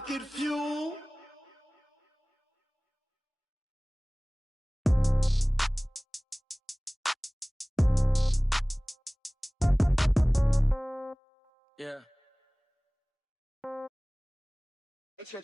rocket fuel. Yeah. Hey,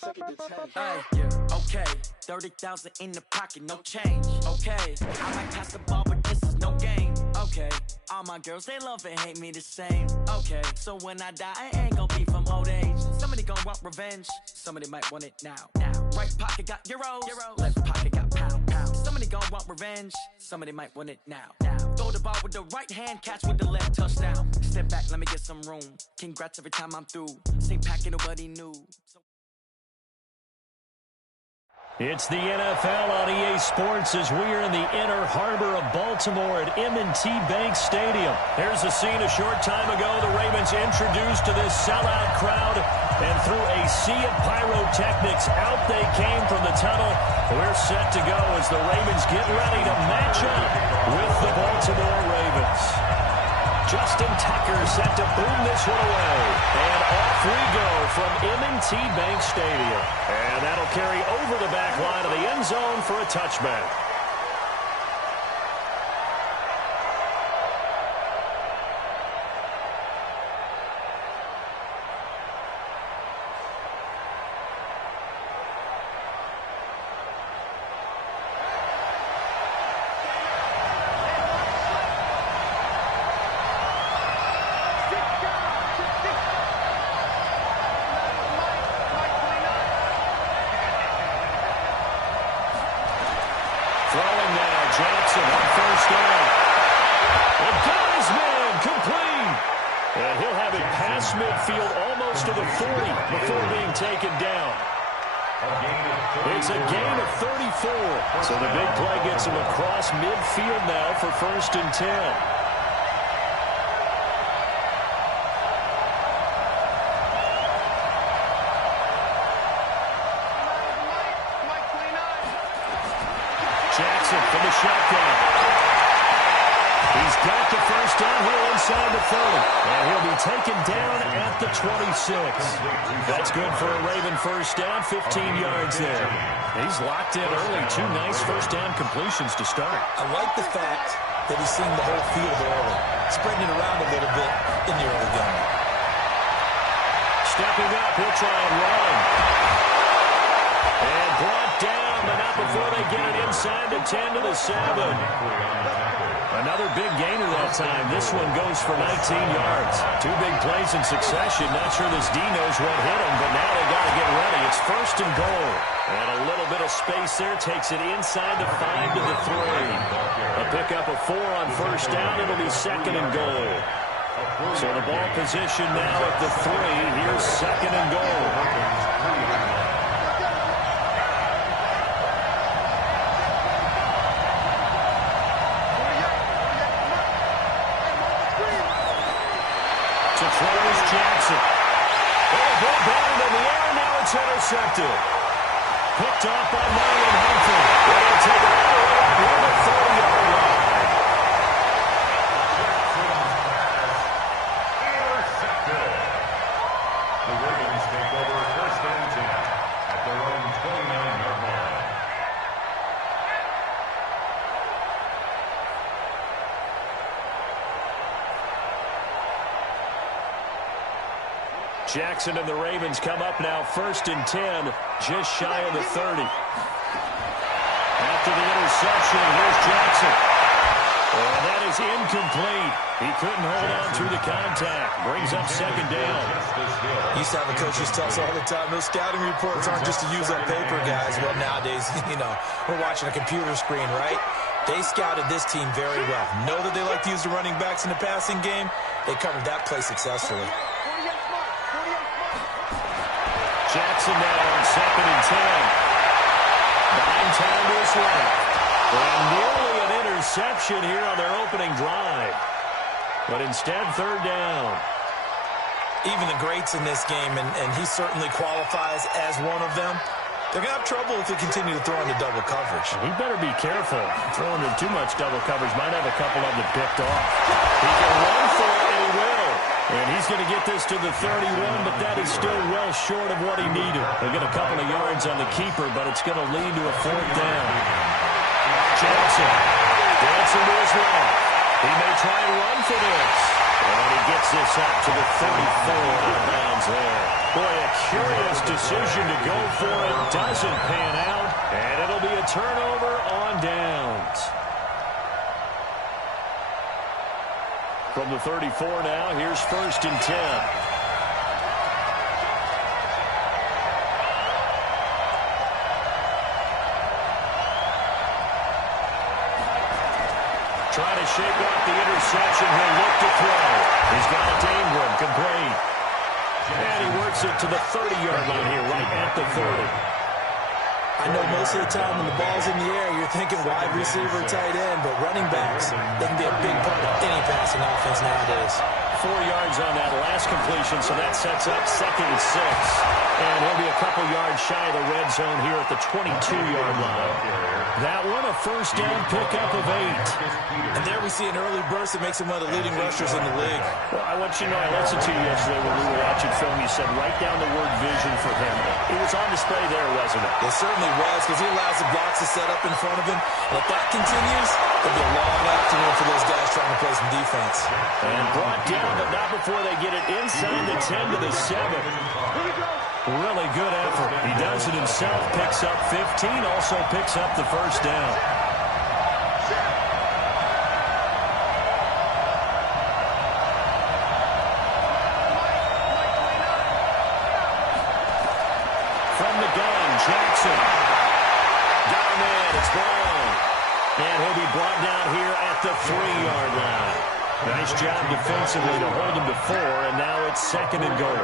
yeah, okay. 30,000 in the pocket, no change. Okay, I might pass the ball, but this is no game. Okay, all my girls, they love and hate me the same. Okay, so when I die, I ain't gon' be from old age. Somebody gon' want revenge, somebody might want it now. Right pocket got euros, left pocket got pound. Somebody gon' want revenge, somebody might want it now. Throw the ball with the right hand, catch with the left, touchdown. Step back, let me get some room. Congrats every time I'm through. Same packet, nobody knew. It's the NFL on EA Sports as we are in the inner harbor of Baltimore at M&T Bank Stadium. Here's a scene a short time ago. The Ravens introduced to this sellout crowd, and through a sea of pyrotechnics, out they came from the tunnel. We're set to go as the Ravens get ready to match up with the Baltimore Ravens. Justin Tucker set to boom this one away. And off we go from M&T Bank Stadium. And that'll carry over the back line of the end zone for a touchback. Throwing now, Jackson on first down. And got his man complete. And he'll have it past midfield almost to the 40 before being taken down. It's a gain of 34. So the big play gets him across midfield now for 1st and 10. From the shotgun. He's got the first down here inside the 30. And he'll be taken down at the 26. That's good for a Raven first down, 15 yards there. He's locked in early. 2 nice first down completions to start. I like the fact that he's seeing the whole field early, spreading it around a little bit in the early game. Stepping up, he'll try and run. And brought down, but not before they get it inside the 10 to the 7. Another big gainer that time. This one goes for 19 yards. 2 big plays in succession. Not sure this D knows what hit him, but now they got to get ready. It's 1st and goal. And a little bit of space there takes it inside the 5 to the 3. A pickup of 4 on first down. It'll be 2nd and goal. So the ball position now at the 3. Here's 2nd and goal. Throws Jackson. Oh, ball batted in the air, now it's intercepted. Picked off by Marlon Humphrey. They'll take it all the way up near the 30-yard line. Intercepted. The Ravens take over 1st and 10 at their own 29-yard line. Jackson and the Ravens come up now 1st and 10, just shy of the 30. After the interception, here's Jackson. And that is incomplete. He couldn't hold on through the contact. Brings up 2nd down. Used to have the coaches tell us all the time, those scouting reports aren't just to use on paper, guys. Well, nowadays, we're watching a computer screen, right? They scouted this team very well. Know that they like to use the running backs in the passing game. They covered that play successfully. Jackson now on 2nd and 10. Behind time to his left. And nearly an interception here on their opening drive. But instead, 3rd down. Even the greats in this game, and he certainly qualifies as one of them, they're going to have trouble if they continue to throw into double coverage. He better be careful. Throwing into too much double coverage might have a couple of them picked off. He can run for it, and he will. And he's going to get this to the 31, but that is still well short of what he needed. They'll get a couple of yards on the keeper, but it's going to lead to a 4th down. Jackson dancing to his left. He may try and run for this. And he gets this up to the 34 out of bounds there. Boy, a curious decision to go for it. Doesn't pan out, and it'll be a turnover on downs. From the 34 now, here's 1st and 10. Trying to shake off the interception. He'll look to throw. He's got it to Ingram, complete. And he works it to the 30-yard line here, right at the 30. I know most of the time when the ball's in the air, you're thinking wide receiver, tight end, but running backs, they can be a big part of any passing offense nowadays. 4 yards on that last completion, so that sets up 2nd and 6. And he'll be a couple yards shy of the red zone here at the 22-yard line. That one, a 1st down pickup of 8. And there we see an early burst that makes him one of the leading rushers in the league. Well, I want you to know, I listened to you yesterday when we were watching film. You said write down the word vision for him. It was on display there, wasn't it? It certainly was, because he allows the blocks to set up in front of him. And if that continues, it'll be a long afternoon for those guys trying to play some defense. And brought down, but not before they get it inside the 10 to the 7. Really good effort. He does it himself, picks up 15, also picks up the 1st down. From the gun, Jackson. Got him in, it's Brown. And he'll be brought down here at the 3-yard line. Nice job defensively to hold him to 4, and now it's 2nd and goal.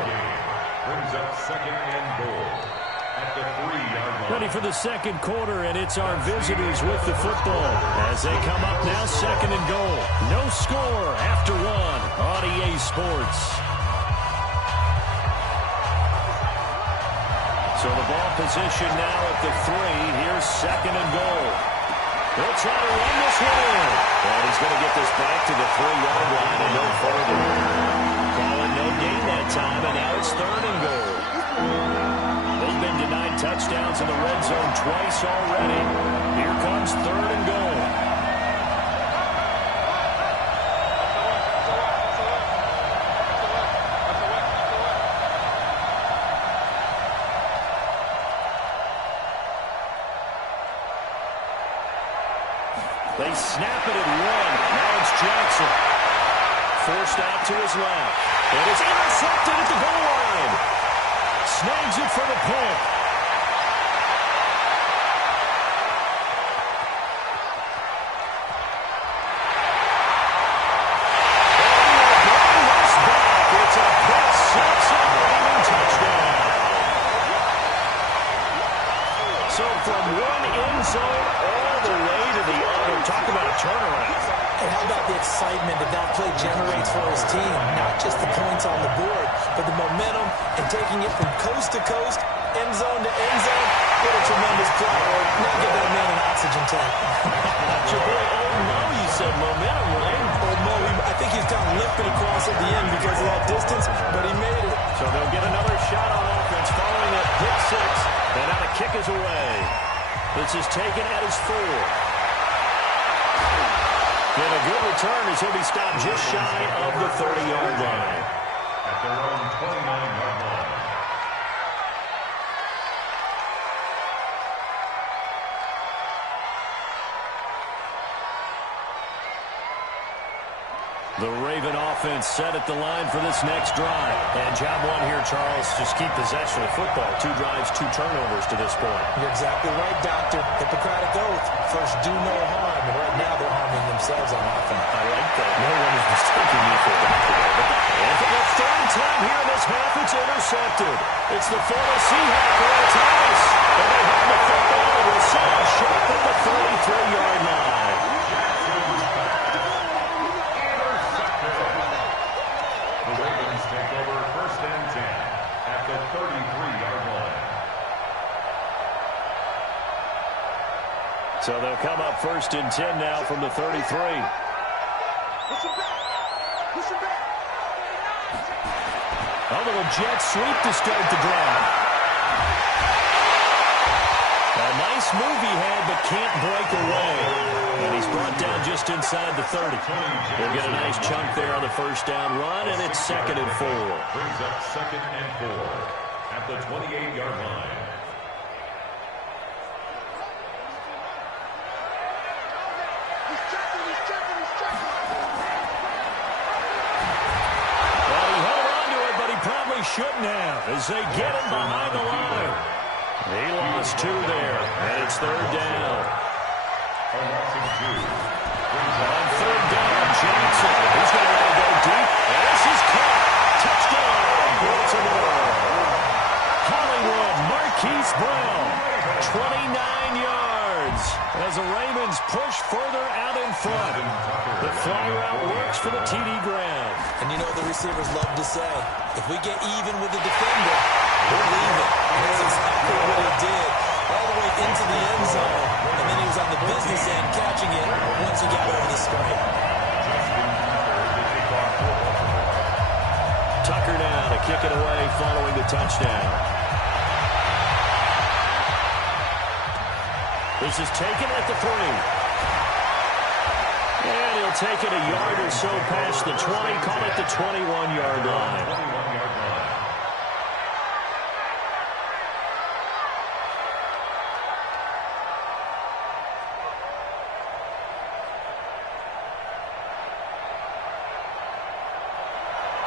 Brings up 2nd and goal at the 3-yard line. Ready for the 2nd quarter, and it's our visitors with the football as they come up now 2nd and goal. No score after 1 on EA Sports. So the ball position now at the 3. Here's 2nd and goal. They'll try to run this one in. And he's going to get this back to the 3-yard line and no further. Calling no gain that time, and now it's 3rd and goal. They've been denied touchdowns in the red zone twice already. Here comes 3rd and goal. They snap it at 1. Now it's Jackson. Forced out to his left. And it's intercepted at the goal line. Snags it for the pick. It's a pick six and touchdown. So from one end zone all the way to the other. Talk about a turnaround. And how about the excitement that play generates for his team? Not just the points on the board, but the momentum and taking it from coast to coast, end zone to end zone. What a tremendous play. Now give that man an oxygen tank. That's your boy, Old Mo, you said momentum, right? Old Mo, I think he's kind of limping across at the end because of that distance, but he made it. So they'll get another shot on offense following a pick six. And now the kick is away. This is taken at his 4. And a good return as he'll be stopped just shy of the 30-yard line. At their own 29-yard line. The Raven offense set at the line for this next drive. And job one here, Charles, just keep possession of football. 2 drives, 2 turnovers to this point. You're exactly right, Doctor. Hippocratic oath. First, do no harm. And right now, they're harming themselves on offense. I like that. No one is mistaking me for a doctor. And for the 3rd time here in this half, it's intercepted. It's the former Seahawk, Earl Thomas. And they have the football and will set up short at the 33-yard line. The Ravens take over 1st and 10 at the 33-yard line. So they'll come up 1st and 10 now from the 33. Push him back. Push him back. A little jet sweep to start the drive. A nice move he had, but can't break away. And he's brought down just inside the 30. He'll get a nice chunk there on the first down run, and it's 2nd and 4. Brings up 2nd and 4 at the 28-yard line. Well, he held on to it, but he probably shouldn't have as they get him behind the line. He lost 2 there, and it's 3rd down. On 3rd down, Johnson. He's going to let it go deep. And this is caught. Touchdown, Baltimore. Hollywood, Marquise Brown, 29 yards as the Ravens push further out in front. The fly route works for the TD Graham. And you know what the receivers love to say? If we get even with the defender, we'll leave it. And that's exactly what he did. All the way into the end zone. And then he was on the business end catching it once he got over the screen. Tucker now to kick it away following the touchdown. This is taken at the 3. And he'll take it a yard or so past the 20, call it the 21-yard line.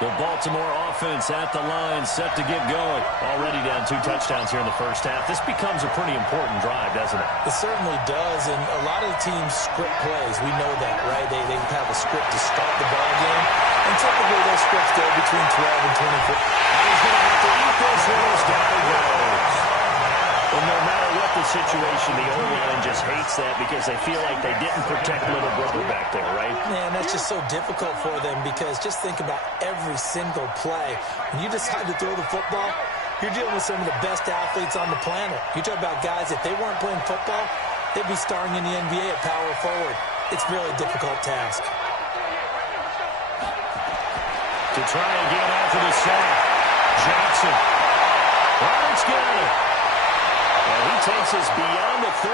The Baltimore offense at the line, set to get going. Already down 2 touchdowns here in the first half. This becomes a pretty important drive, doesn't it? It certainly does, and a lot of the teams script plays. We know that, right? They have a script to start the ball game, and typically those scripts go between 12 and 24. He's going to have to eat this one. Down he goes. And no matter what the situation, the O-line just hates that because they feel like they didn't protect little brother back there, right? Man, that's just so difficult for them because just think about every single play. When you decide to throw the football, you're dealing with some of the best athletes on the planet. You talk about guys, if they weren't playing football, they'd be starring in the NBA at power forward. It's really a difficult task. To try again after the sack, Jackson. Roberts got it. And he takes us beyond the 35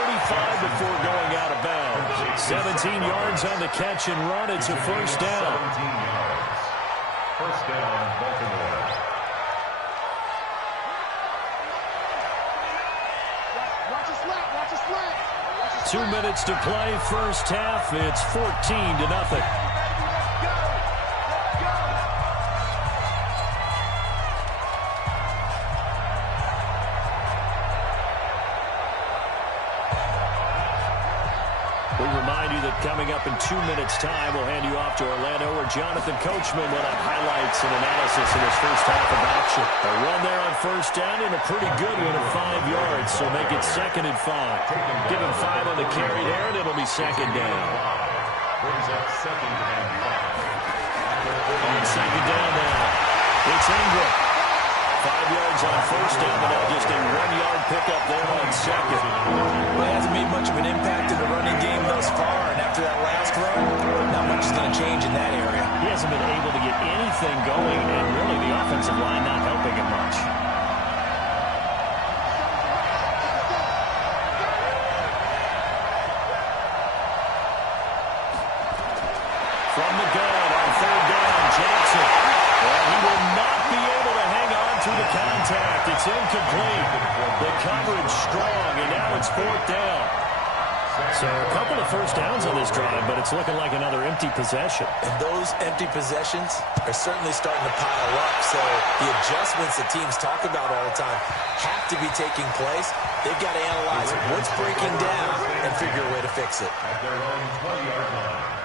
before going out of bounds. 17 yards on the catch and run. It's a first down. 17 yards. First down, Baltimore. Watch us lap, watch us lap. 2 minutes to play, first half. It's 14-0. We remind you that coming up in 2 minutes' time, we'll hand you off to Orlando, where Jonathan Coachman will have highlights and analysis in his first half of action. A run there on first down and a pretty good one at 5 yards, so make it 2nd and 5. Give him 5 on the carry there, and it'll be 2nd down. Brings up 2nd and 5. On 2nd down now, it's Ingram. 5 yards on first down, but now just a 1-yard pickup there on 2nd. Well, he hasn't made much of an impact in the running game thus far, and after that last run, not much is going to change in that area. He hasn't been able to get anything going, and really the offensive line not helping him much. From the gun on 3rd down, Jackson. Well, he will not be able to hang on to the contact. It's incomplete. The coverage strong, and now it's 4th down. So a couple of first downs on this drive, but it's looking like another empty possession. And those empty possessions are certainly starting to pile up. So the adjustments that teams talk about all the time have to be taking place. They've got to analyze what's breaking down and figure a way to fix it. At their own 20-yard line.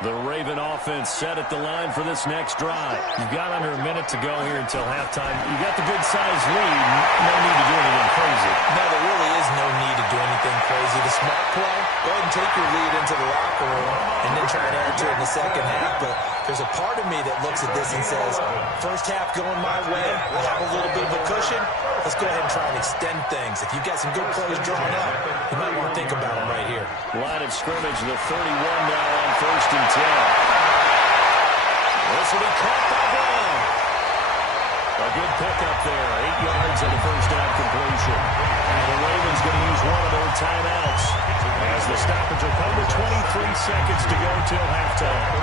The Raven offense set at the line for this next drive. You've got under a minute to go here until halftime. You got the good-sized lead. No need to do anything crazy. No, there really is no need to do anything crazy. The smart play, go ahead and take your lead into the locker room and then try and add to it in the second half. But there's a part of me that looks at this and says, first half going my way, I have a little bit of a cushion. Let's go ahead and try and extend things. If you've got some good plays drawn up, you might want to think about them right here. Line of scrimmage, the 31 now on 1st and 10. This will be caught by Brown. A good pickup there. 8 yards on the first down completion. And the Ravens going to use one of their timeouts as the stoppage will come with 23 seconds to go till halftime.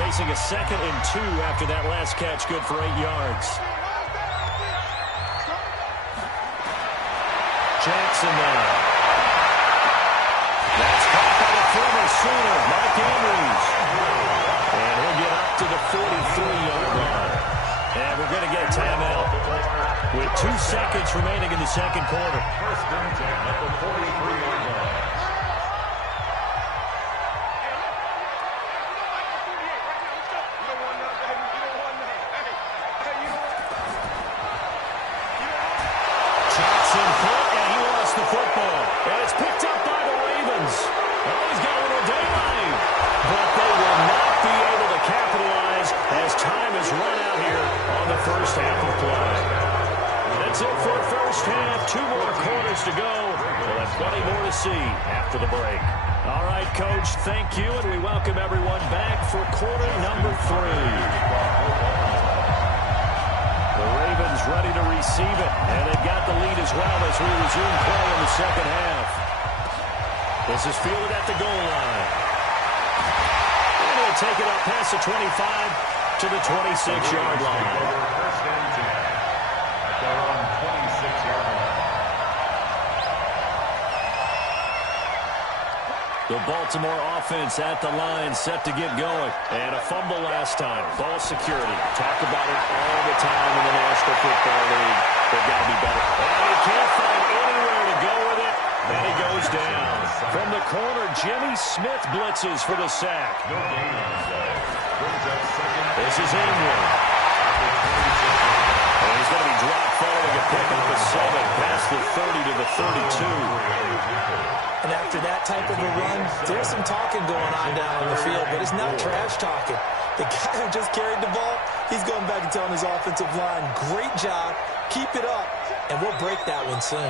Facing a 2nd and 2 after that last catch, good for 8 yards. Jackson now. That's caught by the former Sooner, Mark Andrews. And he'll get up to the 43-yard line. And we're going to get a timeout with 2 seconds remaining in the second quarter. 1st and 10 at the 43-yard line. Jackson caught, and he lost the football. And it's picked up by the Ravens. Oh, he's got a little daylight. But they will not be able to capitalize as time has run out here on the first half of play. That's it for the first half. 2 more quarters to go. We'll have plenty more to see after the break. All right, Coach, thank you, and we welcome everyone back for quarter number 3. The Ravens ready to receive it, and they've got the lead as well as we resume play in the second half. This is fielded at the goal line. And he'll take it up past the 25 to the 26-yard line. 1st and 10 at their own 26-yard line. The Baltimore offense at the line, set to get going. And a fumble last time. Ball security. Talk about it all the time in the National Football League. They've got to be better. And he can't find anywhere to go with it. And he goes down. From the corner, Jimmy Smith blitzes for the sack. No gain on the play. Brings up 2nd. This is Ingram. And he's going to be dropped following a pickup of 7 past the 30 to the 32. And after that type of a run, there's some talking going on down on the field, but it's not trash talking. The guy who just carried the ball, he's going back and telling his offensive line, great job, keep it up, and we'll break that one soon.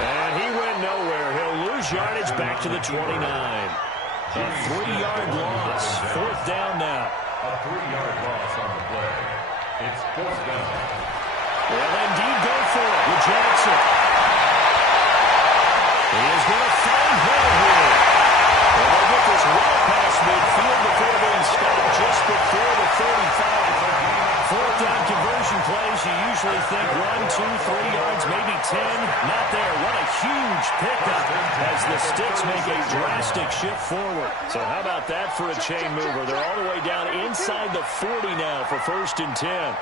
And he went nowhere. He'll lose yardage back to the 29. A 3-yard loss. 4th down now. A 3-yard loss on the play. It's 4th down. Well, indeed, go for it with Jackson. He is going to find Hill here. And they'll get this well past midfield before being stopped just before the 35. 4th down conversion plays, you usually think 1, 2, 3 yards, maybe 10. Not there. What a huge pickup as the Sticks make a drastic shift forward. So how about that for a chain mover? They're all the way down inside the 40 now for 1st and 10.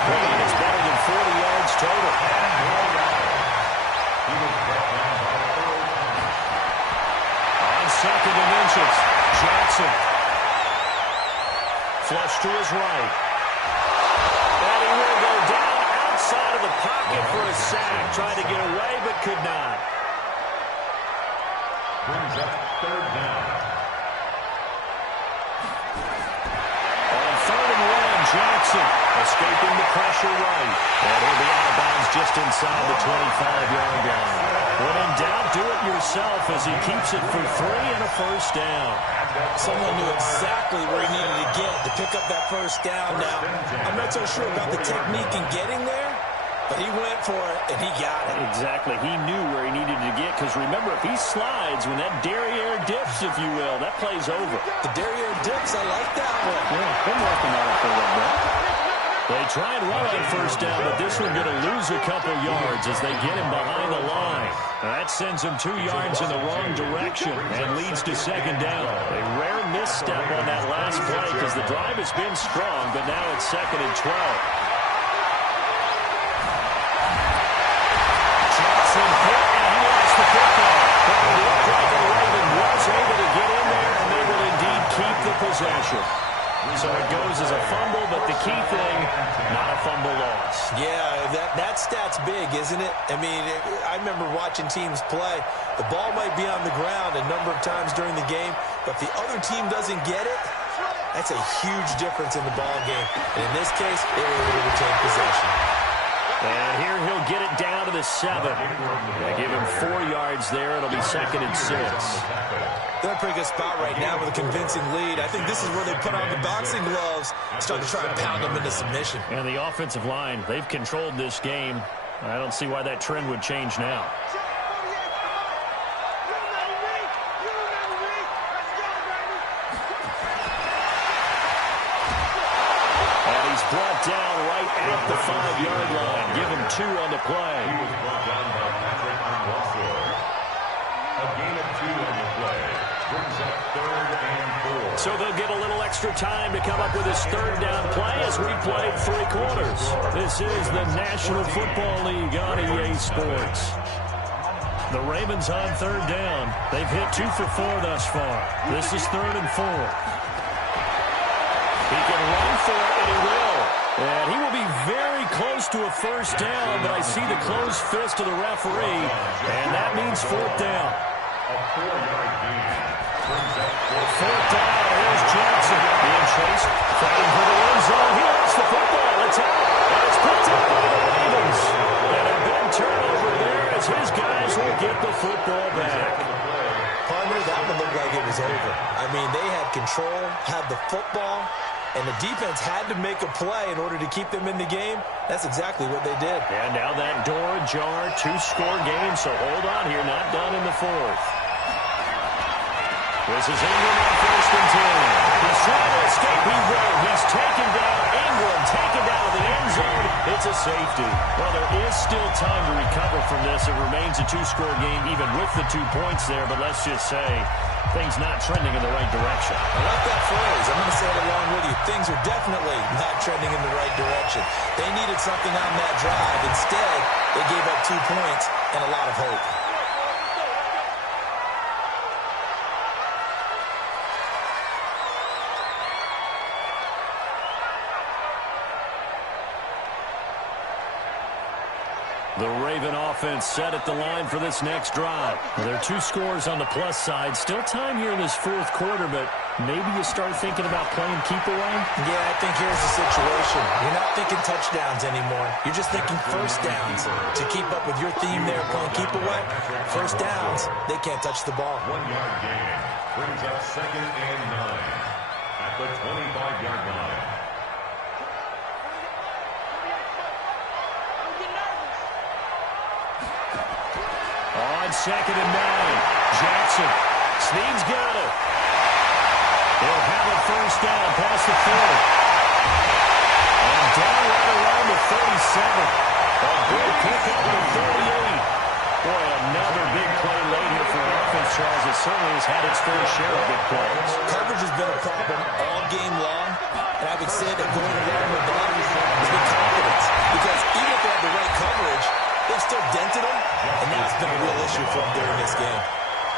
It's better than 40 yards total. On 2nd and inches, Jackson. Flush to his right. And he will go down outside of the pocket for a sack. Tried to get away, but could not. Brings up 3rd down. On 3rd and 1, Jackson escaping the pressure right. And he'll be out of bounds just inside the 25-yard line. When in doubt, do it yourself as he keeps it for 3 and a 1st down. Someone knew exactly where he needed to get to pick up that 1st down. Now, I'm not so sure about the technique in getting there, but he went for it, and he got it. Exactly. He knew where he needed to get, because remember, if he slides, when that derriere dips, if you will, that play's over. The derriere dips, I like that one. Yeah, been working on it for a little bit. They try and run on first down, but this one going to lose a couple yards as they get him behind the line. That sends him 2 yards in the wrong direction and leads to second down. A rare misstep on that last play because the drive has been strong, but now it's 2nd and 12. Johnson hit, and he lost the football. But it looked like the Raven was able to get in there, and they will indeed keep the possession. So it goes as a fumble, but the key thing, not a fumble loss. Yeah, that stat's big, isn't it? I mean, I remember watching teams play. The ball might be on the ground a number of times during the game, but if the other team doesn't get it, that's a huge difference in the ball game. And in this case, they were able to retain possession. And here he'll get it down to the 7. They give him 4 yards there. It'll be 2nd and 6. They're in a pretty good spot right now with a convincing lead. I think this is where they put on the boxing gloves and start to try and pound them into submission. And the offensive line, they've controlled this game. I don't see why that trend would change now. And he's brought down right at the 5-yard line. Give him 2 on the play. He was brought down by Patrick Unwasser. A gain of 2 on the play. Brings up 3rd and 4. So they'll get a little extra time to come up with his 3rd down play as we played 3 quarters. This is the National Football League on EA Sports. The Ravens on 3rd down. They've hit 2 for 4 thus far. This is 3rd and 4. He can run for it, and he will. And he will be very close to a 1st down, but I see the closed fist of the referee, and that means 4th down. A 4-yard gain. Brings up 4th down. Here's Jackson being chased, fighting for the end zone. He lost the football. It's out. And it's picked up by the Ravens. And a big turnover there as his guys will get the football back. Partner, that one looked like it was over. I mean, they had control, had the football, and the defense had to make a play in order to keep them in the game. That's exactly what they did. And now that door ajar, 2-score game, so hold on here, not done in the 4th. This is Ingram on 1st and 10. He's trying to escape. He won't. He's taken down. Ingram taken down to the end zone. It's a safety. Well, there is still time to recover from this. It remains a 2-score game even with the 2 points there, but let's just say things not trending in the right direction. I like that phrase. I'm going to say it along with you. Things are definitely not trending in the right direction. They needed something on that drive. Instead, they gave up 2 points and a lot of hope. The Raven offense set at the line for this next drive. There are 2 scores on the plus side. Still time here in this 4th quarter, but maybe you start thinking about playing keep away? Yeah, I think here's the situation. You're not thinking touchdowns anymore. You're just thinking 1st downs. To keep up with your theme there, playing keep away, 1st downs, they can't touch the ball. 1-yard gain. Brings up 2nd and 9 at the 25-yard line. On 2nd and 9, Jackson. Snead's got it. They'll have a 1st down past the 40. And down right around the 37. A big pickup to 38. Boy, another big play late here for offense, Charles. It certainly has had its fair share of big plays. Coverage has been a problem all game long, and I would say that going along with that has been confidence. Because even if they have the right coverage, they've still dented them, and that's been a real issue for them during this game.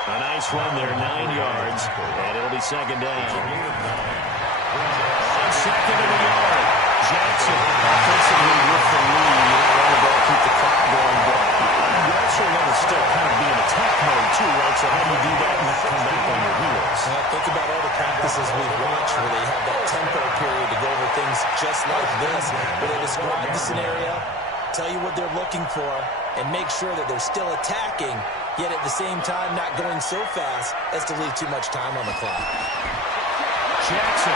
A nice run there, 9 yards, and it'll be 2nd down. On 2nd and a yard, Jackson offensively with the lead. You don't want the ball to keep the clock going, but you also want to still kind of be in attack mode too, right? So how do you do that and not come back on your heels? Think about all the practices we've watched where they have that tempo period to go over things just like this, where they describe the scenario, tell you what they're looking for, and make sure that they're still attacking, yet at the same time not going so fast as to leave too much time on the clock. Jackson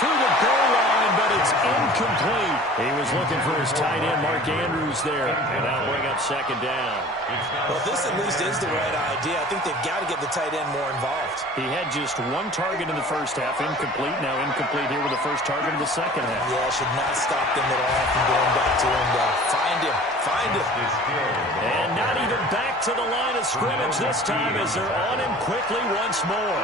to the goal line, but it's incomplete. He was looking for his tight end, Mark Andrews, there, and that'll bring up 2nd down. Well, this at least is the right idea. I think they've got to get the tight end more involved. He had just one target in the first half, incomplete. Now incomplete here with the first target of the second half. Yeah, should not stop them at all from going back to him. Find him. Find him. And not even back to the line of scrimmage this time as they're on him quickly once more.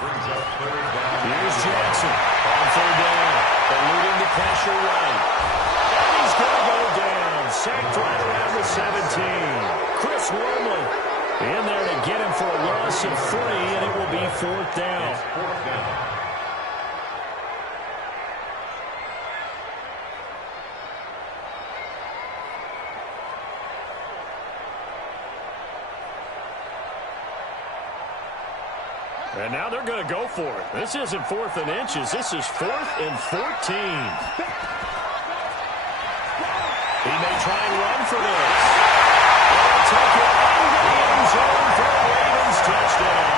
Here's Jackson on third down, eluding the pressure right. And he's going to go down. Sacked right around the 17. Chris Wormley in there to get him for a loss of 3, and it will be fourth down. And now they're going to go for it. This isn't 4th and inches. This is 4th and 14. He may try and run for this. They'll take it into the end zone for a Ravens touchdown.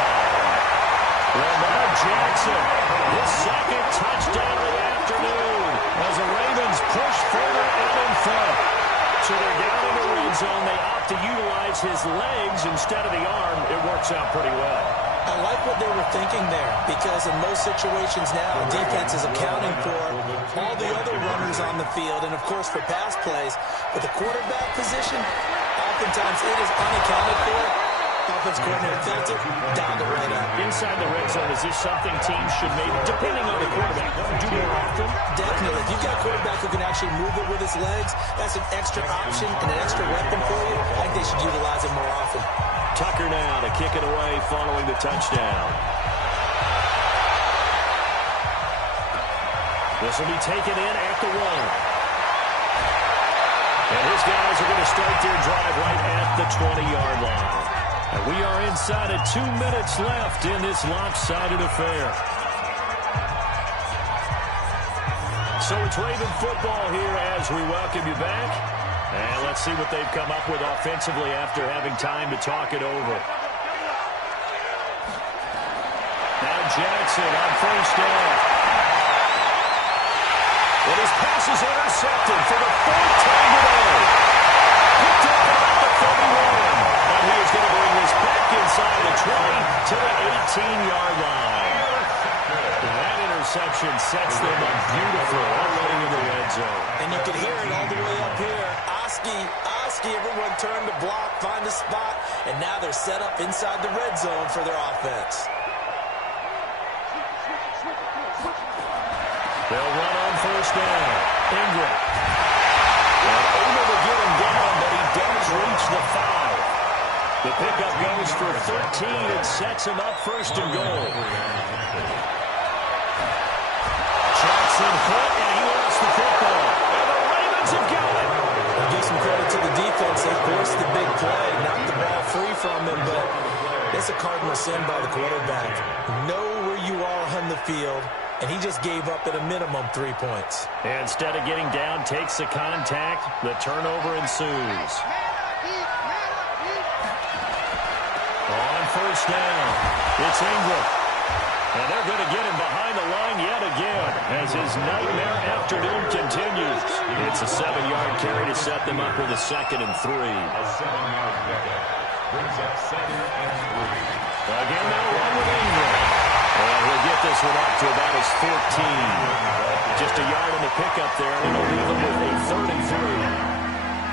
Lamar Jackson, his second touchdown of the afternoon as the Ravens push further out in front. So they're down in the red zone. They opt to utilize his legs instead of the arm. It works out pretty well. I like what they were thinking there, because in most situations now, the defense is accounting for all the other runners on the field and, of course, for pass plays. But the quarterback position, oftentimes it is unaccounted for. Offense coordinator felt it, dialed it right up. Inside the red zone, is this something teams should maybe, depending on the quarterback, do more often? Definitely. If you've got a quarterback who can actually move it with his legs, that's an extra option and an extra weapon for you. I think they should utilize it more often. Tucker now to kick it away following the touchdown. This will be taken in at the 1. And his guys are going to start their drive right at the 20-yard line. And we are inside of 2 minutes left in this lopsided affair. So it's Raven football here as we welcome you back. And let's see what they've come up with offensively after having time to talk it over. Now Jackson on first down. And his pass is intercepted for the 4th time today. Picked up about the 31. And he is going to bring this back inside the 20 to the 18-yard line. That interception sets them up beautiful already in the red zone. And you can hear it all the way up here. Oski, everyone turned to block, find a spot, and now they're set up inside the red zone for their offense. They'll run on first down. Ingram. Able to get him down, but he does reach the 5. The pickup goes for 13 and sets him up first and goal. Jackson hit, and he lost the football. And the Ravens have got it. I'll give some credit to the defense. They forced the big play, knocked the ball free from him, but it's a cardinal sin by the quarterback. Know where you are on the field, and he just gave up at a minimum 3 points. And instead of getting down, takes the contact. The turnover ensues. On first down, it's Ingram. And they're going to get him behind the line yet again as his nightmare afternoon continues. It's a 7-yard carry to set them up with a 2nd and 3. A 7-yard pickup brings up 2nd and 3. Again, they'll run with Ingram. And he'll get this one up to about his 14. Just a yard on the pickup there, and it'll leave him with a 3rd and 3.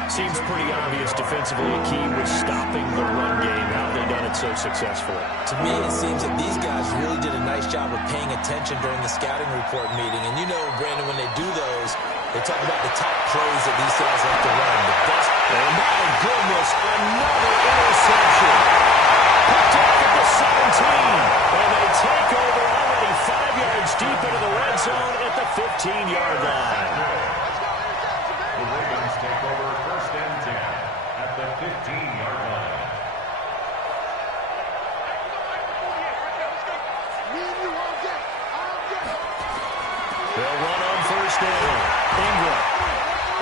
Seems pretty obvious defensively a key was stopping the run game. How have they done it so successfully? To me, it seems that these guys really did a nice job of paying attention during the scouting report meeting. And you know, Brandon, when they do those, they talk about the top plays that these guys like to run. The best. Oh, my goodness, another interception. Picked off at the 17. And they take over already 5 yards deep into the red zone at the 15-yard line. The Ravens take over 1st and 10 at the 15-yard line. They'll run on first down. Ingram.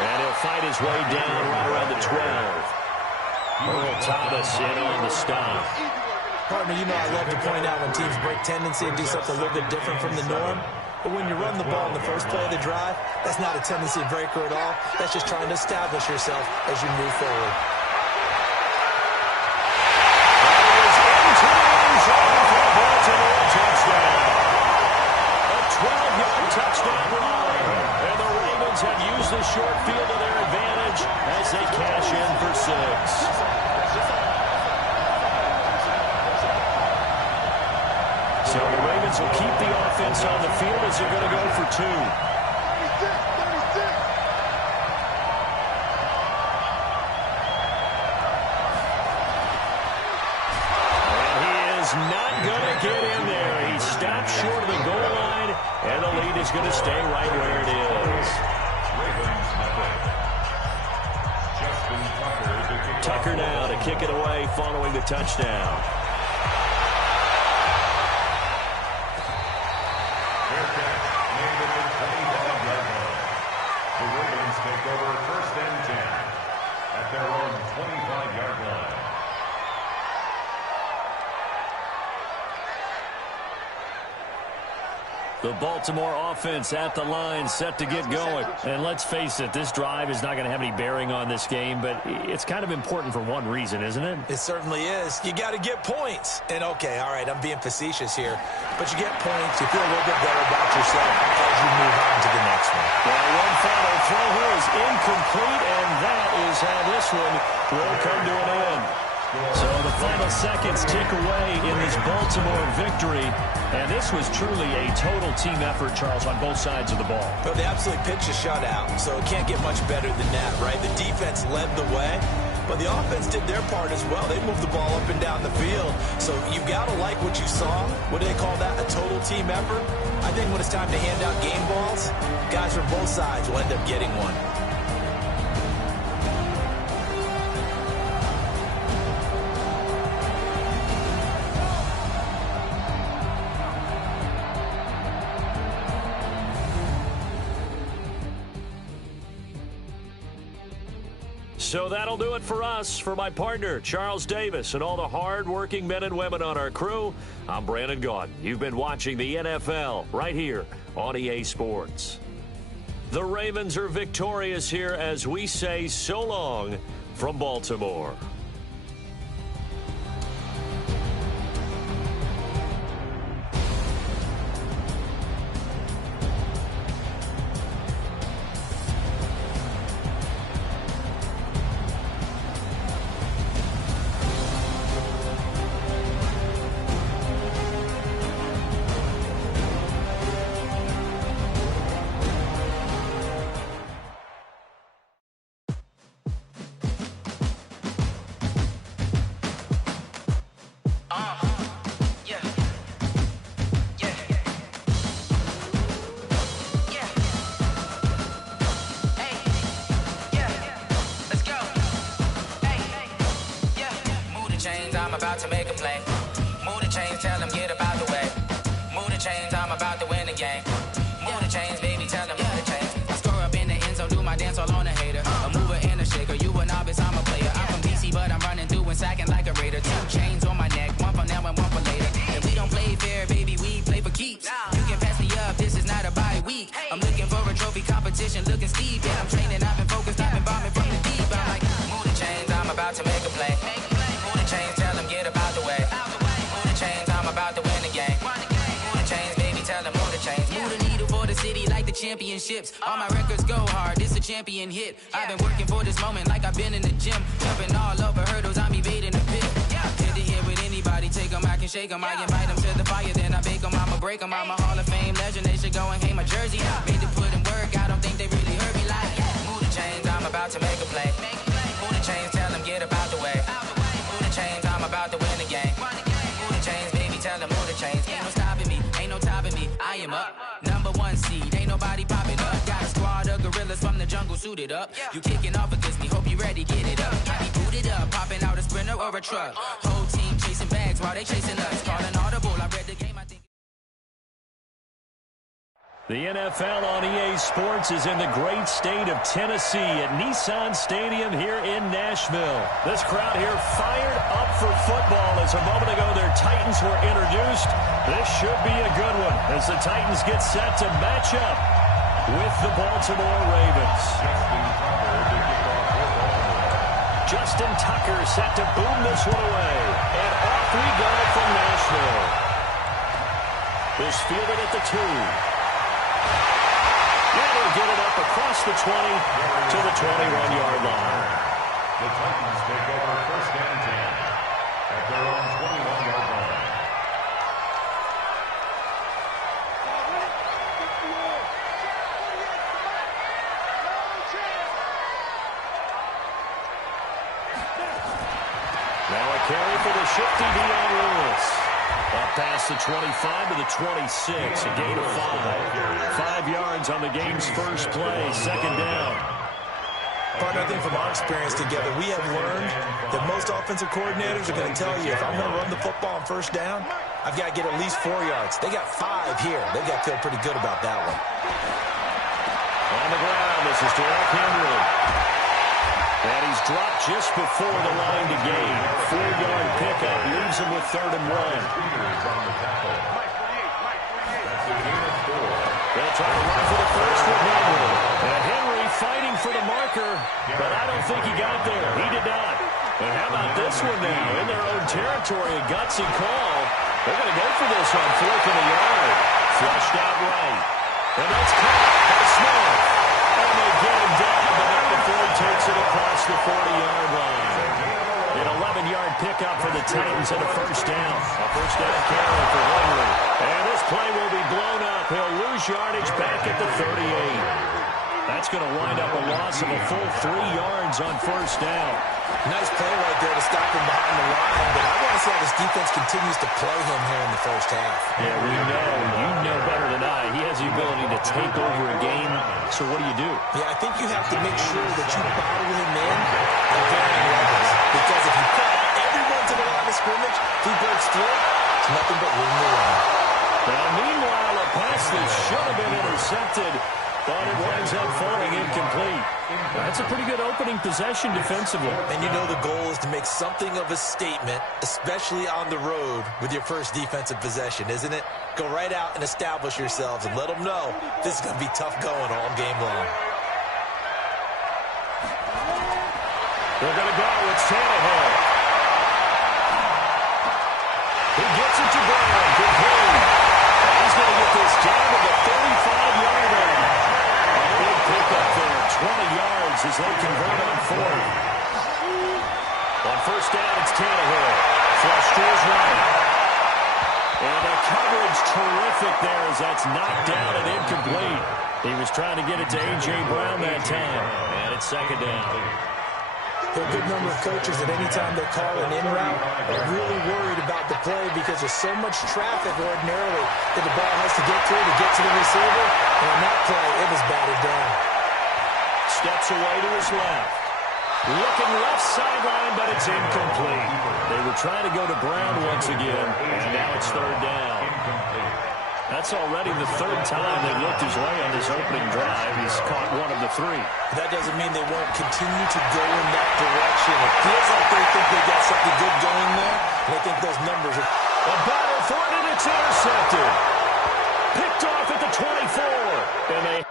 And he'll fight his way down right around the 12. Earl Thomas in on the stop. Partner, you know I love to point out when teams break tendency and do something a little bit different from the norm. But when you run the ball in the first play of the drive, that's not a tendency breaker at all. That's just trying to establish yourself as you move forward. That is So the Ravens will keep the offense on the field as they're going to go for 2. 36. Not going to get in there. He stopped short of the goal line, and the lead is going to stay right where it is. Tucker now to kick it away following the touchdown. Fair catch made at the 25-yard line. The Ravens take over 1st and 10 at their own 25-yard line. The Baltimore offense at the line, set to get going. And let's face it, this drive is not going to have any bearing on this game, but it's kind of important for one reason, isn't it? It certainly is. You got to get points. And, okay, all right, I'm being facetious here. But you get points, you feel a little bit better about yourself as you move on to the next one. Well, one final throw here is incomplete, and that is how this one will come to an end. So the final seconds tick away in this Baltimore victory. And this was truly a total team effort, Charles, on both sides of the ball. Well, they absolutely pitched a shutout, so it can't get much better than that, right? The defense led the way, but the offense did their part as well. They moved the ball up and down the field. So you got to like what you saw. What do they call that? A total team effort? I think when it's time to hand out game balls, guys from both sides will end up getting one. So that'll do it for us. For my partner, Charles Davis, and all the hard-working men and women on our crew, I'm Brandon Gaudin. You've been watching the NFL right here on EA Sports. The Ravens are victorious here as we say so long from Baltimore. I'm about to make a play. Move the chains, tell them get up out the way. Move the chains, I'm about to win the game. Move the chains, baby, tell them move the chains. I score up in the end zone, do my dance all on a hater. A mover and a shaker, you a novice, I'm a player. I'm from DC, but I'm running through and sacking like a raider. 2 chains on my neck, one for now and one for later. And we don't play fair, baby, we play for keeps. You can pass me up, this is not a bye week. I'm looking for a trophy competition, looking steep. And I'm training, I've been focused, I've been bombing from the deep. I'm like, move the chains, I'm about to make a play. Move the chains, tell them get up out the way. Move the chains, I'm about to win the game. Move the chains, baby, tell them move the chains. Move the needle for the city like the championships. All my records go hard, this a champion hit. I've been working for this moment like I've been in the gym. Jumping all over hurdles, I'm evading the pit. Hit to hit with anybody, take them, I can shake them. I invite them to the fire, then I bake them, I'ma break them. I'm a Hall of Fame legend, they should go and hang my jersey. Made to put in work, I don't think they really heard me like. Move the chains, I'm about to make a play. Move the chains, tell them get up out the way. Move the chains, I'm about to win the game. Move the chains, baby, tell them move the chains. Ain't no stopping me, ain't no topping me. I am up, #1 seed, ain't nobody popping up. Got a squad of gorillas from the jungle suited up. You kicking off against me, hope you ready, get it up. I be booted up, popping out a Sprinter or a truck. Whole team chasing bags while they chasing us. Calling audible, I read the game, I think. The NFL on EA Sports is in the great state of Tennessee at Nissan Stadium here in Nashville. This crowd here fired up for football as a moment ago their Titans were introduced. This should be a good one as the Titans get set to match up with the Baltimore Ravens. Justin Tucker set to boom this one away. And off we go from Nashville. This fielded at the 2. They'll get it up across the 20 to the 21-yard line. The Titans take over 1st and 10 at their own 21-yard line. past the 25 to the 26. A gain of 5. 5 yards on the game's first play. Second down. Partner, I think from our experience together, we have learned that most offensive coordinators are going to tell you, if I'm going to run the football on first down, I've got to get at least 4 yards. They got 5 here. They've got to feel pretty good about that one. On the ground, this is Derrick Henry. And he's dropped just before the line to gain. 4-yard pickup leaves him with 3rd and 1. They'll try to run for the first with Henry. And Henry fighting for the marker, but I don't think he got there. He did not. And how about this one now? In their own territory, a gutsy call. They're going to go for this on 4th and a yard. Flushed out right. And that's caught by Smith. And they get him down, but not before he takes it across the 40-yard line. An 11-yard pickup for the Titans and a first down. A first down carry for Henry. And this play will be blown up. He'll lose yardage back at the 38. That's going to wind up a loss of a full 3 yards on first down. Nice play right there to stop him behind the line, but I want to see how this defense continues to play him here in the first half. Yeah, we know. You know better than I. He has the ability to take over a game. So what do? Yeah, I think you have to make sure that you bottle him in at varying levels. Because if you put everyone to the line of scrimmage, if he breaks through, it's nothing but room to run. Now, meanwhile, a pass that should have been intercepted, but it winds up falling incomplete. That's a pretty good opening possession defensively. And you know the goal is to make something of a statement, especially on the road with your first defensive possession, isn't it? Go right out and establish yourselves and let them know this is going to be tough going all game long. They're going to go. It's Tannehill. He gets it to Brown. Complete. And he's going to get this down to the 35-yard line. A big pickup there. 20 yards as they convert on 4th. On first down, it's Tannehill. Flush to his right. And the coverage terrific there as that's knocked down and incomplete. He was trying to get it to A.J. Brown that time. And it's second down. There are a good number of coaches that any time they call an in route are really worried about the play because there's so much traffic ordinarily that the ball has to get to the receiver. And on that play, it was batted down. Steps away to his left. Looking left sideline, but it's incomplete. They were trying to go to Brown once again, and now it's 3rd down. That's already the 3rd time they looked his way on this opening drive. He's caught 1 of the 3. That doesn't mean they won't continue to go in that direction. It feels like they think they got something good going there, and I think those numbers are... A battle for it, and it's intercepted. Picked off at the 24, and they...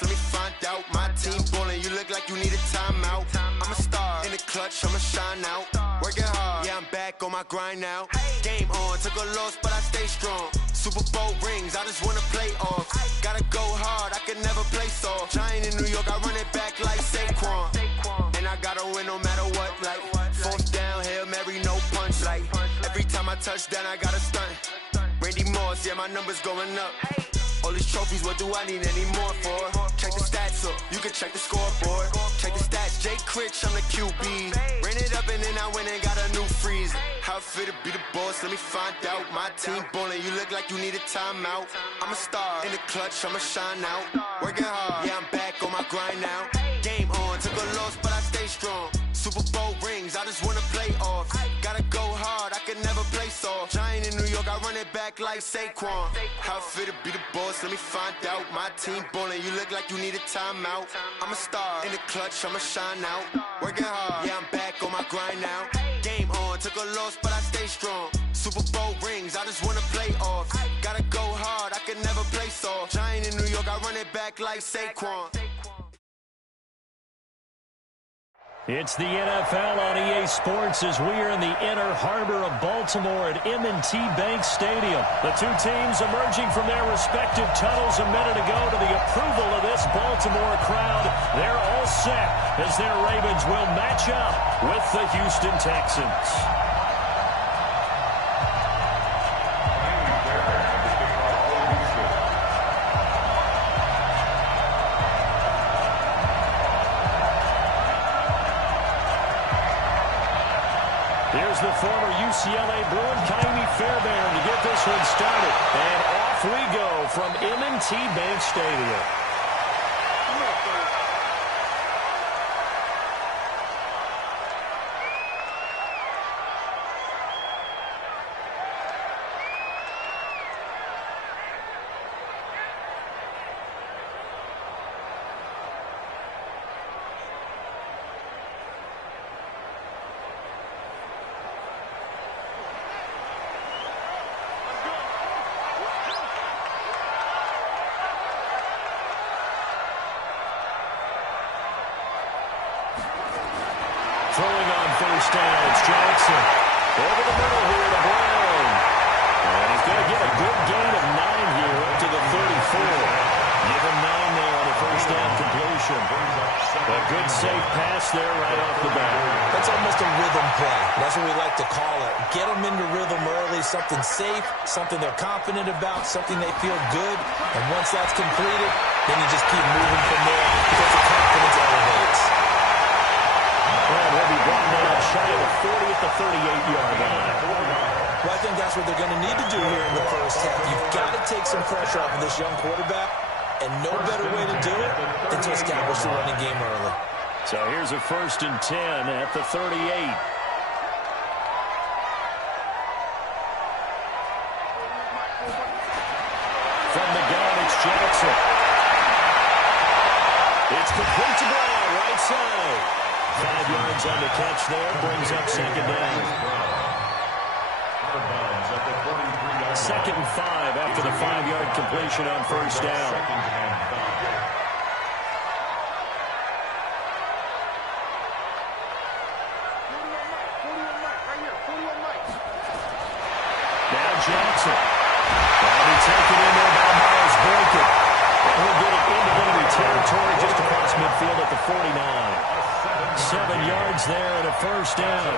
Let me find out. My team ballin', you look like you need a timeout. I'm a star in the clutch, I'ma shine out. Working hard, yeah, I'm back on my grind now. Game on, took a loss, but I stay strong. Super Bowl rings, I just wanna play off. Gotta go hard, I can never play soft. Giant in New York, I run it back like Saquon. And I gotta win no matter what, like 4th down, Hail Mary, no punch. Like every time I touch down, I gotta stunt. Randy Moss, yeah, my numbers going up. All these trophies, what do I need any more for? Check the stats up, you can check the scoreboard. Check the stats, Jay Critch, I'm the QB. Ran it up and then I went and got a new freeze. How it feel to be the boss, let me find out. My team ballin', you look like you need a timeout. I'm a star in the clutch, I'ma shine out. Working hard, yeah, I'm back on my grind now. Game on, took a loss, but I stay strong. Super Bowl rings, I just wanna play off. Gotta go hard, I can never play soft. Giant in New York, I run it back like Saquon. How it feel to be the boss, let me find out. My team ballin', you look like you need a timeout. I'm a star in the clutch, I'ma shine out. Working hard, yeah, I'm back on my grind now. Game on, took a loss, but I stay strong. Super Bowl rings, I just wanna play off. Gotta go hard, I can never play soft. Giant in New York, I run it back like Saquon. It's the NFL on EA Sports as we are in the inner harbor of Baltimore at M&T Bank Stadium. The two teams emerging from their respective tunnels a minute ago to the approval of this Baltimore crowd. They're all set as their Ravens will match up with the Houston Texans. Here's the former UCLA Bruin, Kaimi Fairbairn, to get this one started. And off we go from M&T Bank Stadium. Throwing on first down, it's Jackson. Over the middle here to Brown. And he's going to get a good gain of 9 here up to the 34. Give him 9 there on the first down completion. A good safe pass there right off the bat. That's almost a rhythm play. That's what we like to call it. Get them into rhythm early, something safe, something they're confident about, something they feel good. And once that's completed, then you just keep moving from there because the confidence elevates. And he'll be brought down shy of the 40 at the 38-yard line. Well, I think that's what they're going to need to do here in the first half. You've got to take some pressure off of this young quarterback, and no better way to do it than to establish the running game early. So here's a 1st and 10 at the 38. From the gun, it's Jackson. It's complete to Brown, right side. 5 yards on the catch there, brings up 2nd down. 2nd and 5 after the 5-yard completion on first down. Now Jackson. That'll be taken in there by Miles Boykin. And we'll get it into enemy territory just across midfield at the 49. 7 yards there and a first down.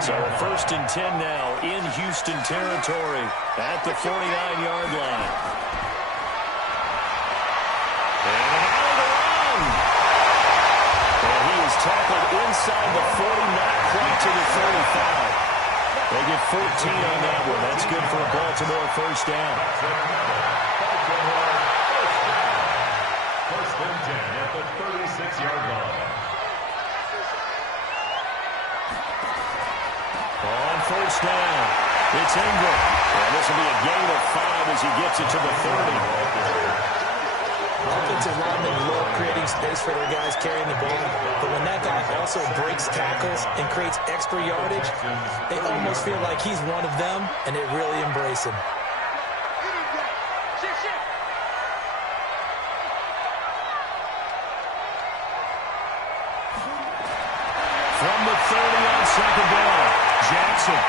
So a 1st and 10 now in Houston territory at the 49-yard line. And out of the run. And he is tackled inside the 40, not quite to the 35. They get 14 on that one. That's good for a Baltimore first down. First and 10 at the 36-yard line. On first down, it's Ingram. And this will be a gain of 5 as he gets it to the 30. Offensive linemen love creating space for their guys carrying the ball, but when that guy also breaks tackles and creates extra yardage, they almost feel like he's one of them, and they really embrace him. From the 30 on 2nd down, Jackson.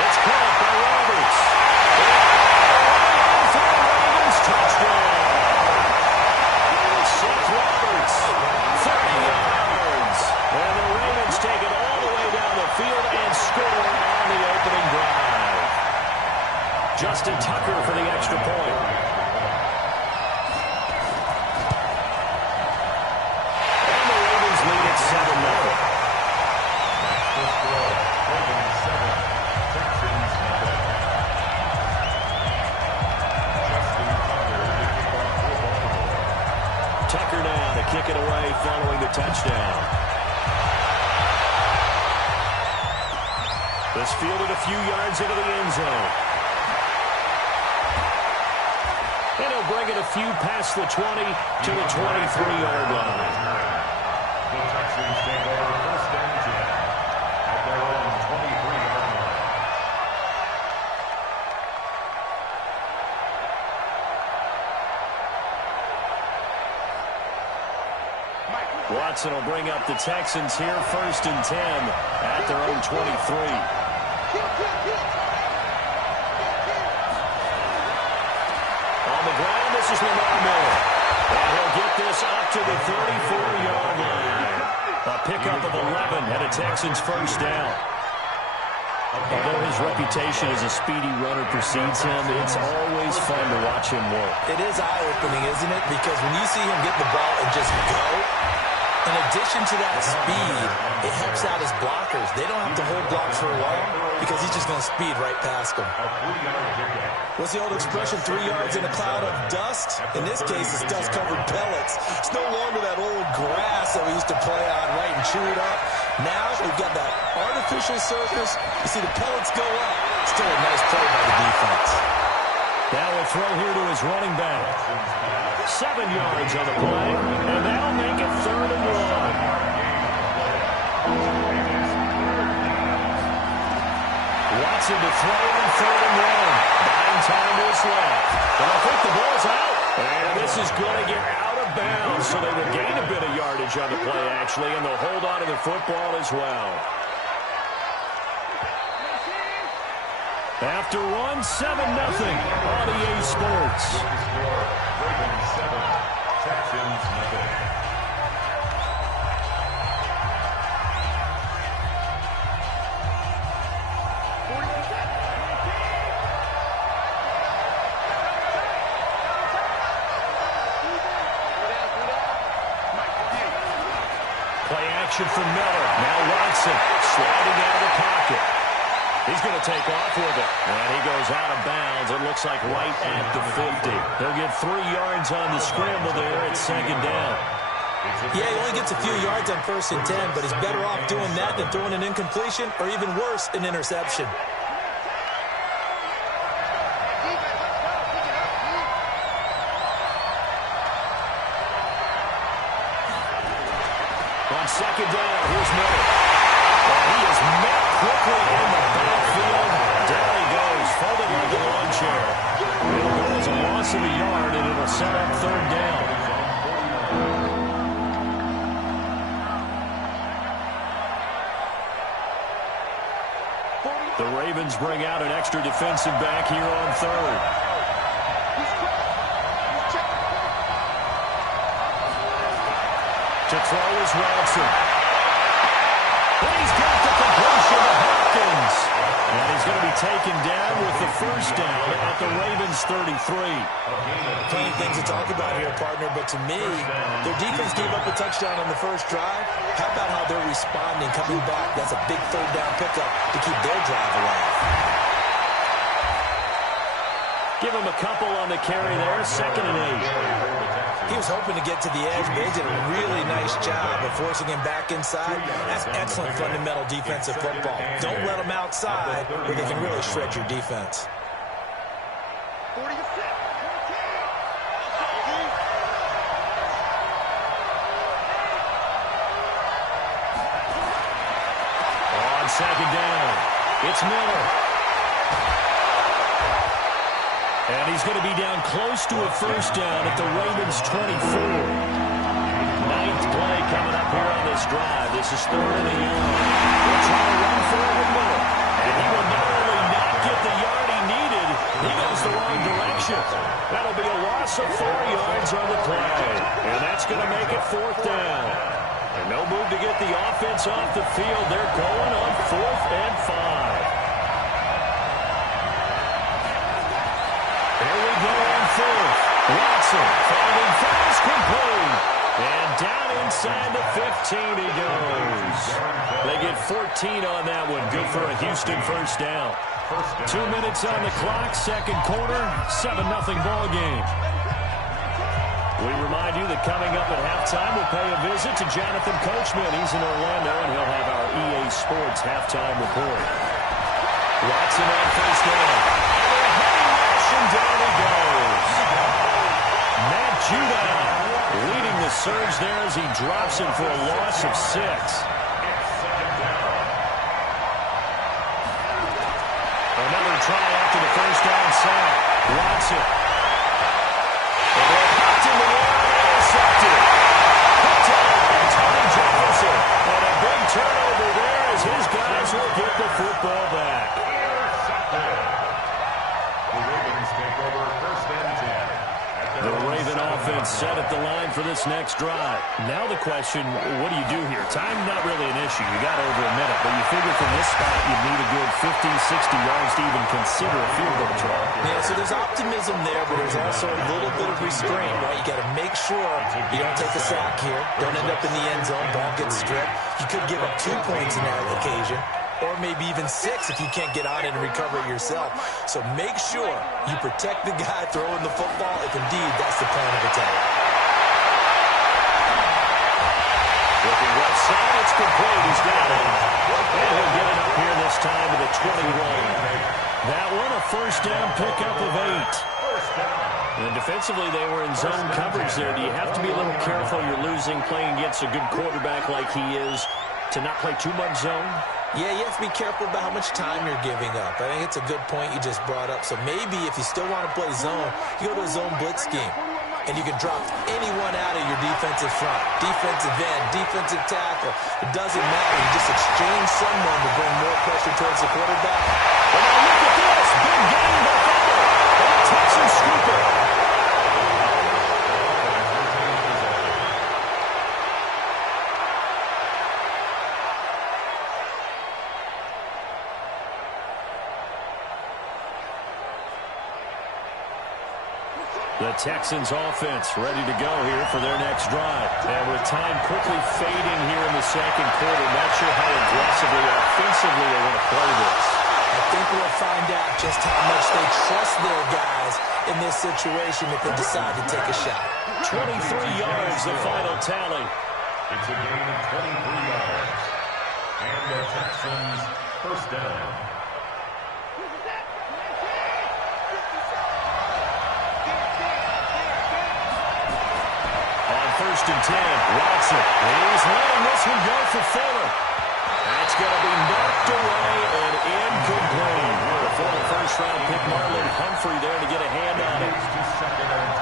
It's caught by Roberts. For the Ravens, touchdown. Seth Roberts, 30 yards. And the Ravens take it all the way down the field and score on the opening drive. Justin Tucker for the extra point. And the Ravens lead at 7-0. Tucker now to kick it away following the touchdown. This fielded a few yards into the end zone. And he'll bring it a few past the 20 to the 23-yard line. The Texans take over 1st and 10 at their own 23-yard line. Watson will bring up the Texans here, 1st and 10 at their own 23. On the ground, this is Lamar Miller. Texans first down. Although his reputation as a speedy runner precedes him, it's always fun to watch him work. It is eye-opening, isn't it? Because when you see him get the ball and just go, in addition to that speed, it helps out his blockers. They don't have to hold blocks for long because he's just going to speed right past them. What's the old expression, 3 yards in a cloud of dust? In this case, it's dust-covered pellets. It's no longer that old grass that we used to play on, right, and chew it up. Now we've got that artificial surface. You see the pellets go up. Still a nice play by the defense. Now a throw here to his running back. 7 yards on the play, and that'll make it 3rd and 1. Watson to throw on 3rd and 1. Buying time to his left. And I think the ball's out. And this is going to get out of bounds, so they will gain a bit of yardage on the play, actually, and they'll hold on to the football as well. After 1, 7-0 on EA Sports. Ravens 7, Texans nothing. Play action from Miller. Now Watson sliding out of the pocket. He's going to take off with it. And he goes out of bounds. It looks like right at the 50. He'll get 3 yards on the scramble there at 2nd down. Yeah, he only gets a few yards on 1st and 10, but he's better off doing that than throwing an incompletion or even worse, an interception. On 2nd down, here's Miller. And he is met quickly in the backfield. Down he goes, folded like a lawn chair. It'll go as a loss of a yard, and it'll set up 3rd down. The Ravens bring out an extra defensive back here on 3rd. To throw is Watson. And he's got the completion to Hopkins. And he's going to be taken down with the 1st down at the Ravens 33. Plenty of things to talk about here, partner, but to me, their defense gave up a touchdown on the 1st drive. How about how they're responding, coming back? That's a big 3rd down pickup to keep their drive alive. Give him a couple on the carry there, 2nd and 8. He was hoping to get to the edge, but they did a really nice job of forcing him back inside. That's excellent fundamental defensive football. Don't let them outside where they can really shred your defense. 40 to 6. On 2nd down, it's Miller. And he's going to be down close to a 1st down at the Ravens 24. 9th play coming up here on this drive. This is 3rd and 8. They'll try to run for it with Miller. And he will not only not get the yard he needed, he goes the wrong direction. That'll be a loss of 4 yards on the play. And that's going to make it 4th down. And no move to get the offense off the field. They're going on 4th and 5. Watson finding fast, complete. And down inside the 15 he goes. They get 14 on that one. Good for a Houston 1st down. 2 minutes on the clock, 2nd quarter, 7-0 ball game. We remind you that coming up at halftime, we'll pay a visit to Jonathan Coachman. He's in Orlando, and he'll have our EA Sports halftime report. Watson on 1st down. And down he goes. Matt Judah leading the surge there as he drops him for a loss of 6. Another try after the 1st down sack. Watson. And they're popped in the air and intercepted. Touchdown, Tony Jefferson. And a big turnover there as his guys will get the football back. The Ravens take over 1st and 10. The Raven offense set at the line for this next drive. Now the question, what do you do here? Time not really an issue. You got over a minute, but you figure from this spot you need a good 50, 60 yards to even consider a field goal try. Yeah, so there's optimism there, but there's also a little bit of restraint, right? You got to make sure you don't take a sack here, don't end up in the end zone, ball gets stripped. You could give up 2 points in that occasion, or maybe even 6 if you can't get on it and recover it yourself. So make sure you protect the guy throwing the football if indeed that's the plan of attack. Looking left side, it's complete. He's got it. And he'll get it up here this time to the 21. That one, a first down pickup of 8. And defensively, they were in zone coverage there. Do you have to be a little careful? You're losing, playing against a good quarterback like he is, to not play too much zone? Yeah, you have to be careful about how much time you're giving up. I think it's a good point you just brought up. So maybe if you still want to play zone, you go to a zone blitz scheme. And you can drop anyone out of your defensive front. Defensive end, defensive tackle. It doesn't matter. You just exchange someone to bring more pressure towards the quarterback. And now look at this. Big game by Butler. And the Texans scoop it. The Texans offense ready to go here for their next drive. And with time quickly fading here in the second quarter, not sure how aggressively, offensively they want to play this. I think we'll find out just how much they trust their guys in this situation if they decide to take a shot. 23 yards, the final tally. It's a gain of 23 yards. And the Texans first down. First and 10, Watson. He's letting this one go for Fuller. That's going to be knocked away and incomplete. The former first-round pick, Marlon Humphrey, there to get a hand on it. Second and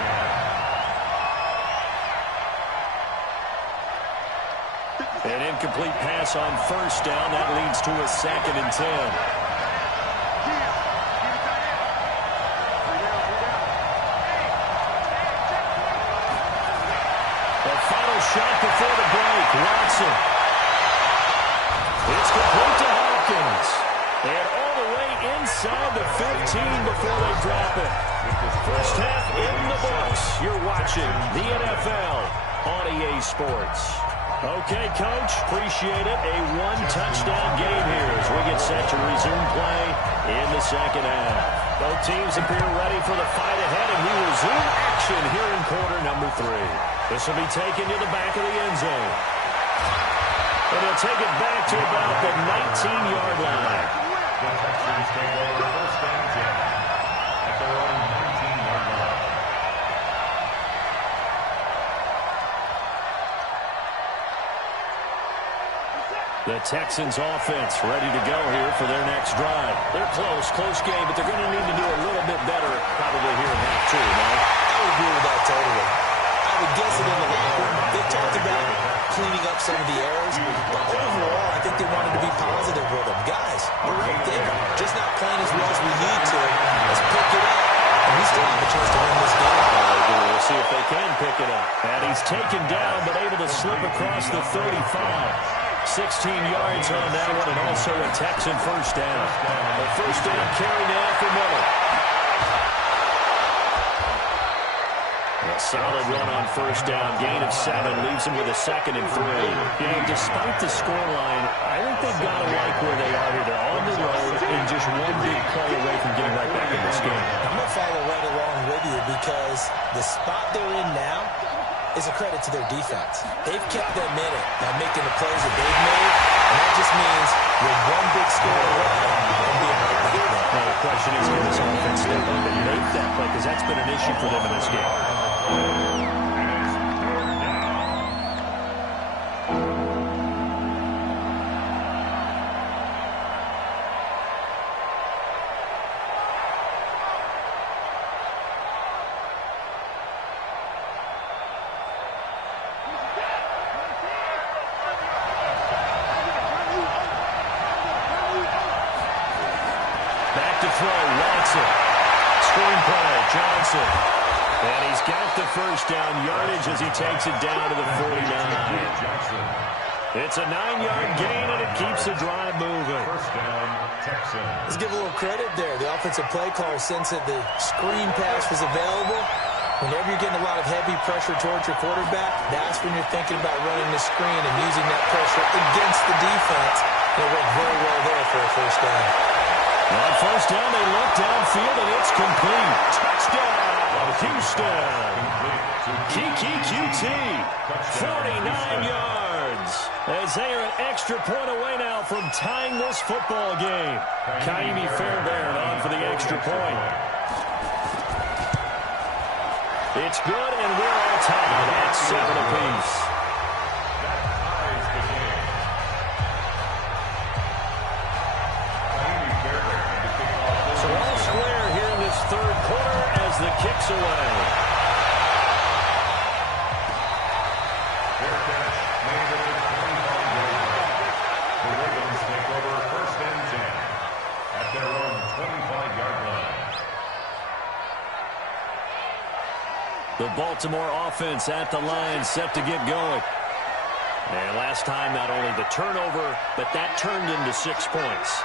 10. An incomplete pass on first down. That leads to a second and 10. Shot before the break. Watson. It's complete to Hopkins. And all the way inside the 15 before they drop it. First half in the books. You're watching the NFL on EA Sports. Okay, Coach, appreciate it. A one-touchdown game here as we get set to resume play in the second half. Both teams appear ready for the fight ahead, and we resume action here in quarter number 3. This will be taken to the back of the end zone. And he'll take it back to about the 19-yard line. The Texans take over first and 10 at their own 19-yard line. The Texans offense ready to go here for their next drive. They're close game, but they're going to need to do a little bit better probably here in half 2, no? I would agree with that totally. I would guess it in the locker room. They talked about cleaning up some of the errors, but overall, I think they wanted to be positive with them. Guys, we're right there. Just not playing as well as we need to. Let's pick it up, and we still have a chance to win this game. We'll see if they can pick it up. And he's taken down, but able to slip across the 35. 16 yards on that one, and also a Texan first down. A first down carry now for Miller. A solid run on first down. Gain of 7 leaves him with a second and 3. You know, despite the scoreline, I think they've got to like where they are here. They're on the road and just one big play away from getting right back in this game. I'm going to follow right along with you because the spot they're in now is a credit to their defense. They've kept them in it by making the plays that they've made, and that just means you're one big score away from being right back there. Now the question is, can this offense step up and make that play? Because that's been an issue for them in this game. Back to throw, Watson. Screen play, Johnson. And he's got the first down yardage as he takes it down to the 49. It's a 9-yard gain, and it keeps the drive moving. First down, Texans. Let's give a little credit there. The offensive play caller sensed that the screen pass was available. Whenever you're getting a lot of heavy pressure towards your quarterback, that's when you're thinking about running the screen and using that pressure against the defense. And it worked very well there for a first down. On first down, they look downfield, and it's complete. Touchdown, Houston. Kiki QT, 49 yards. As they are an extra point away now from tying this football game. Kaimi Fairbairn on for the extra point. It's good, and we're all tied at 7 apiece. So all square here in this third quarter as the kick's away. Fair catch made at the 25-yard line. The Ravens take over first and 10 at their own 25-yard line. The Baltimore offense at the line, set to get going. And last time, not only the turnover, but that turned into 6 points.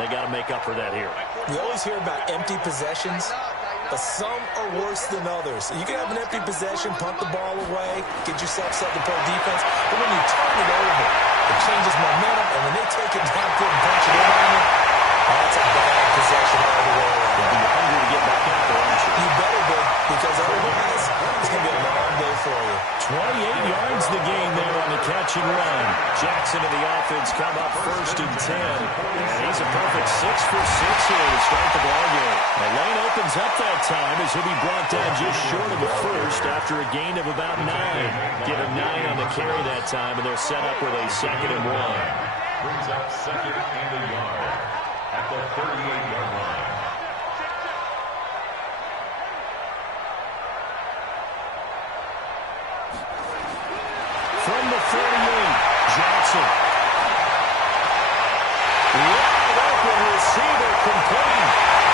They got to make up for that here. We always hear about empty possessions, but some are worse than others. You can have an empty possession, punt the ball away, get yourself set to play defense, but when you turn it over, it changes momentum, and when they take it downfield and punch it in on you, that's a bad possession all the way around. You'll be hungry to get back out there, aren't you? You better be, because otherwise, it's going to be a long day for you. 28 yards the gain there on the catch and run. Jackson and the offense come up first and 10. And he's a perfect 6 for 6 here to start the ballgame. The lane opens up that time as he'll be brought down just short of the first after a gain of about 9. Give him 9 on the carry that time, and they'll set up with a 2nd and 1. Brings up 2nd and a yard at the 38-yard line. From the 48, Jackson. Wide open receiver complete.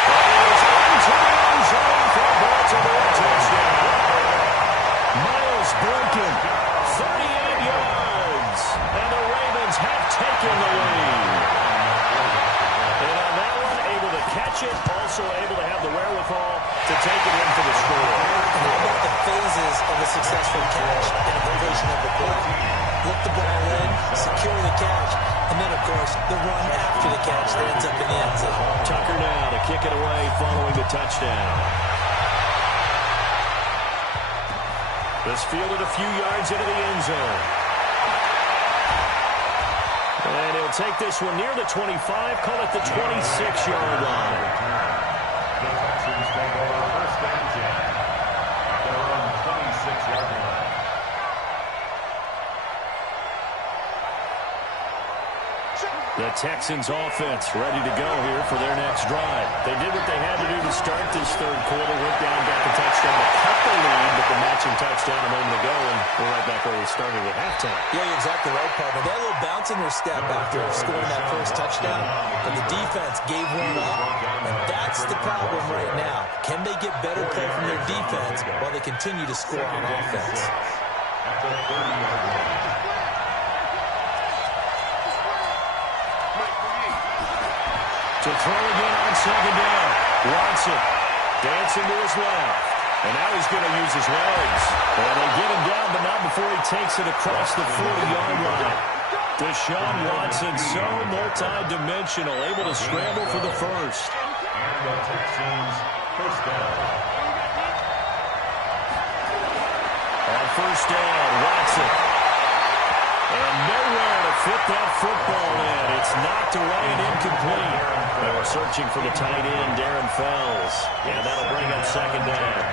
And it's into the end zone for Baltimore touchdown. Miles Boykin, 38 yards. And the Ravens have taken the lead. And on that one, able to catch it, also able to have the wherewithal to take it in for the score. And how about the phases of a successful catch and a completion of the play? Look the ball in, secure the catch, and then, of course, the run after the catch that ends up in the end zone. Tucker now to kick it away following the touchdown. This fielded a few yards into the end zone. And he'll take this one near the 25, call it the 26-yard line. The Texans take over first and 10 at their own 26-yard line. The Texans offense ready to go here for their next drive. They did what they had to do to start this third quarter. Went down, got the touchdown, a couple lead, but the matching touchdown a moment ago, and we're right back where we started at halftime. Yeah, you're exactly right, partner. They had a little bounce in their step after scoring that first touchdown, but the defense gave one up, and that's the problem right now. Can they get better play from their defense while they continue to score on offense? At the 30-yard line. To throw again on second down. Watson dancing to his left. And now he's going to use his legs. And they get him down, but not before he takes it across the 40-yard line. Deshaun Watson, so multi-dimensional, able to scramble for the first. And the Texans first down. On first down, Watson. And nowhere to fit that football in. It's knocked away and incomplete. They were searching for the tight end, Darren Fells. And that'll bring up second down.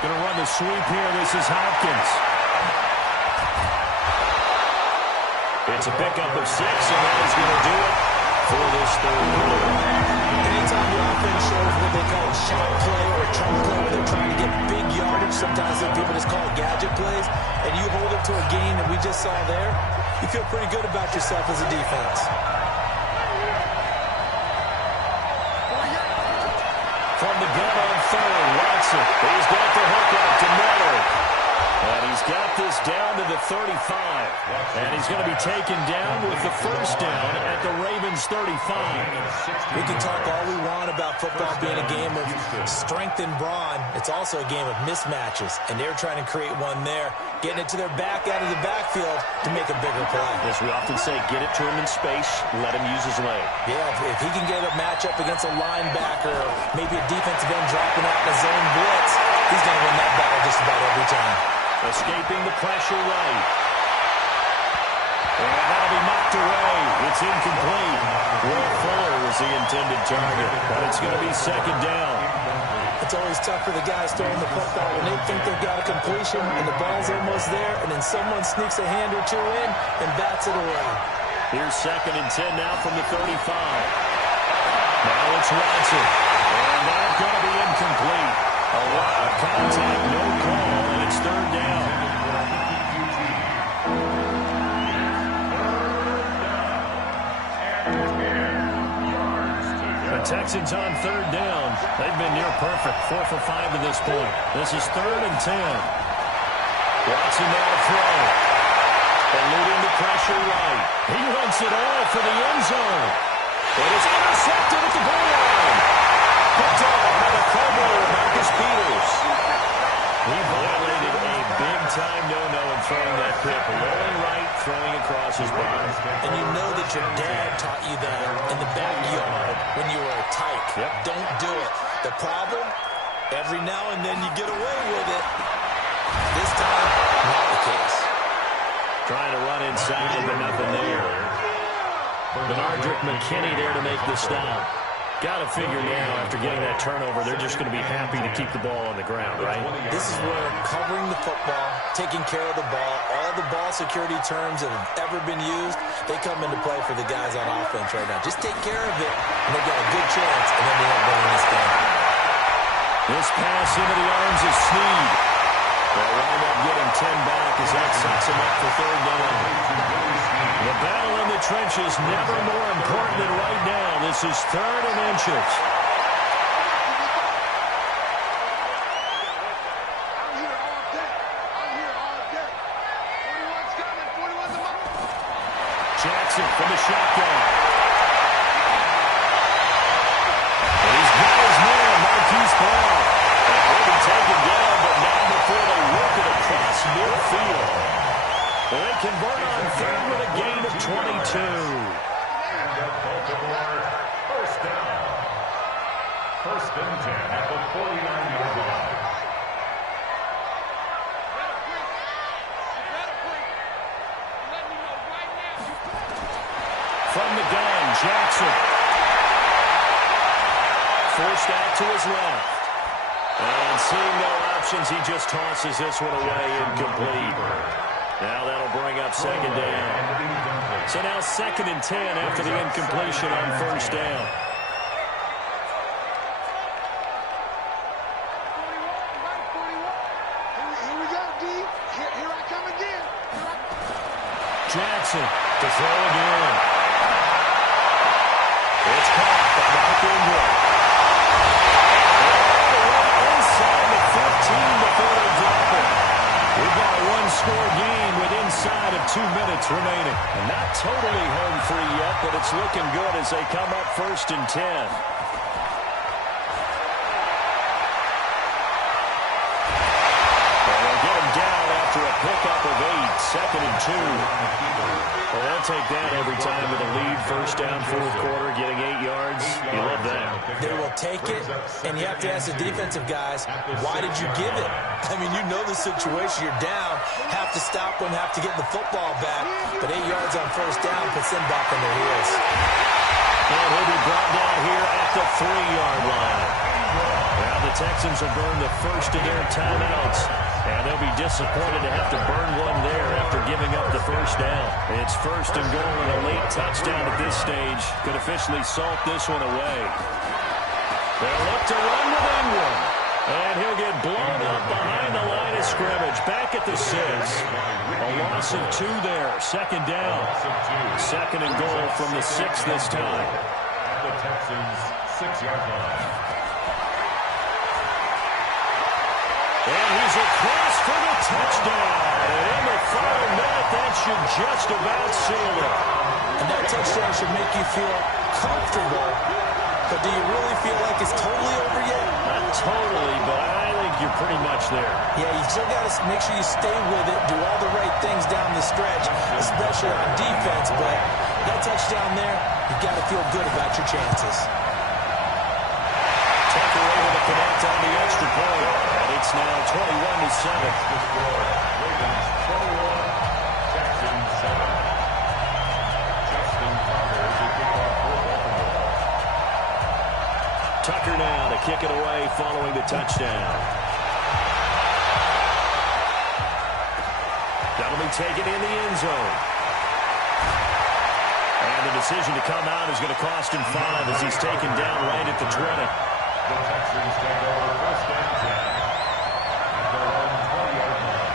Going to run the sweep here. This is Hopkins. It's a pickup of 6, and that is going to do it for this third quarter. Anytime anytime the offense shows what they call a shot play or a trunk play where they're trying to get big yardage, sometimes some people just call it gadget plays, and you hold it to a gain that we just saw there, you feel pretty good about yourself as a defense. From the gun on third, Watson. He's got the hook up to Miller. And he's got this down to the 35. And he's going to be taken down with the first down at the Ravens 35. We can talk all we want about football being a game of strength and brawn. It's also a game of mismatches. And they're trying to create one there, getting it to their back out of the backfield to make a bigger play. As we often say, get it to him in space, let him use his leg. Yeah, if he can get a matchup against a linebacker or maybe a defensive end dropping out in a zone blitz, he's going to win that battle just about every time. Escaping the pressure right. And that'll be knocked away. It's incomplete. Will Fuller was the intended target, but it's going to be second down. It's always tough for the guys throwing the football when they think they've got a completion and the ball's almost there, and then someone sneaks a hand or two in and bats it away. Here's second and 10 now from the 35. Now it's Watson. And that's going to be incomplete. A lot of contact, no call, and it's third down. The Texans on third down. They've been near perfect, 4 for 5 to this point. This is third and 10. Watson now to throw. Eluding the pressure right. He wants it all for the end zone. It is intercepted at the goal line. Picked off by the Cobra, Marcus Peters. He violated a big-time no-no in throwing that pick. Rolling right, throwing across his body. And you know that your dad taught you that in the backyard when you were a tyke. Yep. Don't do it. The problem, every now and then you get away with it. This time, not the case. Trying to run inside, but nothing there. Benardrick McKinney there to make the stop. Got to figure now, after getting that turnover, they're just going to be happy to keep the ball on the ground, right? This is where covering the football, taking care of the ball, all the ball security terms that have ever been used, they come into play for the guys on offense right now. Just take care of it, and they've got a good chance, and then they end up winning this game. This pass into the arms of Snead. They'll wind up getting 10 back as that sets him up for third down. The battle in the trenches never more important than right now. This is third and inches. I'm here all day. I'm here all day. 41's coming. 41's a mile. Jackson from the shotgun. And he's got his man, Marquise Brown. And he'll be taken down, but not before they work it across midfield. They convert on third with a gain of 22. And a Baltimore first down. First and 10 at the 49-yard line. From the gun, Jackson. Forced out to his left. And seeing no options, he just tosses this one away, incomplete. Now that'll bring up second down. So now second and 10 after the incompletion on first down. Here we go, D. Here I come again. Jackson to throw again. It's caught by Mark Ingram. Inside the 15 before they drop it. We've got a one-score game with inside of 2 minutes remaining. And not totally home free yet, but it's looking good as they come up first and 10. Down after a pickup of 8, second and 2. Well, they'll take that every time with a lead. First down, fourth quarter, getting 8 yards. You love that. They will take it, and you have to ask the defensive guys, why did you give it? I mean, you know the situation. You're down, have to stop them, have to get the football back. But 8 yards on first down puts them back on their heels. And he'll be brought down here at the 3-yard line. Now the Texans will burn the first of their timeouts. And they'll be disappointed to have to burn one there after giving up the first down. It's first and goal and a late touchdown at this stage could officially salt this one away. They'll look to run with Ingram. And he'll get blown up behind the line of scrimmage. Back at the 6. A loss of 2 there. Second down. Second and goal from the 6 this time. At the Texans' 6-yard line. And he's across for the touchdown. And in the final minute, that should just about seal it. And that touchdown should make you feel comfortable. But do you really feel like it's totally over yet? Not totally, but I think you're pretty much there. Yeah, you still got to make sure you stay with it, do all the right things down the stretch, especially on defense. But that touchdown there, you've got to feel good about your chances. Tucker able to connect on the extra point. And it's now 21-7. The score, Ravens 21, Texans 7. Justin Tucker to kick off for Baltimore. Tucker now to kick it away following the touchdown. That'll be taken in the end zone. And the decision to come out is going to cost him 5 as he's taken down right at the 20. The Texans take over first and 10 at their own 20-yard line.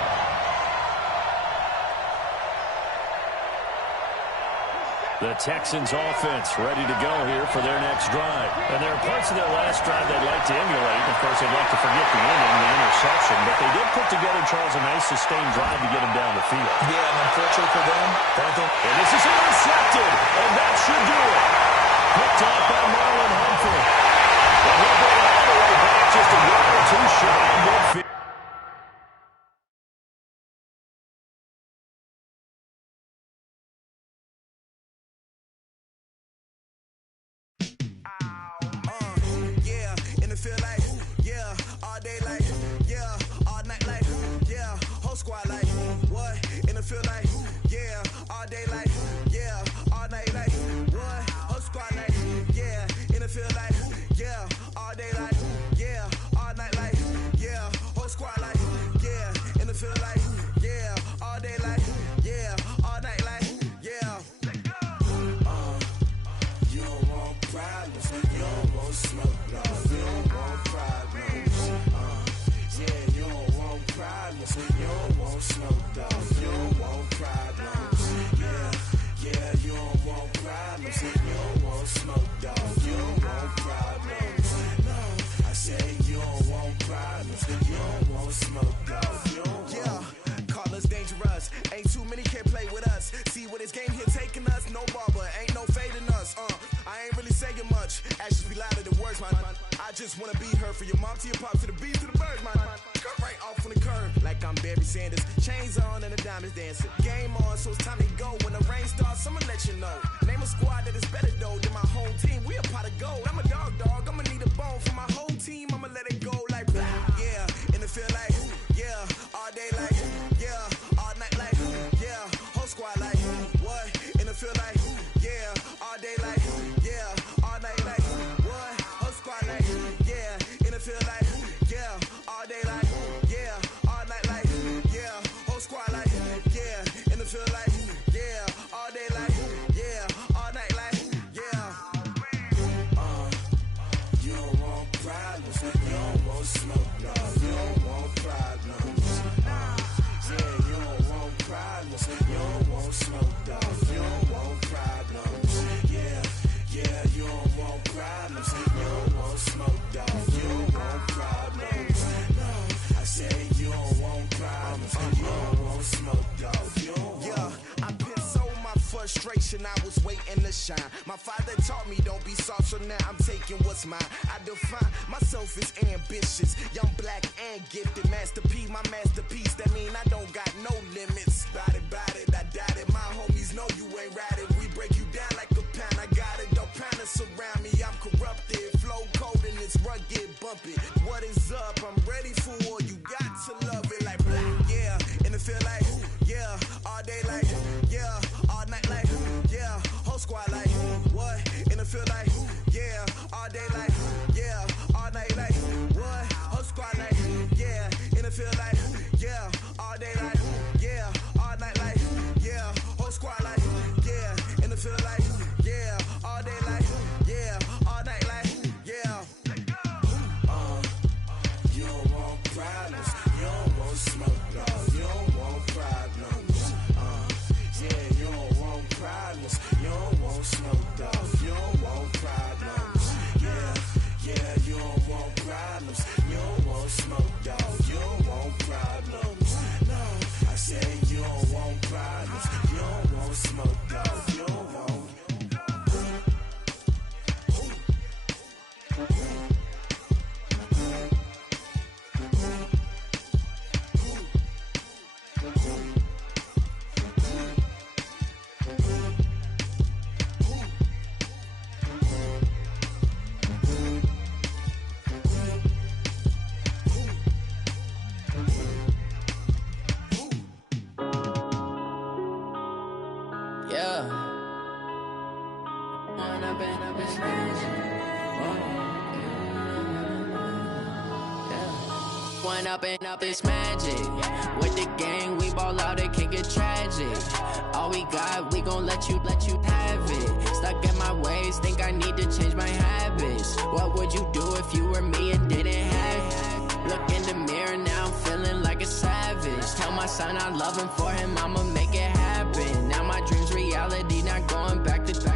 The Texans offense ready to go here for their next drive. And there are parts of their last drive they'd like to emulate. Of course, they'd like to forget the inning, the interception. But they did put together, Charles, a nice sustained drive to get them down the field. Yeah, and unfortunately for them, and this is intercepted. And that should do it. Picked off by Marlon Humphrey. And he'll go all the way back just a yard or 2 shy of midfield. I was waiting to shine. My father taught me don't be soft, so now I'm taking what's mine. I define myself as ambitious, young, black, and gifted. Masterpiece, my masterpiece. That mean I don't got no limits. Bout it, I doubt it. My homies know you ain't ratted. We break you down like a pound. I got it, don't pound us around me. I'm corrupted, flow cold and it's rugged, bump it. What is up? I'm ready for war. You got to love it like black, yeah. And it feel like, yeah, all day like, yeah, all night like, yeah, whole squad like, what? And it feel like, yeah, all day like, yeah, all night like, what? Whole squad like, yeah, and it feel like, yeah, all day like, yeah, all night like, yeah, whole squad like, yeah, and it feel like, yeah, all day like, yeah, all night like, yeah. problems. You don't want smoke, dog. You don't want problems. Yeah, you don't want problems. You don't want smoke, dog. You don't want problems. Yeah, you don't want problems. You don't want smoke, dog. You don't want problems. No, I said you don't want problems. You don't want smoke, dog. You don't want. Up this magic. With the gang, we ball out, it can get tragic. All we got, we gon' let you have it. Stuck in my ways, think I need to change my habits. What would you do if you were me and didn't have it? Look in the mirror, now I'm feeling like a savage. Tell my son I love him, for him I'ma make it happen. Now my dream's reality, not going back to.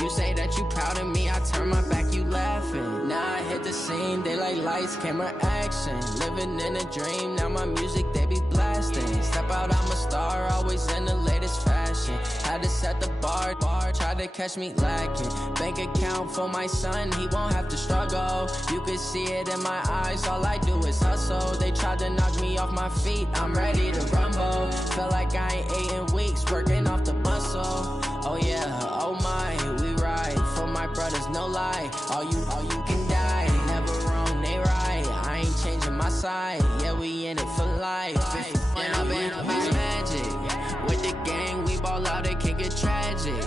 You say that you proud of me, I turn my back, you laughing. Now I hit the scene, they like lights, camera, action. Living in a dream, now my music, they be blasting. Step out, I'm a star, always in the latest fashion. Had to set the bar, try to catch me lacking. Bank account for my son, he won't have to struggle. You can see it in my eyes, all I do is hustle. They tried to knock me off my feet, I'm ready to rumble. Feel like I ain't ate in weeks, working off the muscle. Oh yeah, oh my, we ride for my brothers, no lie. All you can die, never wrong, they right. I ain't changing my side, yeah, we in it for life. When up in it's magic. With the gang, we ball out, it can get tragic.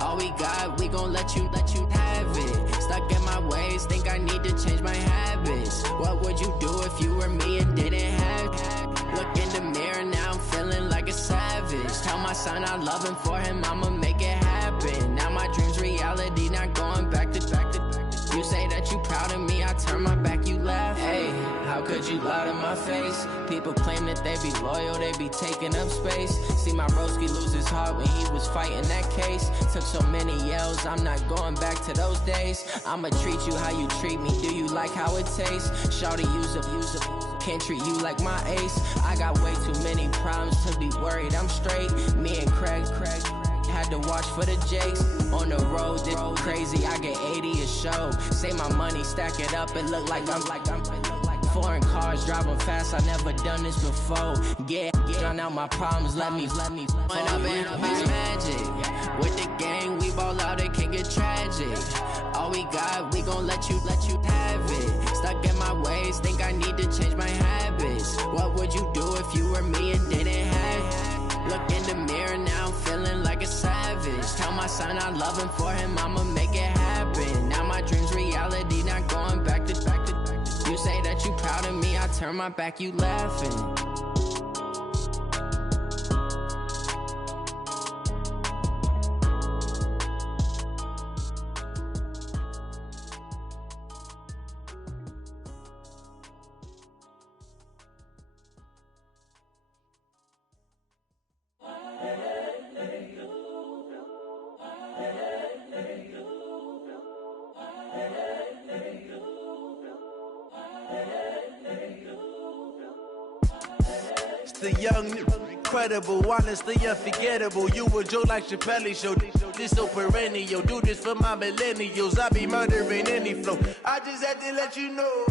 All we got, we gon' let you have it. Stuck in my ways, think I need to change my habits. What would you do if you were me and didn't have it? Look in the mirror, now I'm feeling like a savage. Tell my son I love him, for him I'ma make it happen. Now my dream's reality, not going back to. You say that you proud of me, I turn my back, you laugh. Hey, how could you lie to my face? People claim that they be loyal, they be taking up space. See my broski lose his heart when he was fighting that case. Took so many yells, I'm not going back to those days. I'ma treat you how you treat me, do you like how it tastes? Shawty, use up, can't treat you like my ace. I got way too many problems to be worried, I'm straight. Me and Craig had to watch for the Jakes. On the road, this crazy, I get 80 a show. Say my money, stack it up, it look like I'm foreign cars, driving fast, I never done this before. Get drown out my problems, let me When up in it's magic. With the gang, we ball out, it can get tragic. All we got, we gon' let you have it. Stuck in my ways, think I need to change my habits. What would you do if you were me and didn't have it? Look in the mirror, now I'm feeling like a savage. Tell my son I love him, for him I'ma make it happen. Now my dream's reality, not going back to. You say that you proud of me, I turn my back, you laughing. The young, incredible, honestly unforgettable. You a Joe like Chappelle show. This so perennial. Do this for my millennials. I be murdering any flow. I just had to let you know.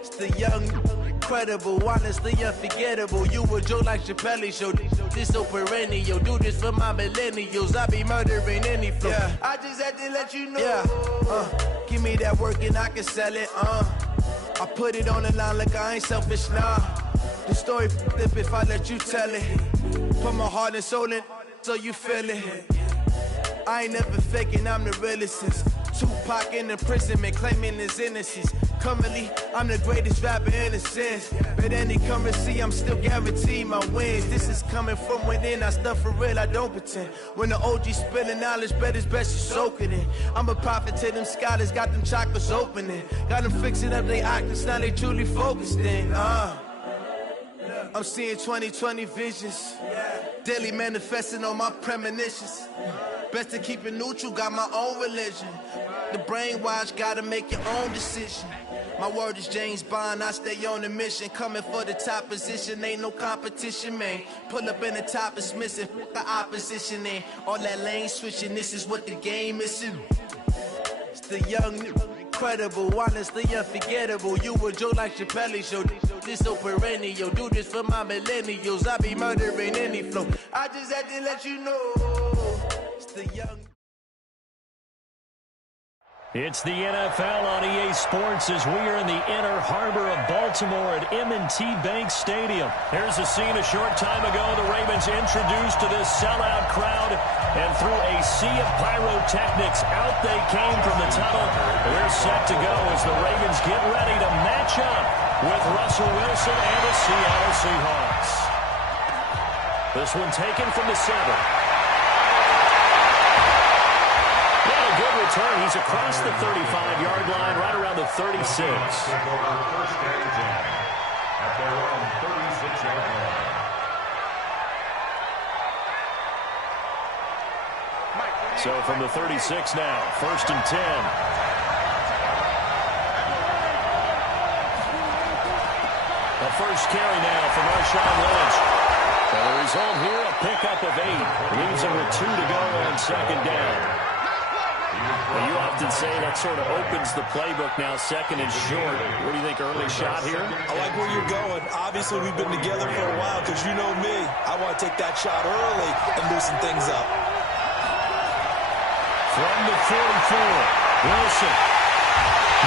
It's the young, incredible, honestly unforgettable. You a Joe like Chappelle show. This so perennial. Do this for my millennials. I be murdering any flow. Yeah. I just had to let you know. Yeah. Give me that work and I can sell it. I put it on the line like I ain't selfish, nah. The story flip if I let you tell it. Put my heart and soul in so you feel it. I ain't never faking, I'm the realest since Tupac in imprisonment, claiming his innocence. Currently, I'm the greatest rapper in a sense. But any currency, I'm still guaranteed my wins. This is coming from within, I stuff for real, I don't pretend. When the OG spilling knowledge, bet it's best you soak it in. I'm a prophet to them scholars, got them chakras opening. Got them fixing up their octaves, now they truly focused in. I'm seeing 2020 visions. Daily manifesting on my premonitions. Best to keep it neutral, got my own religion. The brainwash, gotta make your own decision. My word is James Bond, I stay on a mission. Coming for the top position, ain't no competition, man. Pull up in the top, it's missing, the opposition in. All that lane switching, this is what the game is. It's the young, incredible, honestly unforgettable. You a joke like Chappelle show. This so perennial, do this for my millennials. I be murdering any flow. I just had to let you know. It's the young. It's the NFL on EA Sports as we are in the inner harbor of Baltimore at M&T Bank Stadium. Here's a scene a short time ago. The Ravens introduced to this sellout crowd, and through a sea of pyrotechnics, out they came from the tunnel. They're set to go as the Ravens get ready to match up with Russell Wilson and the Seattle Seahawks. This one taken from the 7. Good return. He's across the 35-yard line, right around the 36. First and 10 at their own 36-yard line. So from the 36 now, first and 10. The first carry now for Marshawn Lynch. So the result here, a pickup of 8. Leaves him with 2 to go on second down. Well, you often say that sort of opens the playbook now, second and short. What do you think, early shot here? I like where you're going. Obviously, we've been together for a while because you know me. I want to take that shot early and loosen things up. From the 44, Wilson.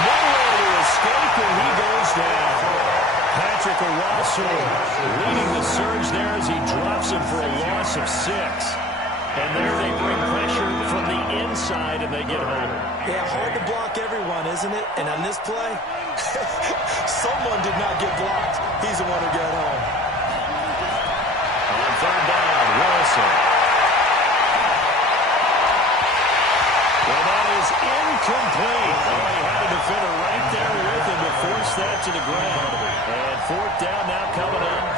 Nowhere to escape, and he goes down. Patrick Owusu leading the surge there as he drops him for a loss of 6. And there they bring pressure from the inside, and they get home. Yeah, hard to block everyone, isn't it? And on this play, someone did not get blocked. He's the one who got home. On third down, Wilson. Well, that is incomplete. Oh, he had a defender right there with him to force that to the ground. And fourth down now coming up.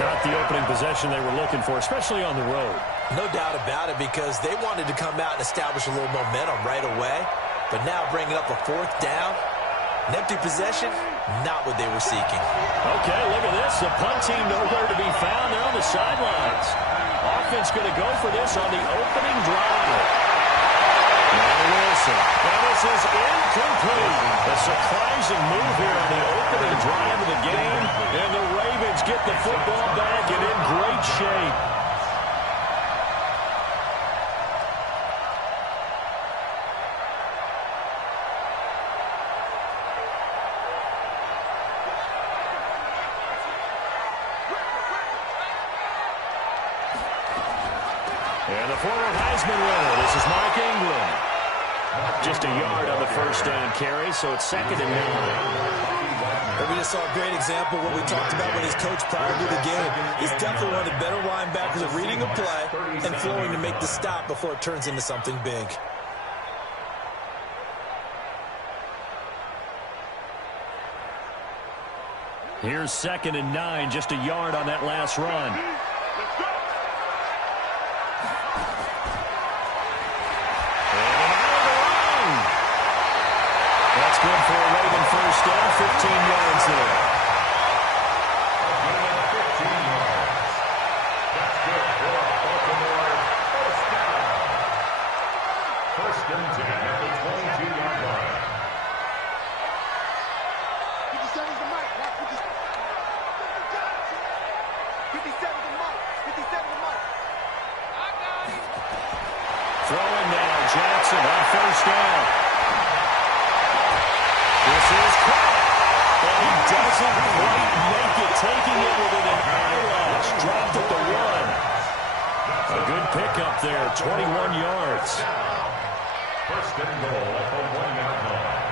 Not the opening possession they were looking for, especially on the road. No doubt about it, because they wanted to come out and establish a little momentum right away. But now bringing up a fourth down, an empty possession, not what they were seeking. Okay, look at this. The punt team nowhere to be found. They're on the sidelines. Offense going to go for this on the opening drive. Now Wilson. Now this is incomplete. A surprising move here on the opening drive of the game. And the Ravens get the football back and in great shape. And the former Heisman winner, this is Mark Ingram. Just a yard on the first down carry, so it's second and 9. And we just saw a great example of what we talked about with his coach prior to the game. He's definitely one of the better linebackers at reading a play and flowing to make the stop before it turns into something big. Here's second and 9, just a yard on that last run. That's good for a Raven first down, 15 yards there. 15 yards. That's good for Baltimore first down. First and 10 at the 22-yard line. 57's the mic. 57's the mic. 57's the mic. I got it. Throwing now, Jackson on first down. This is caught, but he doesn't quite make it, taking it within an eyelash, dropped at the 1. A good pickup there, 21 yards. First and goal at the 1-yard line.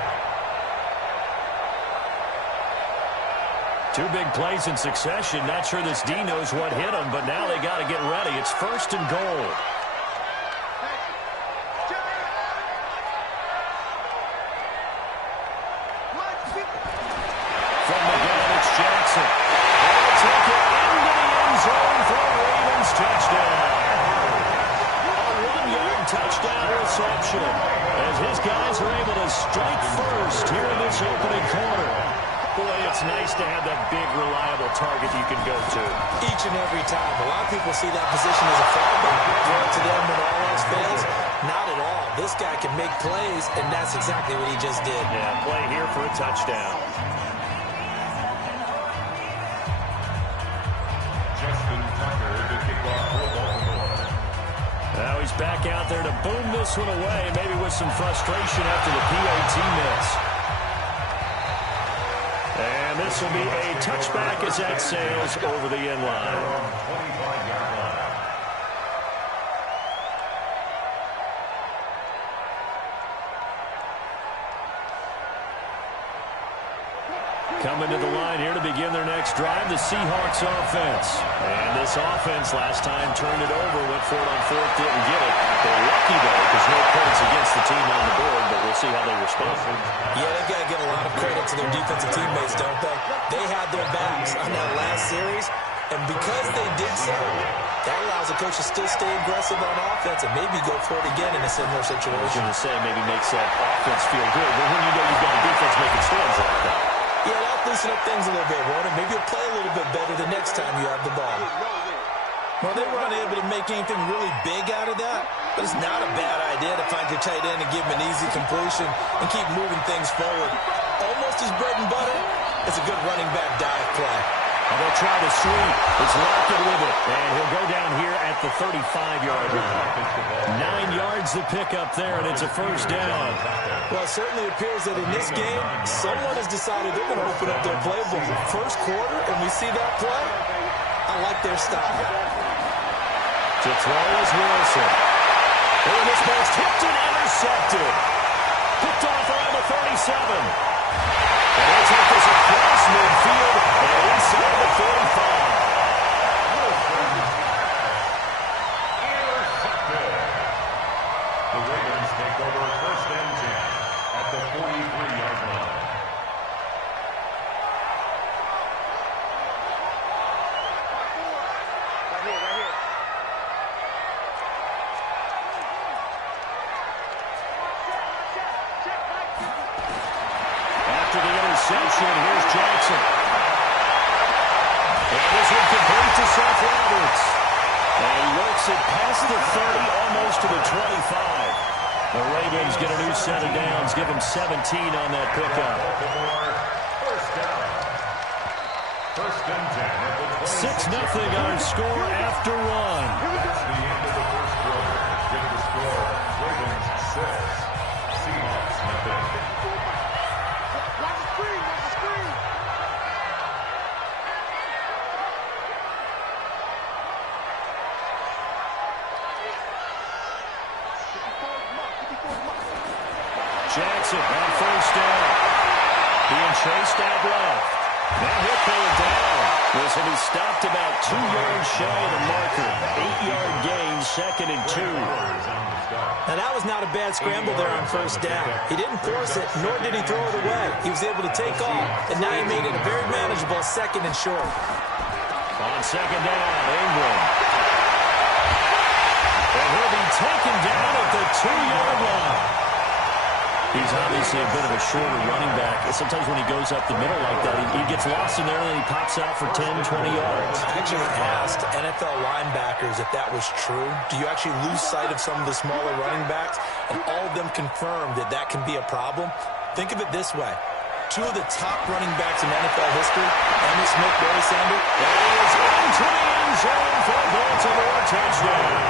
Two big plays in succession. Not sure this D knows what hit him, but now they got to get ready. It's 1st and goal. From the gun, it's Jackson. They'll take it into the end zone for a Ravens touchdown. A 1-yard touchdown reception as his guys are able to strike first here in this opening quarter. Boy, it's nice to have that big, reliable target you can go to. Each and every time. A lot of people see that position as a fallback. Throw it to them when all else fails. Not at all. This guy can make plays, and that's exactly what he just did. Yeah, play here for a touchdown. Justin Tucker to kick off for Baltimore. Now he's back out there to boom this one away, maybe with some frustration after the PAT miss. And this will be a touchback as that sails over the end line. 25-yard line. Coming to the line here to begin their next drive, the Seahawks offense. And this offense last time turned it over, went for it on 4th, didn't get it. They're lucky, though, because no points against the team on the board, but we'll see how they respond. Yeah, they've got to give a lot of credit to their defensive teammates, don't they? They had their backs on that last series, and because they did so, that allows the coach to still stay aggressive on offense and maybe go for it again in a similar situation. I was going to say, maybe makes that offense feel good, but when you know you've got a defense making stands like that. Yeah, that'll loosen up things a little bit, won't it? Maybe you'll play a little bit better the next time you have the ball. Well, they were unable to make anything really big out of that, but it's not a bad idea to find your tight end and give him an easy completion and keep moving things forward. Almost his bread and butter. It's a good running back dive play. And they'll try the sweep. It's Lockett with it. And he'll go down here at the 35-yard line. 9 yards to pick up there, and it's a first down. Well, it certainly appears that in this game, someone has decided they're going to open up their playbook. First quarter, and we see that play. I like their style. To throw is Wilson. And this ball's tipped and intercepted. Picked off around the 37. And he'll take this across midfield and inside the 45. The Ravens take over 1st and 10 at the 43-yard line. After the interception, here's Jackson. And this one complete to Seth Roberts. And he works it past the 30, almost to the 25. The Ravens get a new set of downs, give them 17 on that pickup. First down. 1st and 10 at the 6-0 our score after one. That's the end of the first quarter. With the score, Ravens 6, Seahawks nothing. Watch the screen, watch the screen. Jackson on first down. Being chased out left. Now he'll pull it down. This will be stopped about 2 yards shy of the marker. 8-yard gain, 2nd and 2. Now, that was not a bad scramble there on first down. He didn't force it, nor did he throw it away. He was able to take off, and now he made it a very manageable 2nd and short. On 2nd down, Ingram. And he'll be taken down at the 2-yard line. He's obviously a bit of a shorter running back. Sometimes when he goes up the middle like that, he gets lost in there, and then he pops out for 10, 20 yards. I actually asked NFL linebackers if that was true. Do you actually lose sight of some of the smaller running backs? And all of them confirmed that that can be a problem. Think of it this way. 2 of the top running backs in NFL history, Emmitt Smith, Barry Sanders. And he is into the end zone for a Baltimore touchdown.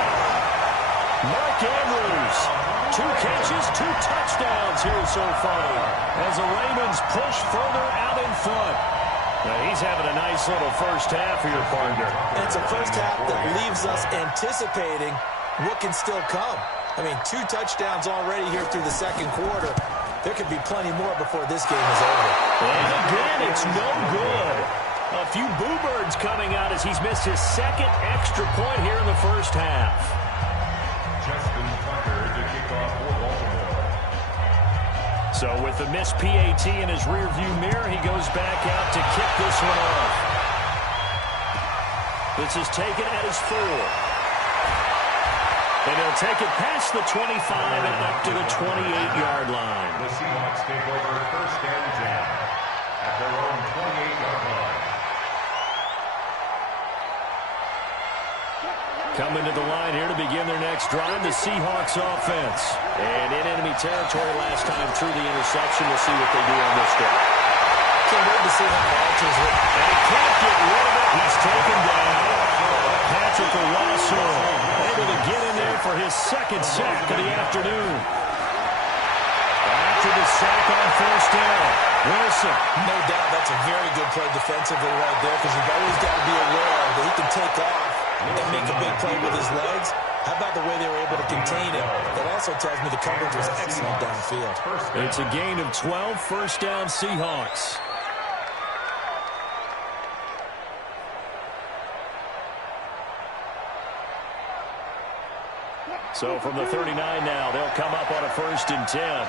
Mark Andrews, 2 catches, 2 touchdowns here so far as the Ravens push further out in front. Now he's having a nice little first half for your partner. And it's a first half that leaves us anticipating what can still come. I mean, 2 touchdowns already here through the 2nd quarter. There could be plenty more before this game is over. And again, it's no good. few boo birds coming out as he's missed his second extra point here in the first half. Justin Tucker to kick off for Baltimore. So with the missed PAT in his rearview mirror, he goes back out to kick this one off. This is taken at his 4. And he'll take it past the 25 and up to the 28-yard line. The Seahawks take over first and 10 at their own 28-yard line. Coming to the line here to begin their next drive, the Seahawks offense. And in enemy territory last time through the interception. We'll see what they do on this drive. Can't wait to see how Archer's with. And he can't get rid of it. He's taken down. Patrick Owusu able to get in there for his second sack of the afternoon. After the sack on first down, Wilson. No doubt that's a very good play defensively right there because you've always got to be aware that he can take off and make a big play with his legs. How about the way they were able to contain him? That also tells me the coverage was excellent downfield. It's a gain of 12, first down Seahawks. So from the 39 now, they'll come up on a first and 10. Out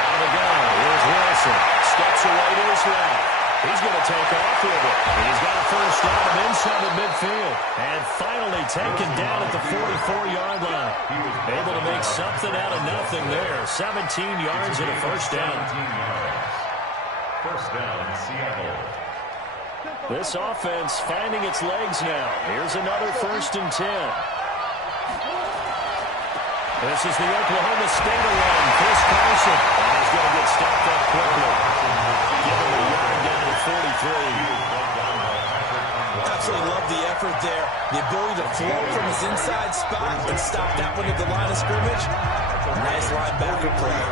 of the gun, here's Wilson. Steps away to his left. He's going to take off with it. He's got a first down inside the midfield. And finally taken down at the 44-yard line. Able to make something out of nothing there. 17 yards and a first down. First down, Seattle. This offense finding its legs now. Here's another first and 10. This is the Oklahoma State run. Chris Carson. And he's going to get stopped up quickly. Give him a yard down to 43. Absolutely love the effort there. The ability to flow from his inside spot and stop that one at the line of scrimmage. Nice linebacker play.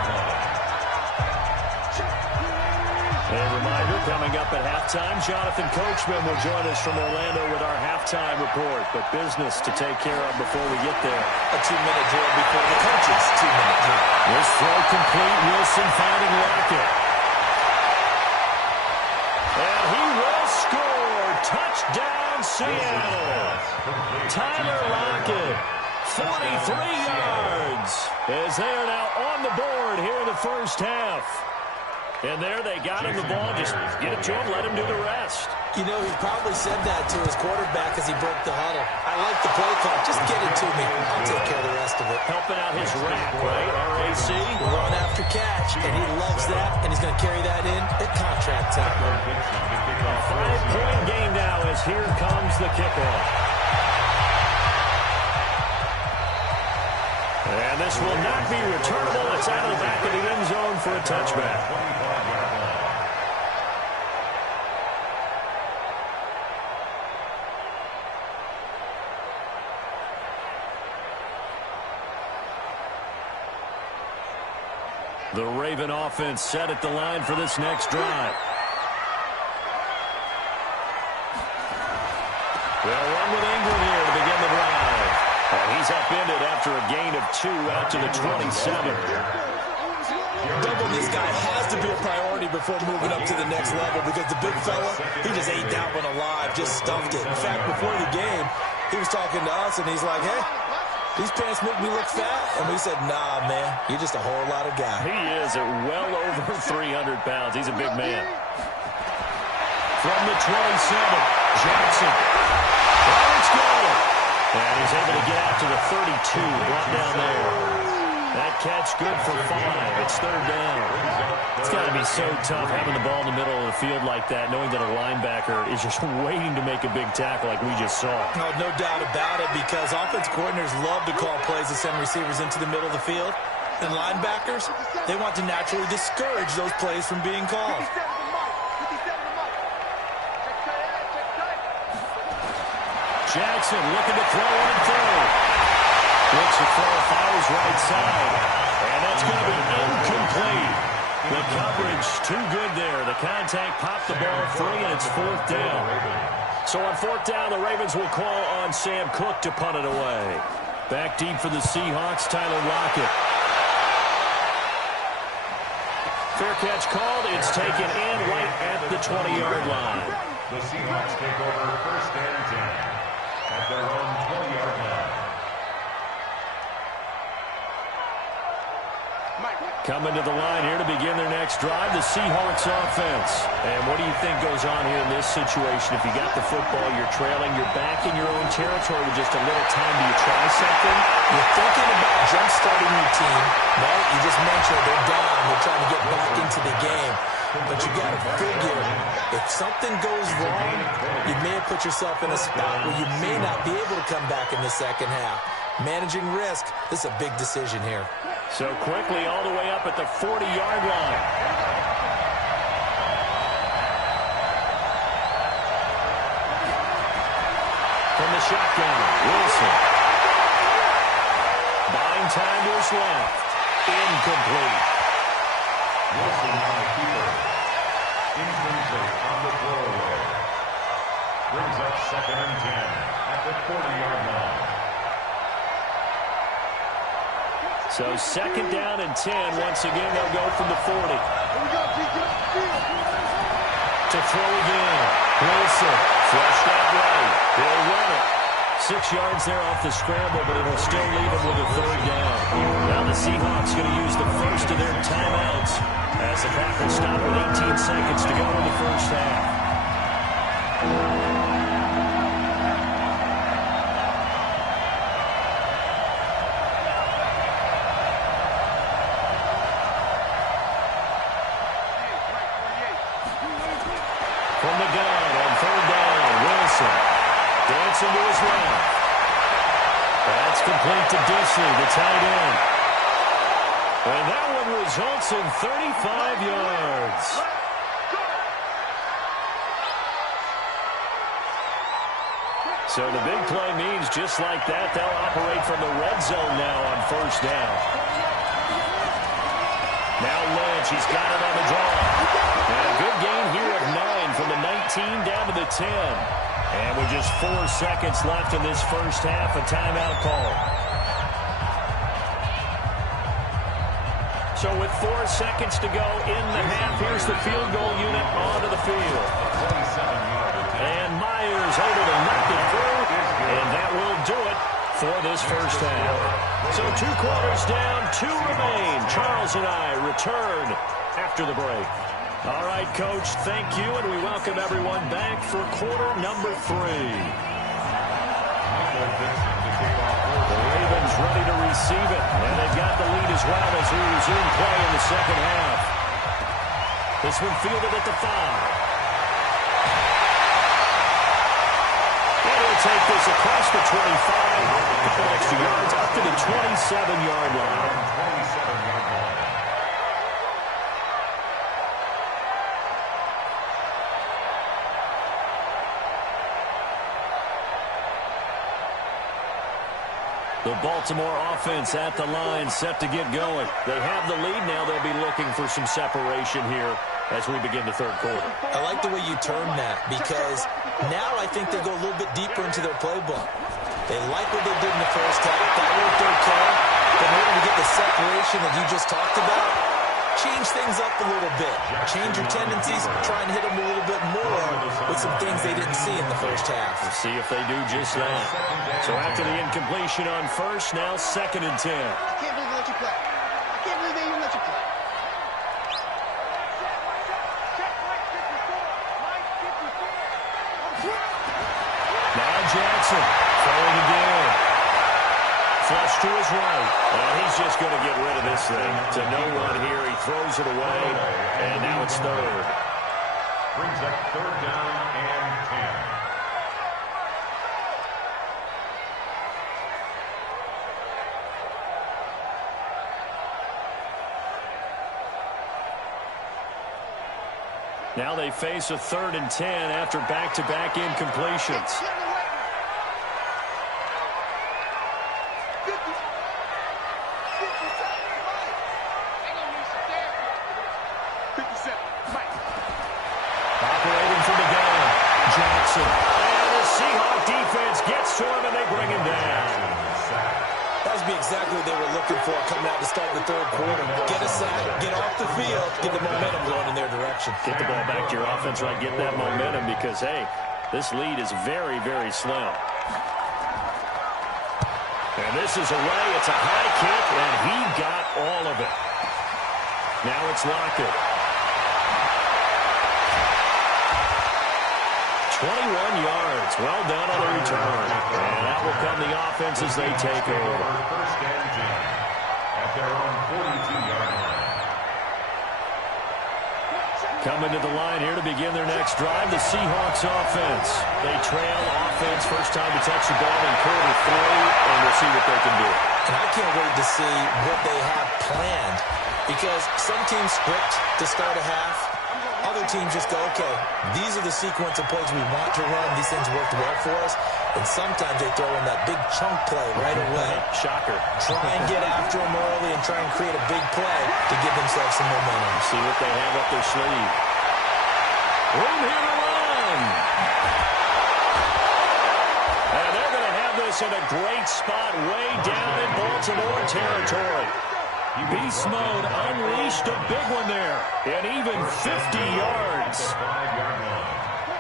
A reminder, coming up at halftime, Jonathan Coachman will join us from Orlando with our halftime report. But business to take care of before we get there. A 2-minute drill before the coach's 2-minute drill. This throw complete. Wilson finding Lockett. And he will score. Touchdown, Seattle. Tyler Lockett, 43 yards. As they are now on the board here in the first half. And there they got him the ball. Just get it to him, let him do the rest. You know, he probably said that to his quarterback as he broke the huddle. I like the play call. Just get it to me. I'll take care of the rest of it. Helping out his rack, right? RAC. Run after catch. And he loves that. And he's going to carry that in at contract time. A 5-point game now as here comes the kickoff. And this will not be returnable. It's out of the back of the end zone for a touchback. The Raven offense set at the line for this next drive. They'll run with Ingram here to begin the drive. And he's upended after a gain of 2 out to the 27. Double this guy has to be a priority before moving up to the next level because the big fella, he just ate that one alive, just stuffed it. In fact, before the game, he was talking to us, and he's like, hey, these pants make me look fat. And we said, nah, man, you're just a whole lot of guy. He is at well over 300 pounds. He's a big man. From the 27, Jackson. Oh, it's got it. And he's able to get out to the 32, brought down there. That catch good for 5. It's third down. It's got to be so tough having the ball in the middle of the field like that, knowing that a linebacker is just waiting to make a big tackle like we just saw. No, no doubt about it, because offense coordinators love to call plays to send receivers into the middle of the field. And linebackers, they want to naturally discourage those plays from being called. Jackson looking to throw on third. Looks to throw, fires right side. And that's going to be incomplete. The coverage too good there. The contact popped the ball free, and it's fourth down. So on fourth down, the Ravens will call on Sam Cook to punt it away. Back deep for the Seahawks, Tyler Lockett. Fair catch called. It's taken in right at the 20-yard line. The Seahawks take over 1st and 10 at their own 20-yard line. Coming to the line here to begin their next drive, the Seahawks offense. And what do you think goes on here in this situation? If you got the football, you're trailing, you're back in your own territory with just a little time. Do you try something? You're thinking about jump-starting your team. No, you just mentioned they're down. They're trying to get back into the game. But you got to figure, if something goes wrong, you may have put yourself in a spot where you may not be able to come back in the second half. Managing risk, this is a big decision here. So quickly all the way up at the 40-yard line. From the shotgun, Wilson. Buying time to his left. Incomplete. Wilson on the keeper. Incomplete on the throwaway. Brings up 2nd and 10 at the 40-yard line. So 2nd down and 10. Once again, they'll go from the 40. To throw again. Wilson, flushed out right. They'll run it. 6 yards there off the scramble, but it'll still leave them with a 3rd down. Now the Seahawks going to use the first of their timeouts as the clock will stop with 18 seconds to go in the first half. From the gun on 3rd down, Wilson dancing to his left. That's complete to Disley, the tight end. And that one results in 35 yards. So the big play means just like that, they'll operate from the red zone now on 1st down. Now Lynch, he's got it on the draw. And a good gain here of 9 from the 19 down to the 10. And with just 4 seconds left in this first half, a timeout call. So with 4 seconds to go in the half, here's the field goal unit onto the field. And Myers able to knock it through, and that will do it for this first half. So 2 quarters down, 2 remain. Charles and I return after the break. All right, Coach, thank you, and we welcome everyone back for quarter number 3. The Ravens ready to receive it, and they've got the lead as well as we resume play in the second half. This one fielded at the 5. And he'll take this across the 25, a couple extra yards up to the 27-yard line. The Baltimore offense at the line, set to get going. They have the lead now. They'll be looking for some separation here as we begin the 3rd quarter. I like the way you term that, because now I think they go a little bit deeper into their playbook. They like what they did in the first half. That worked okay. But in order to get the separation that you just talked about, change things up a little bit. Change your tendencies, try and hit them a little bit more with some things they didn't see in the first half. We'll see if they do just that. So after the incompletion on 1st, now 2nd and 10. I can't believe they let you play. I can't believe they even let you play. Now Jackson throwing again. Flush to his right. And he's just going to get rid of this thing. To no run here. He throws it away. And now it's 3rd. Brings up 3rd down and 10. Now they face a 3rd and 10 after back-to-back incompletions. Operating from the gun, Jackson. And the Seahawk defense gets to him, and they bring him down. That would be exactly what they were looking for coming out to start the third quarter. Get a sack, get off the field, get the momentum going in their direction. Get the ball back to your offense, right? Get that momentum because, hey, this lead is very, very slim. And this is away. It's a high kick, and he got all of it. Now it's Lockett. 21 yards. Well done on the return. And that will come the offense as they take over. First and 10 at their own 42-yard line. Coming to the line here to begin their next drive, the Seahawks offense. They trail offense, first time to touch the ball in quarter 3, and we'll see what they can do. And I can't wait to see what they have planned, because some teams script to start a half. Other teams just go, okay, these are the sequence of plays we want to run. These things worked well for us. And sometimes they throw in that big chunk play right away. Shocker. Try and get after them early and try and create a big play to give themselves some momentum. See what they have up their sleeve. Room here to run. And they're going to have this in a great spot way down in Baltimore territory. Beast mode unleashed, a big one there, and even 50 yards.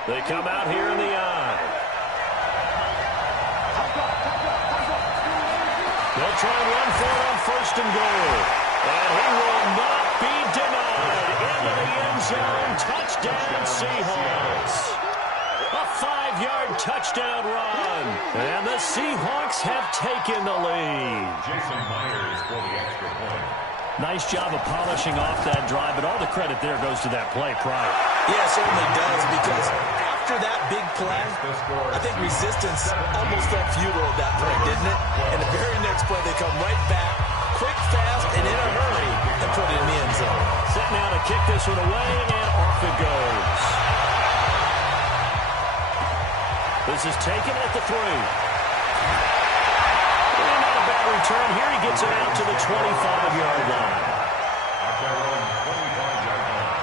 They come out here in the eye. They'll try and run for it on first and goal. And he will not be denied. Into the end zone. Touchdown, Seahawks. A 5-yard touchdown run. And the Seahawks have taken the lead. Jason Myers for the extra point. Nice job of polishing off that drive, but all the credit there goes to that play prior. Yeah, it certainly does, because after that big play, I think resistance almost felt futile at that point, didn't it? And the very next play, they come right back, quick, fast, and in a hurry, and put it in the end zone. Set now to kick this one away, and off it goes. This is taken at the 3. And not a bad return here. He gets it out to the 25-yard line. At their own 25-yard line.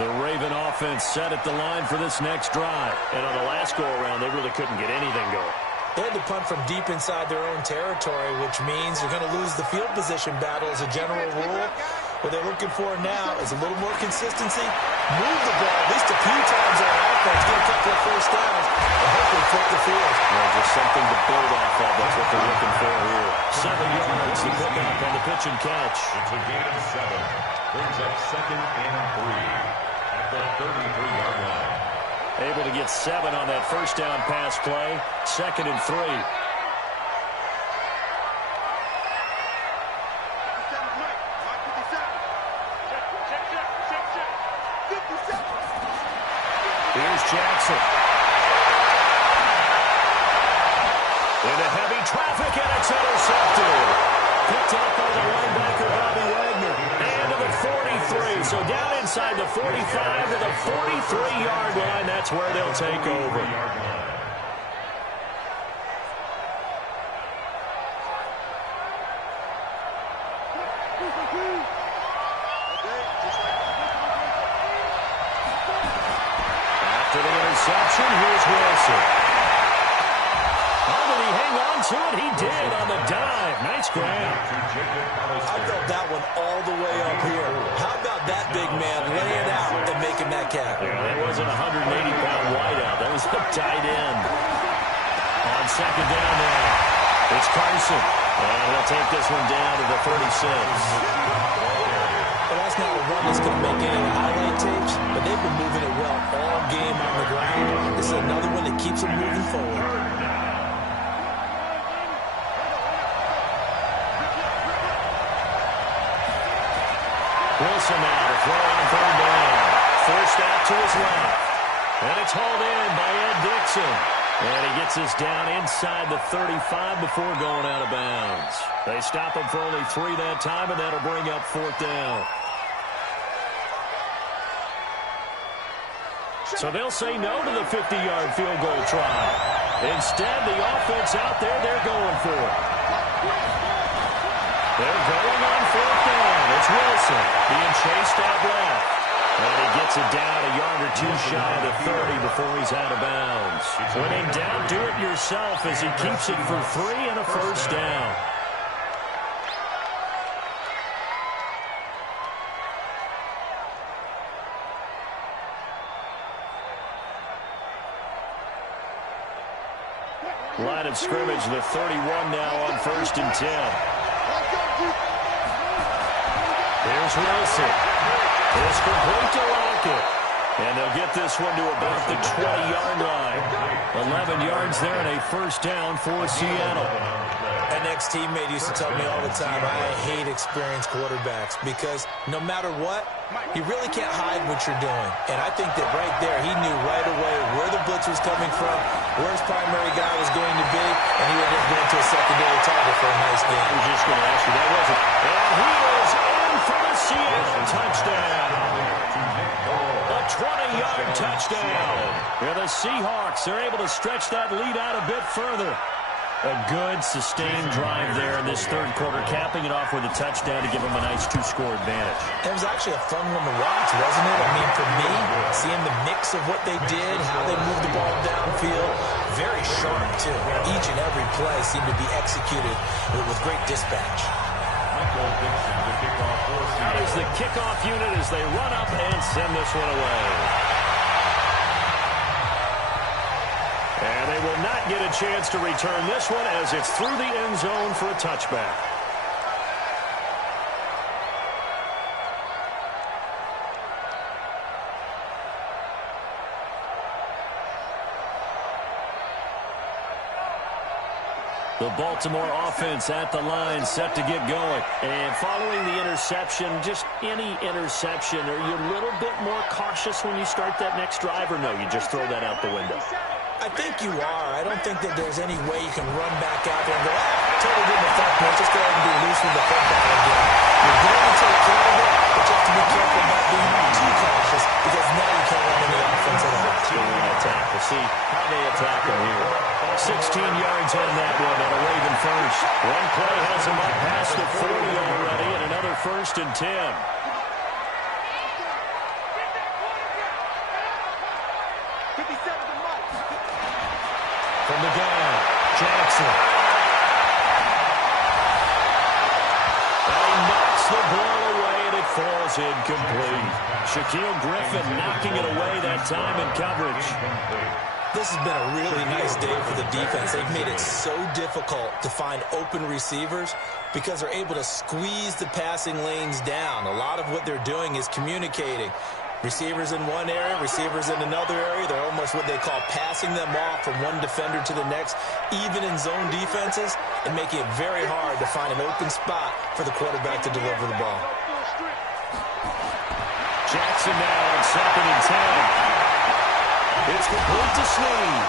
The Raven offense set at the line for this next drive. And on the last go-around, they really couldn't get anything going. They had to punt from deep inside their own territory, which means you're going to lose the field position battle as a general rule. What they're looking for now is a little more consistency. Move the ball at least a few times on offense, get a couple of first downs, and hopefully flip the field. Well, just something to build off of. That's what they're looking for here. 7 yards to pick up on the pitch and catch. It's a gain of 7. Brings up 2nd and 3 at the 33-yard line. Able to get 7 on that first down pass play. 2nd and 3. Here's Jackson. Into heavy traffic, and it's intercepted. Picked up by the linebacker, Bobby Wagner. And to the 43. So down inside the 45 to the 43-yard line. That's where they'll take over. After the interception, here's Wilson. How did he hang on to it? He did on the dive. Nice grab. I felt that one all the way up here. How about that big man laying out and making that catch? Yeah, that wasn't a 180-pound wideout. That was a tight end. On second down now, it's Carson. And he'll take this one down to the 36. Well, that's not a run that's going to make any highlight tapes, but they've been moving it well all game on the ground. This is another one that keeps them moving forward. Wilson now to throw on third down. Forced out to his left. And it's hauled in by Ed Dixon. And he gets us down inside the 35 before going out of bounds. They stop him for only 3 that time, and that'll bring up 4th down. So they'll say no to the 50-yard field goal try. Instead, the offense out there, they're going for it. They're going on 4th down. It's Wilson being chased out left. And he gets it down a yard or two shy of the 30 before he's out of bounds. When in doubt, do it yourself as he keeps it for 3 and a first down. Line of scrimmage, the 31 now on 1st and 10. Here's Wilson. It's complete to Lockett. And they'll get this one to about the 20-yard line. 11 yards there and a first down for Seattle. An ex-teammate used to tell me all the time, I hate experienced quarterbacks because no matter what, you really can't hide what you're doing. And I think that right there, he knew right away where the blitz was coming from, where his primary guy was going to be, and he ended up going to a secondary target for a nice game. I was just going to ask you, that wasn't. And he is in for the Seattle touchdown. A 20-yard touchdown. Yeah, the Seahawks are able to stretch that lead out a bit further. A good, sustained drive there in this third quarter, capping it off with a touchdown to give them a nice 2-score advantage. It was actually a fun one to watch, wasn't it? I mean, for me, seeing the mix of what they did, how they moved the ball downfield, very sharp, too. Each and every play seemed to be executed with great dispatch. That is the kickoff unit as they run up and send this one away. And they will not get a chance to return this one as it's through the end zone for a touchback. The Baltimore offense at the line, set to get going. And following the interception, just any interception, are you a little bit more cautious when you start that next drive, or no, you just throw that out the window? I think you are. I don't think that there's any way you can run back out there and go, totally didn't affect me. Just go ahead and be loose with the football again. You're going to take care of it, but you have to be careful about being too cautious because now you can't run any offense at all. Attack. We'll see how they attack him here. 16 yards on that one on a Raven first. One play has him up past the 40 already, and another 1st and 10. From the gun, Jackson. And he knocks the ball away, and it falls incomplete. Shaquille Griffin knocking it away that time in coverage. This has been a really nice day for the defense. They've made it so difficult to find open receivers because they're able to squeeze the passing lanes down. A lot of what they're doing is communicating. Receivers in one area, receivers in another area. They're almost what they call passing them off from one defender to the next, even in zone defenses, and making it very hard to find an open spot for the quarterback to deliver the ball. Jackson now on 2nd and 10. It's complete to Snead.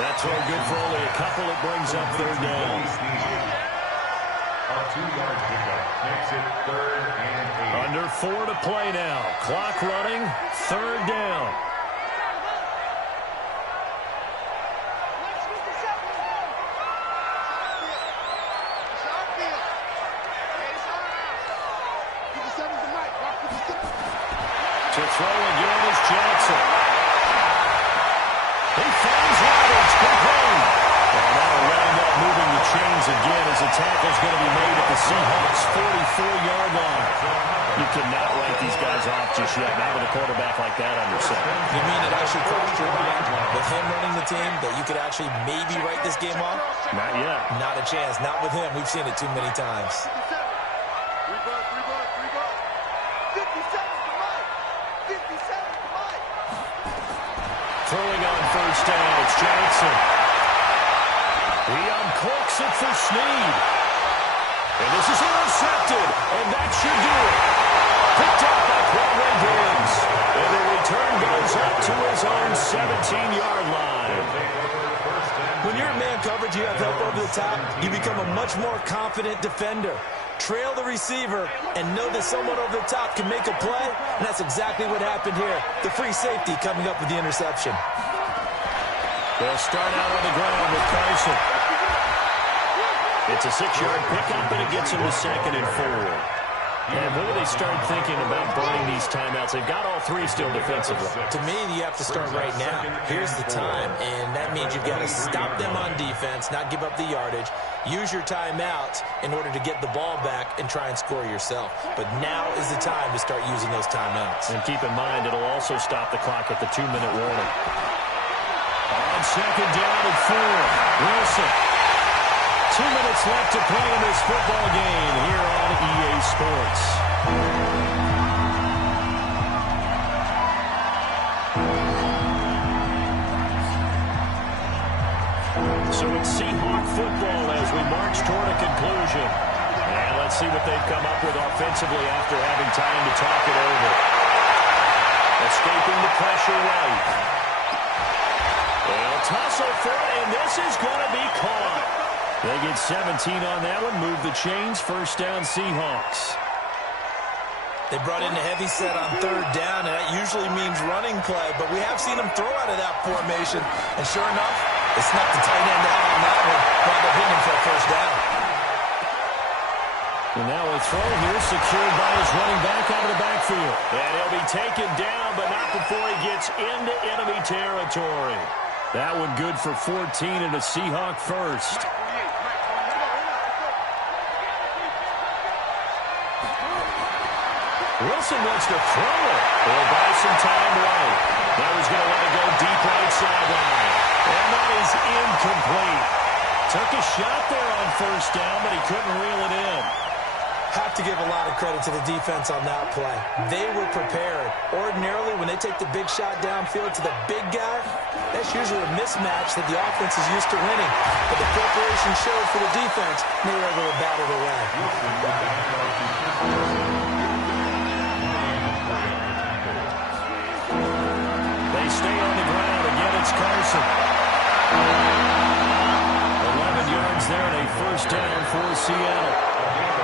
That's all good for only a couple. It brings up 3rd down. A 2-yard pickup makes it 3rd and 8. Under 4 to play now. Clock running. 3rd down. To throw again is Jackson. He finds Roberts, complete. And that'll round up moving the chains again as the tackle's going to be made at the Seahawks' 44-yard line. You cannot write these guys off just yet, not with a quarterback like that under center. You mean it actually crossed your mind with him running the team that you could actually maybe write this game off? Not yet. Not a chance. Not with him. We've seen it too many times. Throwing on 1st down, it's Jackson. He uncorks it for Snead. And this is intercepted, and that should do it. Picked up by Quentin Diggs. And the return goes up to his own 17-yard line. When you're in man coverage, you have help over the top, you become a much more confident defender. Trail the receiver and know that someone over the top can make a play, and that's exactly what happened here. The free safety coming up with the interception. They'll start out on the ground with Carson. It's a 6-yard pickup, and it gets him to 2nd and 4. And when do they start thinking about burning these timeouts? They've got all three still defensively. To me, you have to start right now. Here's the time, and that means you've got to stop them on defense, not give up the yardage. Use your timeouts in order to get the ball back and try and score yourself. But now is the time to start using those timeouts. And keep in mind, it'll also stop the clock at the 2-minute warning. On second down and 4, Wilson. 2 minutes left to play in this football game here on EA Sports. So it's Seahawk football as we march toward a conclusion. And let's see what they've come up with offensively after having time to talk it over. Escaping the pressure right. They'll tussle for it, and this is going to be caught. They get 17 on that one, move the chains, first down Seahawks. They brought in a heavy set on third down, and that usually means running play, but we have seen them throw out of that formation, and sure enough, they snuck the tight end out on that one, wound up hitting him for a first down. And now a throw here, secured by his running back out of the backfield. And he'll be taken down, but not before he gets into enemy territory. That one good for 14 and a Seahawk first. Wilson wants to throw it. They'll buy some time right. That was going to let it go deep right sideline. And that is incomplete. Took a shot there on first down, but he couldn't reel it in. Have to give a lot of credit to the defense on that play. They were prepared. Ordinarily, when they take the big shot downfield to the big guy, that's usually a mismatch that the offense is used to winning. But the preparation showed for the defense, and they were able to bat it away. They stay on the ground. Again, it's Carson. 11 yards there and a first down for Seattle.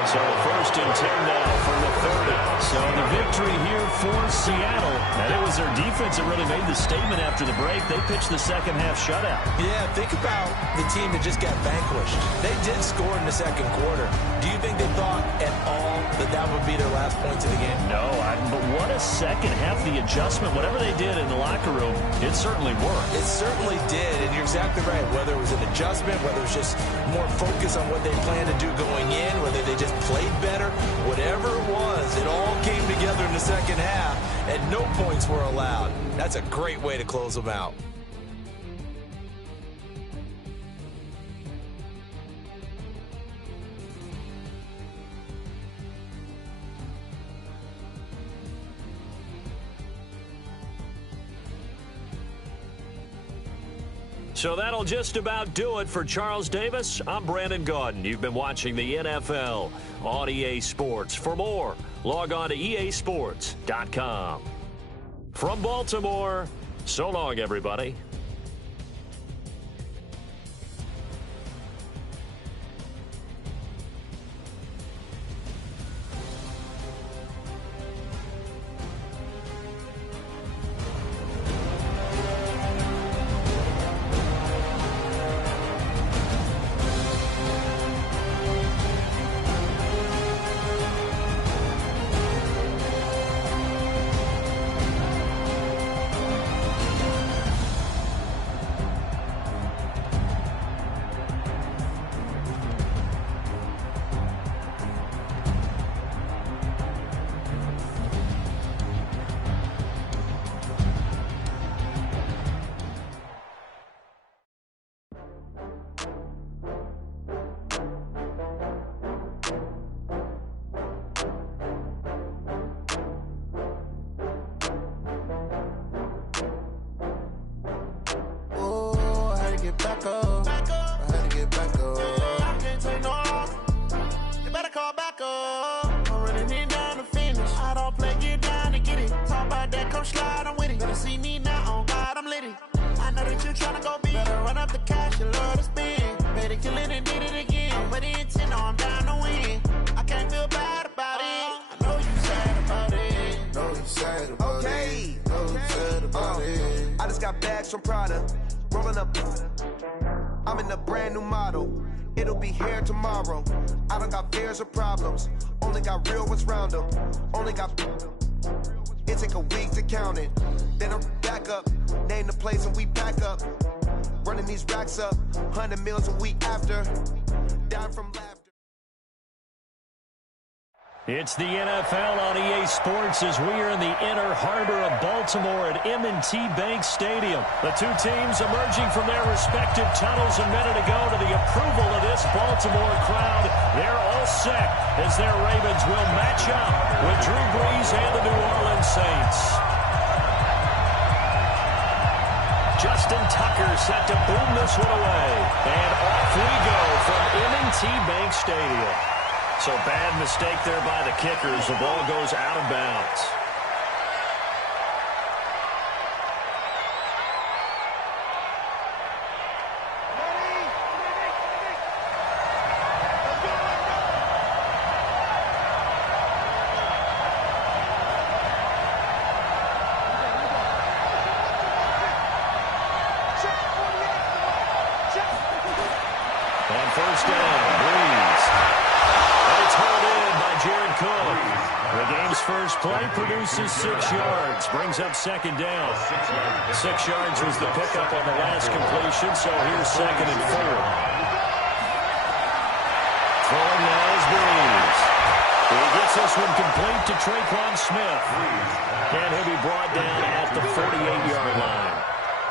So first and 10 now from the 30. So the victory here for Seattle. And it was their defense that really made the statement after the break. They pitched the second half shutout. Yeah, think about the team that just got vanquished. They did score in the second quarter. Do you think they thought at all that that would be their last points of the game? No, but what a second half. The adjustment, whatever they did in the locker room, it certainly worked. It certainly did, and you're exactly right. Whether it was an adjustment, whether it was just more focus on what they planned to do going in, whether they just played better, whatever it was, it all came together in the second half, and no points were allowed. That's a great way to close them out. So that'll just about do it for Charles Davis. I'm Brandon Gaudin. You've been watching the NFL on EA Sports. For more, log on to easports.com. From Baltimore, so long, everybody. Back up. I had to get back up. I can't take no loss. You better call back up. I'm running it down to finish. I don't play, get down to get it. Talk about that, come slide, I'm with it. Better see me now, on God, I'm lit it. I know that you're trying to go big. Better run up the cash, you love to spend. Better kill it and did it again. But the intent, no, I'm down to win. I can't feel bad about it. I know you sad about it. Know you sad about it. Know you sad about it. I just got bags from Prada. Rolling up, I'm in a brand new model. It'll be here tomorrow. I don't got fears or problems. Only got real ones round them. Only got... It take a week to count it. Then I'm back up. Name the place and we pack up. Running these racks up. 100 meals a week after. Down from laughter. It's the NFL on EA Sports as we are in the inner harbor of Baltimore at M&T Bank Stadium. The two teams emerging from their respective tunnels a minute ago to the approval of this Baltimore crowd. They're all set as their Ravens will match up with Drew Brees and the New Orleans Saints. Justin Tucker set to boom this one away. And off we go from M&T Bank Stadium. So bad mistake there by the kickers. The ball goes out of bounds. And first down, Brees. The game's first play produces 6 yards, brings up second down. 6 yards was the pickup on the last completion, so here's 2nd and 4. Throwing now is Brees. He gets this one complete to Traquan Smith. And he'll be brought down at the 48-yard line.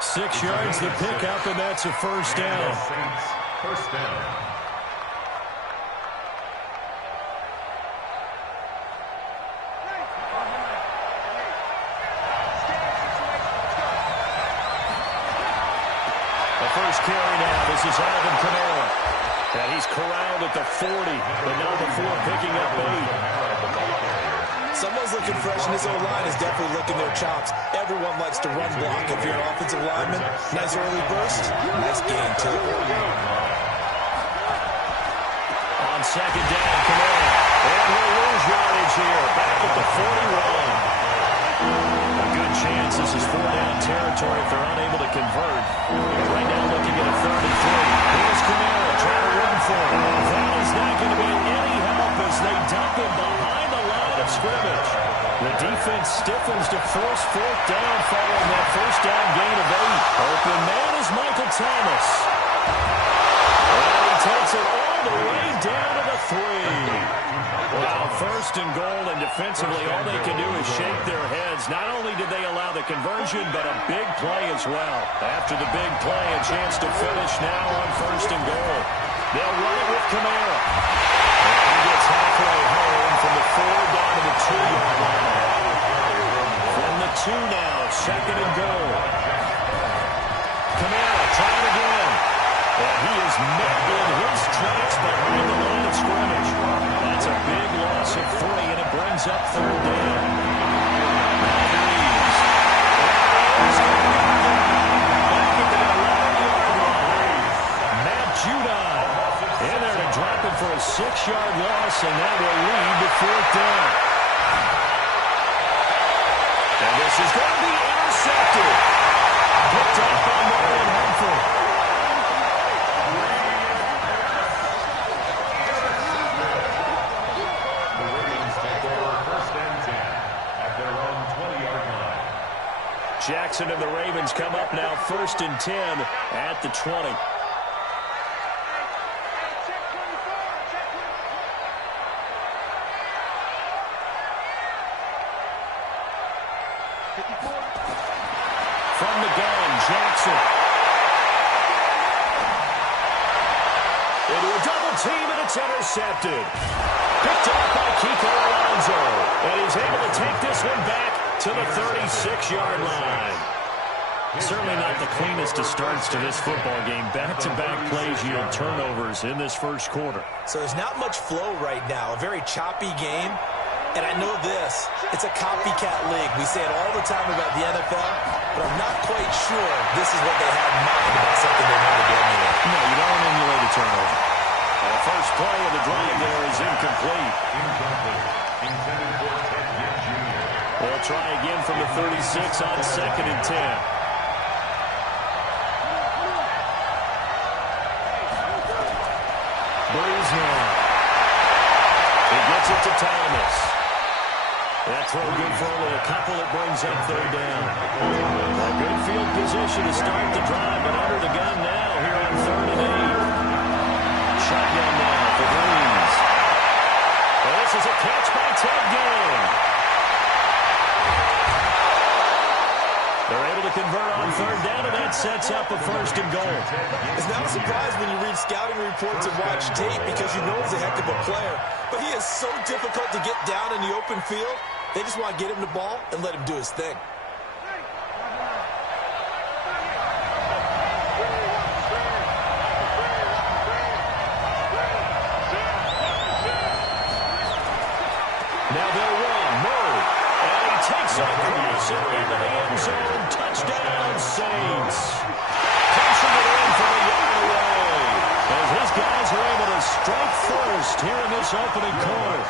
6 yards the pickup, and that's a first down. First down. First carry now. This is Alvin Kamara. And he's corralled at the 40, but now the 4 picking up 8. Someone's looking fresh, and his O-line is definitely licking their chops. Everyone likes to run block. If you're an offensive lineman, nice early burst, nice gain, too. On second down, Kamara. And he'll lose yardage here. Back at the 41. A good chance this is 4-down territory if they're unable to convert. Right now looking at a 3rd and 3. Here's Kamara trying to run for him. That is not going to be any help as they dump him behind the line of scrimmage. The defense stiffens to force 4th down following that first down gain of 8. Open man is Michael Thomas. And he takes it all the way down to the 3. Well, 1st and goal, and defensively all they can do is shake their heads. Not only did they allow the conversion, but a big play as well. After the big play, a chance to finish now on 1st and goal. They'll run it with Kamara. And he gets halfway home from the 4 down to the 2-yard line. From the 2 now, 2nd and goal. Kamara trying again. And he is met in his tracks behind the line of scrimmage. That's a big loss of 3, and it brings up 3rd down. Back at the 11-yard line. Matt Judon in there to drop it for a 6-yard loss, and that will lead to 4th down. And this is going to be intercepted. Picked up by Marlon Humphrey. Jackson and the Ravens come up now 1st and 10 at the 20. From the gun, Jackson. Into a double team, and it's intercepted. Picked up by Kiko Alonso. And he's able to take this one back to the 36-yard line. Certainly not the cleanest of starts to this football game. Back-to-back plays yield turnovers in this first quarter. So there's not much flow right now. A very choppy game. And I know this. It's a copycat league. We say it all the time about the NFL, but I'm not quite sure this is what they have in mind about something they want to do anyway. No, you don't want to emulate a turnover. And the first play of the drive there is incomplete. Intended for Ted Ginn Jr. They'll try again from the 36 on 2nd and 10. Breeze now. He gets it to Thomas. That throw good for only a couple. It brings up third down. A good field position to start the drive, but under the gun now here on 3rd and 8. Shotgun now for Breeze. Well, this is a catch by Ted Ginn. They're able to convert on 3rd down, and that sets up a 1st and goal. It's not a surprise when you read scouting reports and watch tape because you know he's a heck of a player. But he is so difficult to get down in the open field. They just want to get him the ball and let him do his thing. Now they'll run. Murray. And he takes it across and into the end zone. Touchdown, Saints. Pushing it in from a yard away. As his guys are able to strike first here in this opening quarter.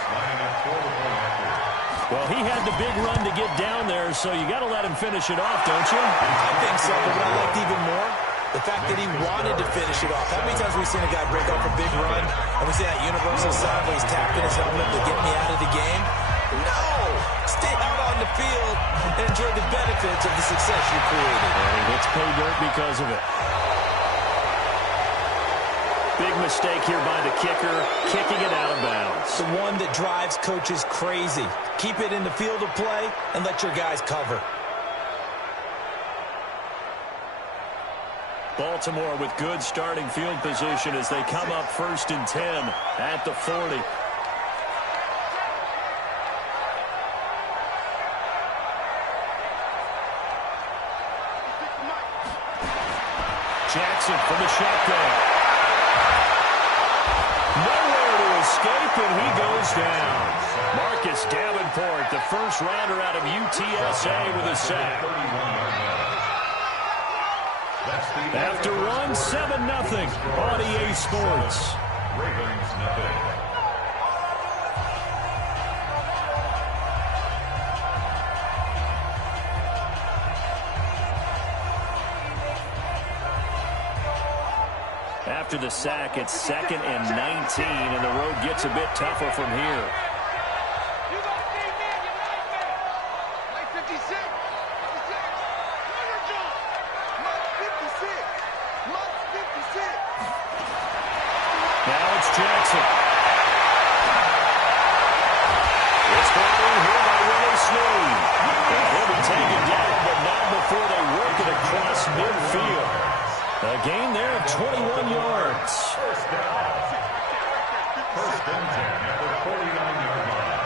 Well, he had the big run to get down there, so you got to let him finish it off, don't you? I think so, but what I liked even more, the fact that he wanted to finish it off. How many times have we seen a guy break off a big run, and we see that universal sign where he's tapping his helmet to get me out of the game? No! Stay out on the field and enjoy the benefits of the success you created. And he hits pay dirt because of it. Big mistake here by the kicker, kicking it out of bounds. The one that drives coaches crazy. Keep it in the field of play and let your guys cover. Baltimore with good starting field position as they come up 1st and 10 at the 40. Jackson from the shotgun. Nowhere to escape, and he goes down. Marcus Davenport, the first rounder out of UTSA with a sack. After run, 7-0 on EA Sports. Ravens nothing. After the sack, it's 2nd and 19, and the road gets a bit tougher from here. Now it's Jackson. It's brought in here by Willie Snead. And he'll be taken down, but not before they work it across midfield. A gain there of 21 yards. First down. 1st and 10 at the 49-yard line.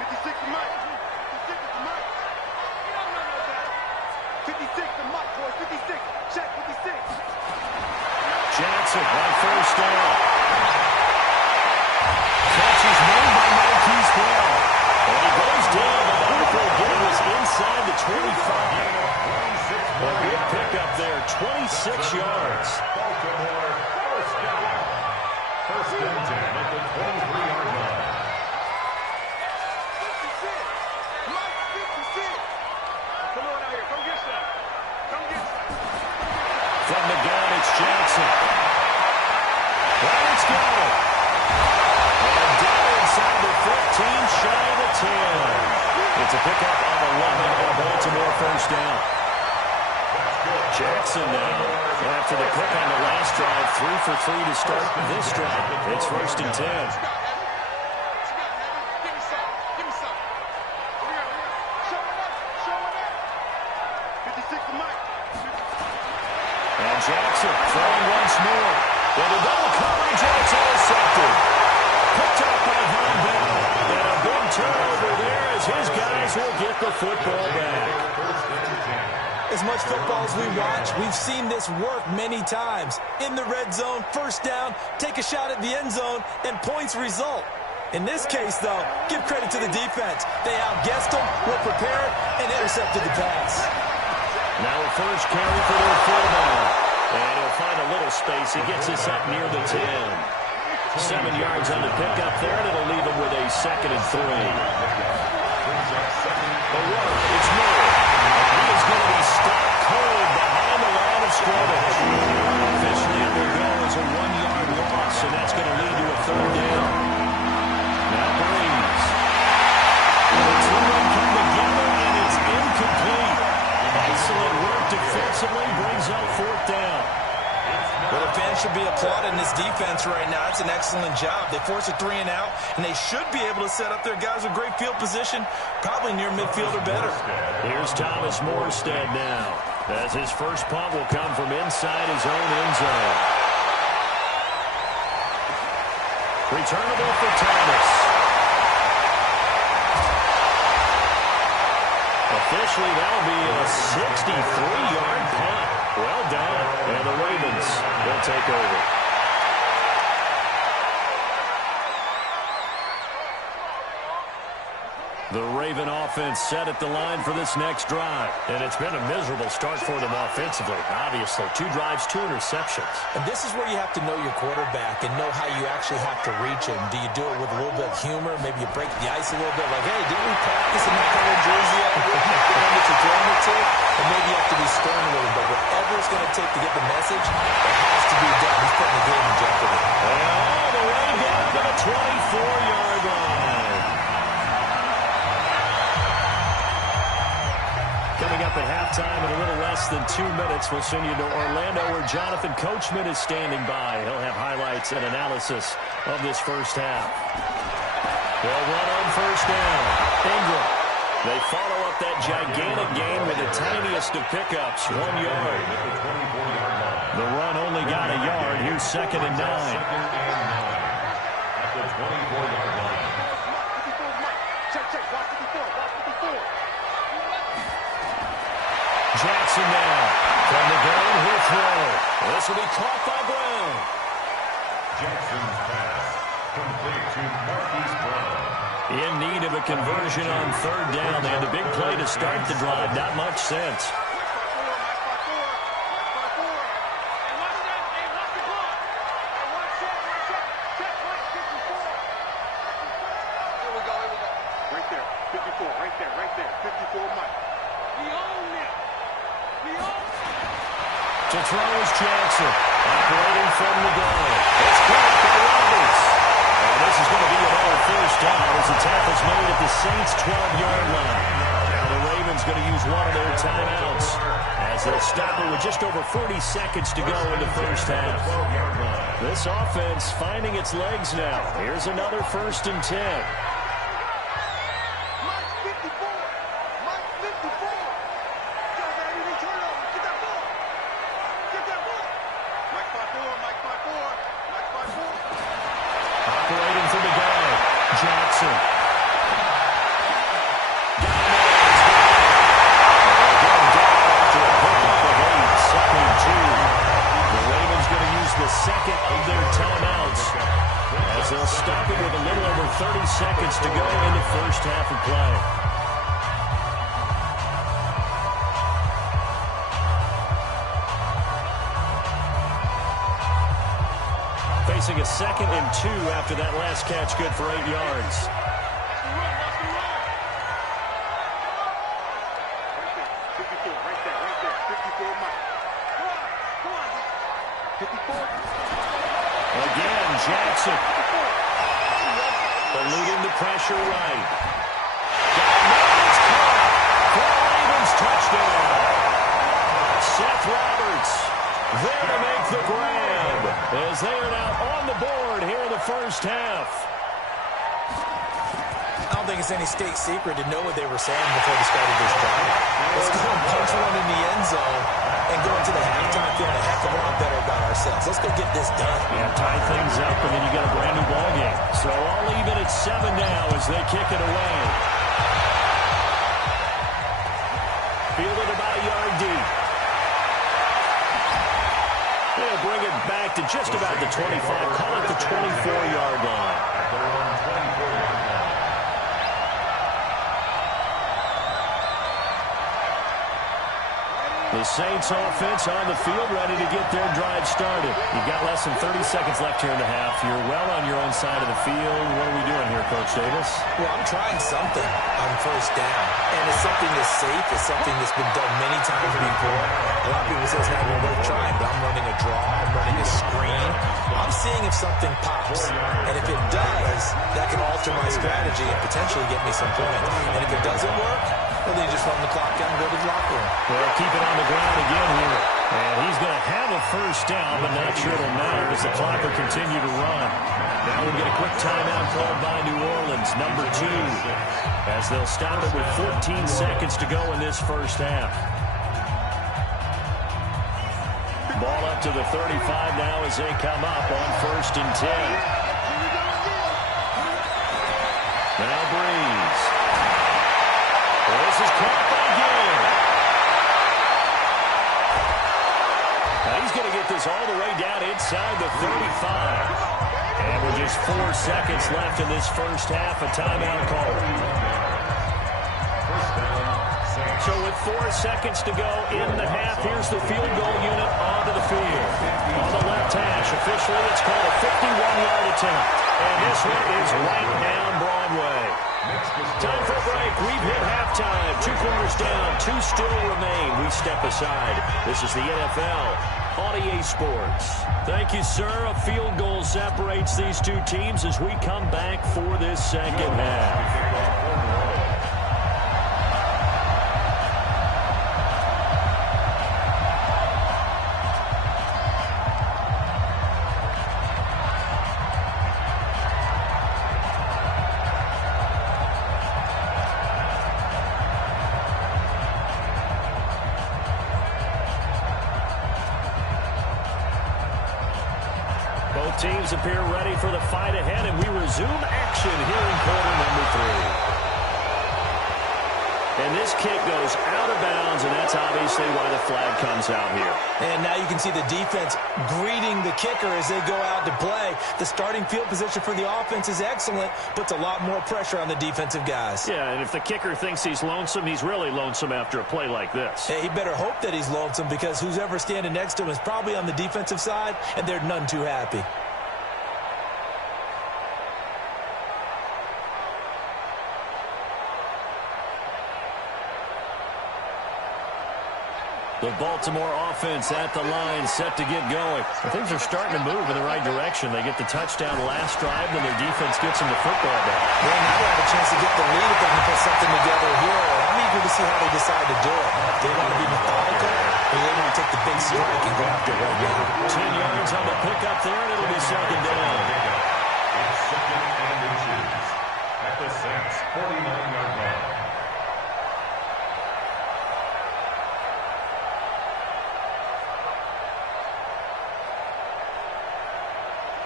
56 to Mike. 56 to Mike. 56 to Mike, boys. 56. Check 56. Jackson on 1st down. Catch is made by Marquise Brown. And he goes down, but that will get him inside the 25. A good pickup there, 26 yards. Baltimore, 1st down. 1st and 10 at the 23-yard line. 56. Mike, 56. Come on out here. Come get some. Come get some. From the gun, it's Jackson. Bryant's got it. And down inside the 15, shy of the 10. It's a pickup of 11 and a Baltimore 1st down. Jackson now, after the pick on the last drive, 3 for 3 to start this drive. It's 1st and 10. And Jackson throwing once more. Into double coverage, and it's intercepted. Picked up by Von Bell. And a big turnover there as his guys will get the football back. As much football as we watch, we've seen this work many times. In the red zone, 1st down, take a shot at the end zone, and points result. In this case, though, give credit to the defense. They outguessed them, were prepared, and intercepted the pass. Now a first carry for their fullback. And he'll find a little space. He gets us up near the 10. 7 yards on the pickup there, and it'll leave him with a 2nd and 3. A run, it's Murray. He is going to be stopped cold behind the line of scrimmage. Initially, it will go as a 1-yard loss, and that's going to lead to a third down. Now Breeze. The two of them come together, and it's incomplete. Excellent work defensively brings up fourth down. Well, the fans should be applauding this defense right now. It's an excellent job. They force a 3 and out, and they should be able to set up their guys with great field position, probably near midfield or better. Here's Thomas Morstead now, as his first punt will come from inside his own end zone. Returnable for Thomas. Officially, that'll be a 63-yard punt. Well done. And the Ravens will take over. The Raven offense set at the line for this next drive. And it's been a miserable start for them offensively. Obviously, 2 drives, 2 interceptions. And this is where you have to know your quarterback and know how you actually have to reach him. Do you do it with a little bit of humor? Maybe you break the ice a little bit. Like, hey, didn't we practice in that color jersey yet? The one that you're throwing it to? And maybe you have to be stern with him. But whatever it's going to take to get the message, it has to be done. He's putting the game in jeopardy. And all the way down to the 24-yard line. Coming up at halftime in a little less than 2 minutes, we'll send you to Orlando where Jonathan Coachman is standing by. He'll have highlights and analysis of this first half. They'll run on first down. Ingram. They follow up that gigantic gain with the tiniest of pickups, 1 yard. The run only got a yard. Here's 2nd and 9. At the 24-yard line. Jackson now. From the gun, he'll throw. This will be caught by Brown. Jackson's pass. Complete to Marquise Brown. In need of a conversion on third down. They had a big play to start the drive. Not much sense. To throw is Jackson. Operating from the goal. It's caught by Roberts. And this is going to be another first down as the tackle's made at the Saints' 12-yard line. Now the Ravens going to use one of their timeouts as they'll stop it with just over 40 seconds to go in the first half. This offense finding its legs now. Here's another 1st and 10. Operating from the guard, Jackson. Again, down after a pickup of 8, 2nd and 2. The Ravens going to use the second of their timeouts as they'll stop it with a little over 30 seconds to go in the first half of play. Facing a 2nd and 2 after that last catch, good for 8 yards. Again, Jackson. Eluding the pressure right. It's caught for a Ravens touchdown. Seth Roberts there to make the grab as they are now on the board here in the first half. I don't think it's any state secret to know what they were saying before they started this drive. Let's go and punch one in the end zone and go into the halftime feeling a heck of a lot better about ourselves. Let's go get this done. Yeah, tie things up, and then you got a brand new ball game. So all even at 7 now as they kick it away. Fielded about a yard deep. They'll bring it back to just about the 25, call it the 24-yard line. The Saints offense on the field ready to get their drive started. You've got less than 30 seconds left here in the half. You're well on your own side of the field. What are we doing here, Coach Davis? Well, I'm trying something on first down. And it's something that's safe. It's something that's been done many times before. A lot of people say it's not even worth trying, but I'm running a draw. I'm running something pops. And if it does, that can alter my strategy and potentially get me some points. And if it doesn't work, well, then you just run the clock down and go to the locker room. Well, keep it on the ground again here. And he's going to have a first down, but not sure it'll matter as the clock will continue to run. Now we'll get a quick timeout called by New Orleans, number 2, as they'll stop it with 14 seconds to go in this first half. Ball up to the 35 now as they come up on 1st and 10. Now Breeze. Well, this is caught by Gill. Now he's going to get this all the way down inside the 35. And with just 4 seconds left in this first half, a timeout call. So with 4 seconds to go in the half, here's the field goal unit onto the field. On the left hash, officially it's called a 51-yard attempt. And this one is right down Broadway. Time for a break. We've hit halftime. 2 quarters down, 2 still remain. We step aside. This is the NFL on EA Sports. Thank you, sir. A field goal separates these 2 teams as we come back for this second half. Teams appear ready for the fight ahead, and we resume action here in quarter number 3. And this kick goes out of bounds, and that's obviously why the flag comes out here. And now you can see the defense greeting the kicker as they go out to play. The starting field position for the offense is excellent, puts a lot more pressure on the defensive guys. Yeah, and if the kicker thinks he's lonesome, he's really lonesome after a play like this. Hey, he better hope that he's lonesome, because who's ever standing next to him is probably on the defensive side, and they're none too happy. The Baltimore offense at the line, set to get going. Things are starting to move in the right direction. They get the touchdown last drive, then their defense gets them the football back. Well, now they have a chance to get the lead if they can put something together here. I'm eager to see how they decide to do it. They want to be methodical, or they want to take the big strike and go after it right now. 10 yards on the pickup there, and it'll be second down. It's second and inches at the Saints' 49-yard line.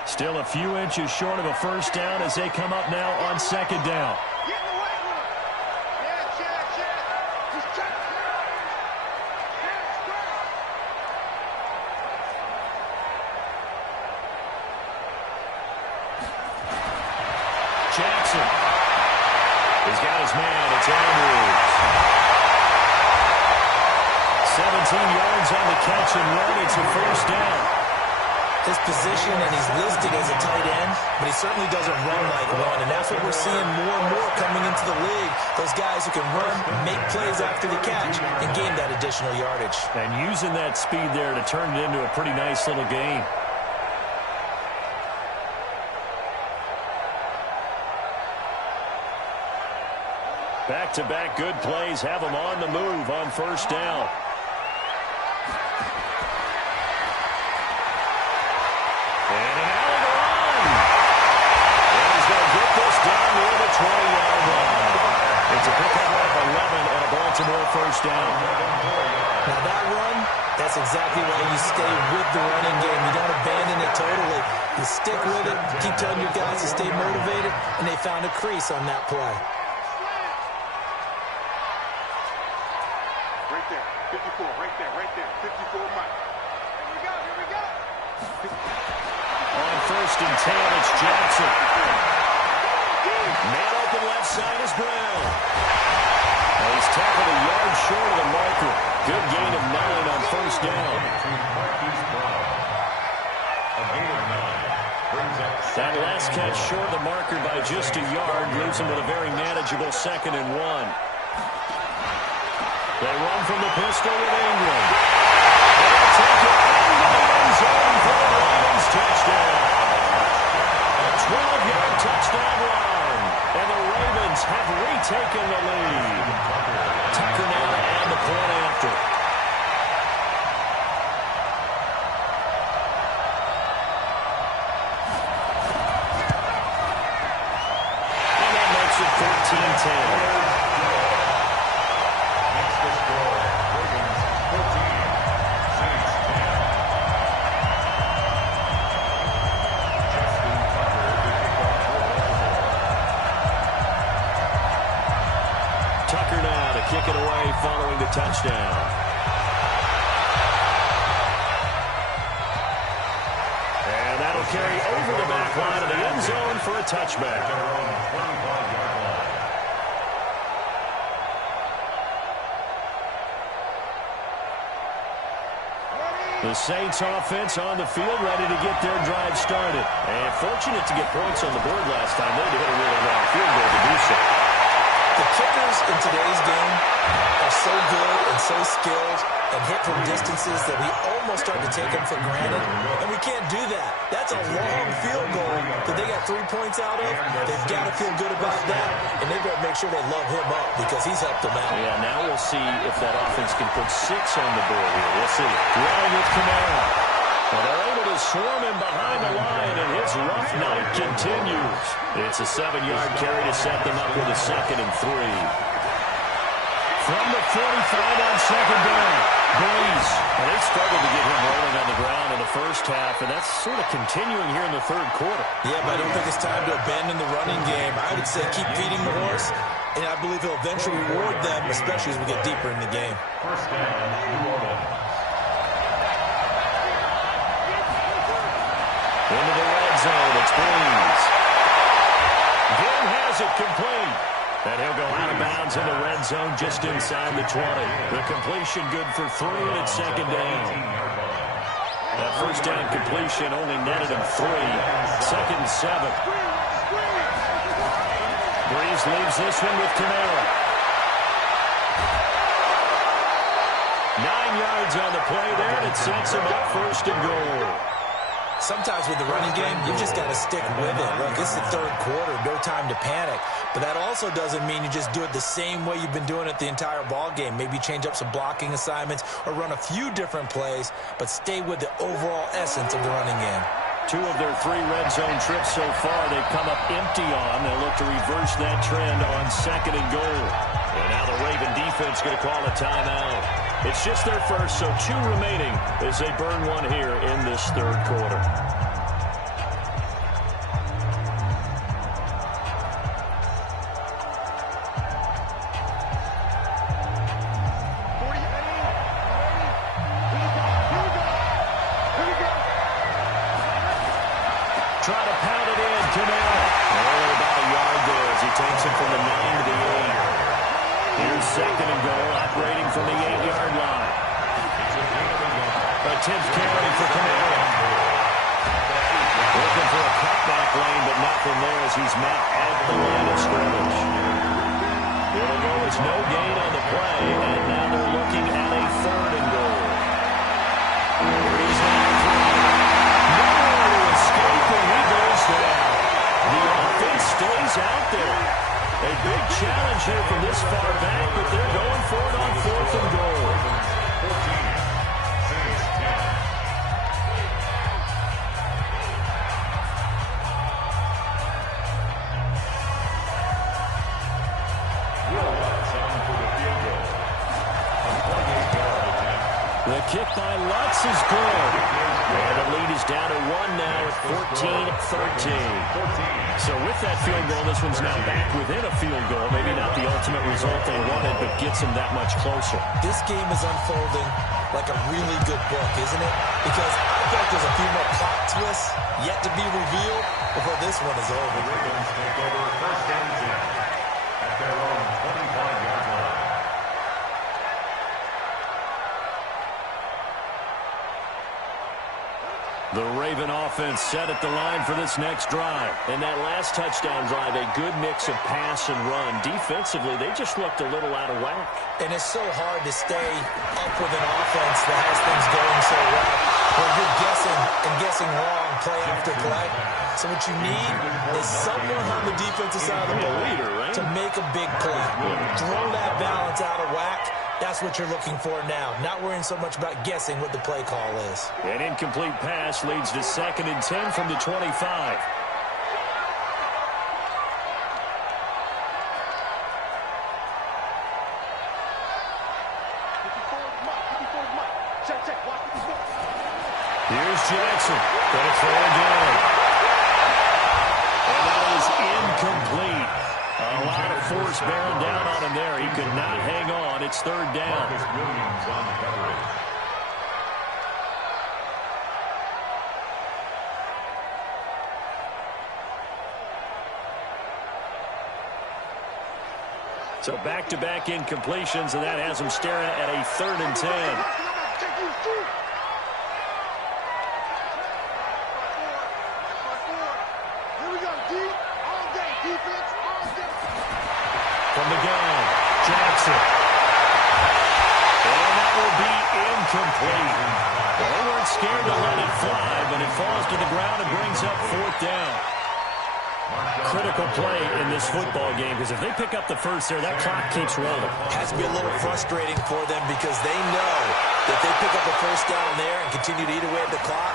Still a few inches short of a first down as they come up now on second down. Get in the way with him. Yeah. Just check. Jackson. He's got his man. It's Andrews. 17 yards on the catch and run. It's a first down. His position, and he's listed as a tight end, but he certainly doesn't run like one, and that's what we're seeing more and more coming into the league. Those guys who can run, make plays after the catch, and gain that additional yardage. And using that speed there to turn it into a pretty nice little gain. Back-to-back good plays have them on the move on first down. And an alley to run. And he's going to get this down near the 20-yard line. It's a pickup of 11 and a Baltimore first down. Now that run, that's exactly why you stay with the running game. You don't abandon it totally. You stick with it, keep telling your guys to stay motivated, and they found a crease on that play. Right there. 54. Right there. 54 Mike. Here we go. On first and 10, it's Jackson. Man open left side is Brown. And he's tackled a yard short of the marker. Good gain of 9 on first down. That last catch short of the marker by just a yard leaves him with a very manageable 2nd and 1. They run from the pistol with Ingram. They'll take it into the end zone for the Ravens touchdown. touchdown. And that'll carry over the back line of the end zone for a touchback. The Saints offense on the field, ready to get their drive started. And fortunate to get points on the board last time. They hit a really long field goal to do so. The kickers in today's game are so good and so skilled and hit from distances that we almost start to take them for granted. And we can't do that. That's a long field goal that they got 3 points out of. They've got to feel good about that. And they've got to make sure they love him up because he's helped them out. Yeah, now we'll see if that offense can put 6 on the board here. We'll see. Well with Kamara. Well, they're able to swarm him behind the line, and his rough night continues. It's a 7-yard carry to set them up with a 2nd and 3. From the 45 on second down, Breeze. And they struggled to get him rolling on the ground in the first half, and that's sort of continuing here in the third quarter. Yeah, but I don't think it's time to abandon the running game. I would say keep feeding the horse, and I believe he'll eventually reward them, especially as we get deeper in the game. First down, New Orleans. Into the red zone, it's Breeze. Again has it complete. And he'll go out of bounds in the red zone just inside the 20. The completion good for 3, and it's second down. That first down completion only netted him 3. 2nd and 7. Breeze leaves this one with Kamara. 9 yards on the play there, and it sets him up 1st and goal. Sometimes with the running game, you just got to stick with it. Look, it's the third quarter, no time to panic. But that also doesn't mean you just do it the same way you've been doing it the entire ball game. Maybe change up some blocking assignments or run a few different plays, but stay with the overall essence of the running game. 2 of their 3 red zone trips so far, they've come up empty on. They'll look to reverse that trend on 2nd and goal. And now the Raven defense going to call a timeout. It's just their first, so 2 remaining as they burn one here in this third quarter. Try to pound it in, Kamara. Oh, about a yard there as he takes it from the 9 to the 8. Here's 2nd and goal, operating from the 8-yard line. A 10th carry for Kamara. Looking for a cutback lane, but nothing there as he's met at the line of scrimmage. It'll go as no gain on the play, and now they're looking at a 3rd and goal. He's now nowhere to escape, and he goes down. The offense stays out there. A big challenge here from this far back, but they're going for it on 4th and goal. 14, 6, 10. The kick by Lutz is good. And the lead is down to 1 now at 14-13. So with that field goal, this one's now back within a field goal. Maybe not the ultimate result they wanted, but gets them that much closer. This game is unfolding like a really good book, isn't it? Because I think there's a few more plot twists yet to be revealed before this one is over. The Ravens take over 1st and 10 at their own 25-yard line. The Raven offense set at the line for this next drive. And that last touchdown drive, a good mix of pass and run. Defensively, they just looked a little out of whack. And it's so hard to stay up with an offense that has things going so well, where you're guessing and guessing wrong play after play. So what you need is someone on the defensive side of the ball to make a big play. Throw that balance out of whack. That's what you're looking for now. Not worrying so much about guessing what the play call is. An incomplete pass leads to 2nd and 10 from the 25. Here's Jackson. Gonna throw again. And that is incomplete. A lot of force bearing down on him there. He could not hang on. It's third down. Marcus Williams on coverage. So back-to-back incompletions, and that has him staring at a 3rd and 10. From the gun, Jackson. And that will be incomplete. Well, they weren't scared to let it fly, but it falls to the ground and brings up 4th down. Critical play in this football game, because if they pick up the first there, that clock keeps rolling. Has to be a little frustrating for them because they know that they pick up a first down there and continue to eat away at the clock,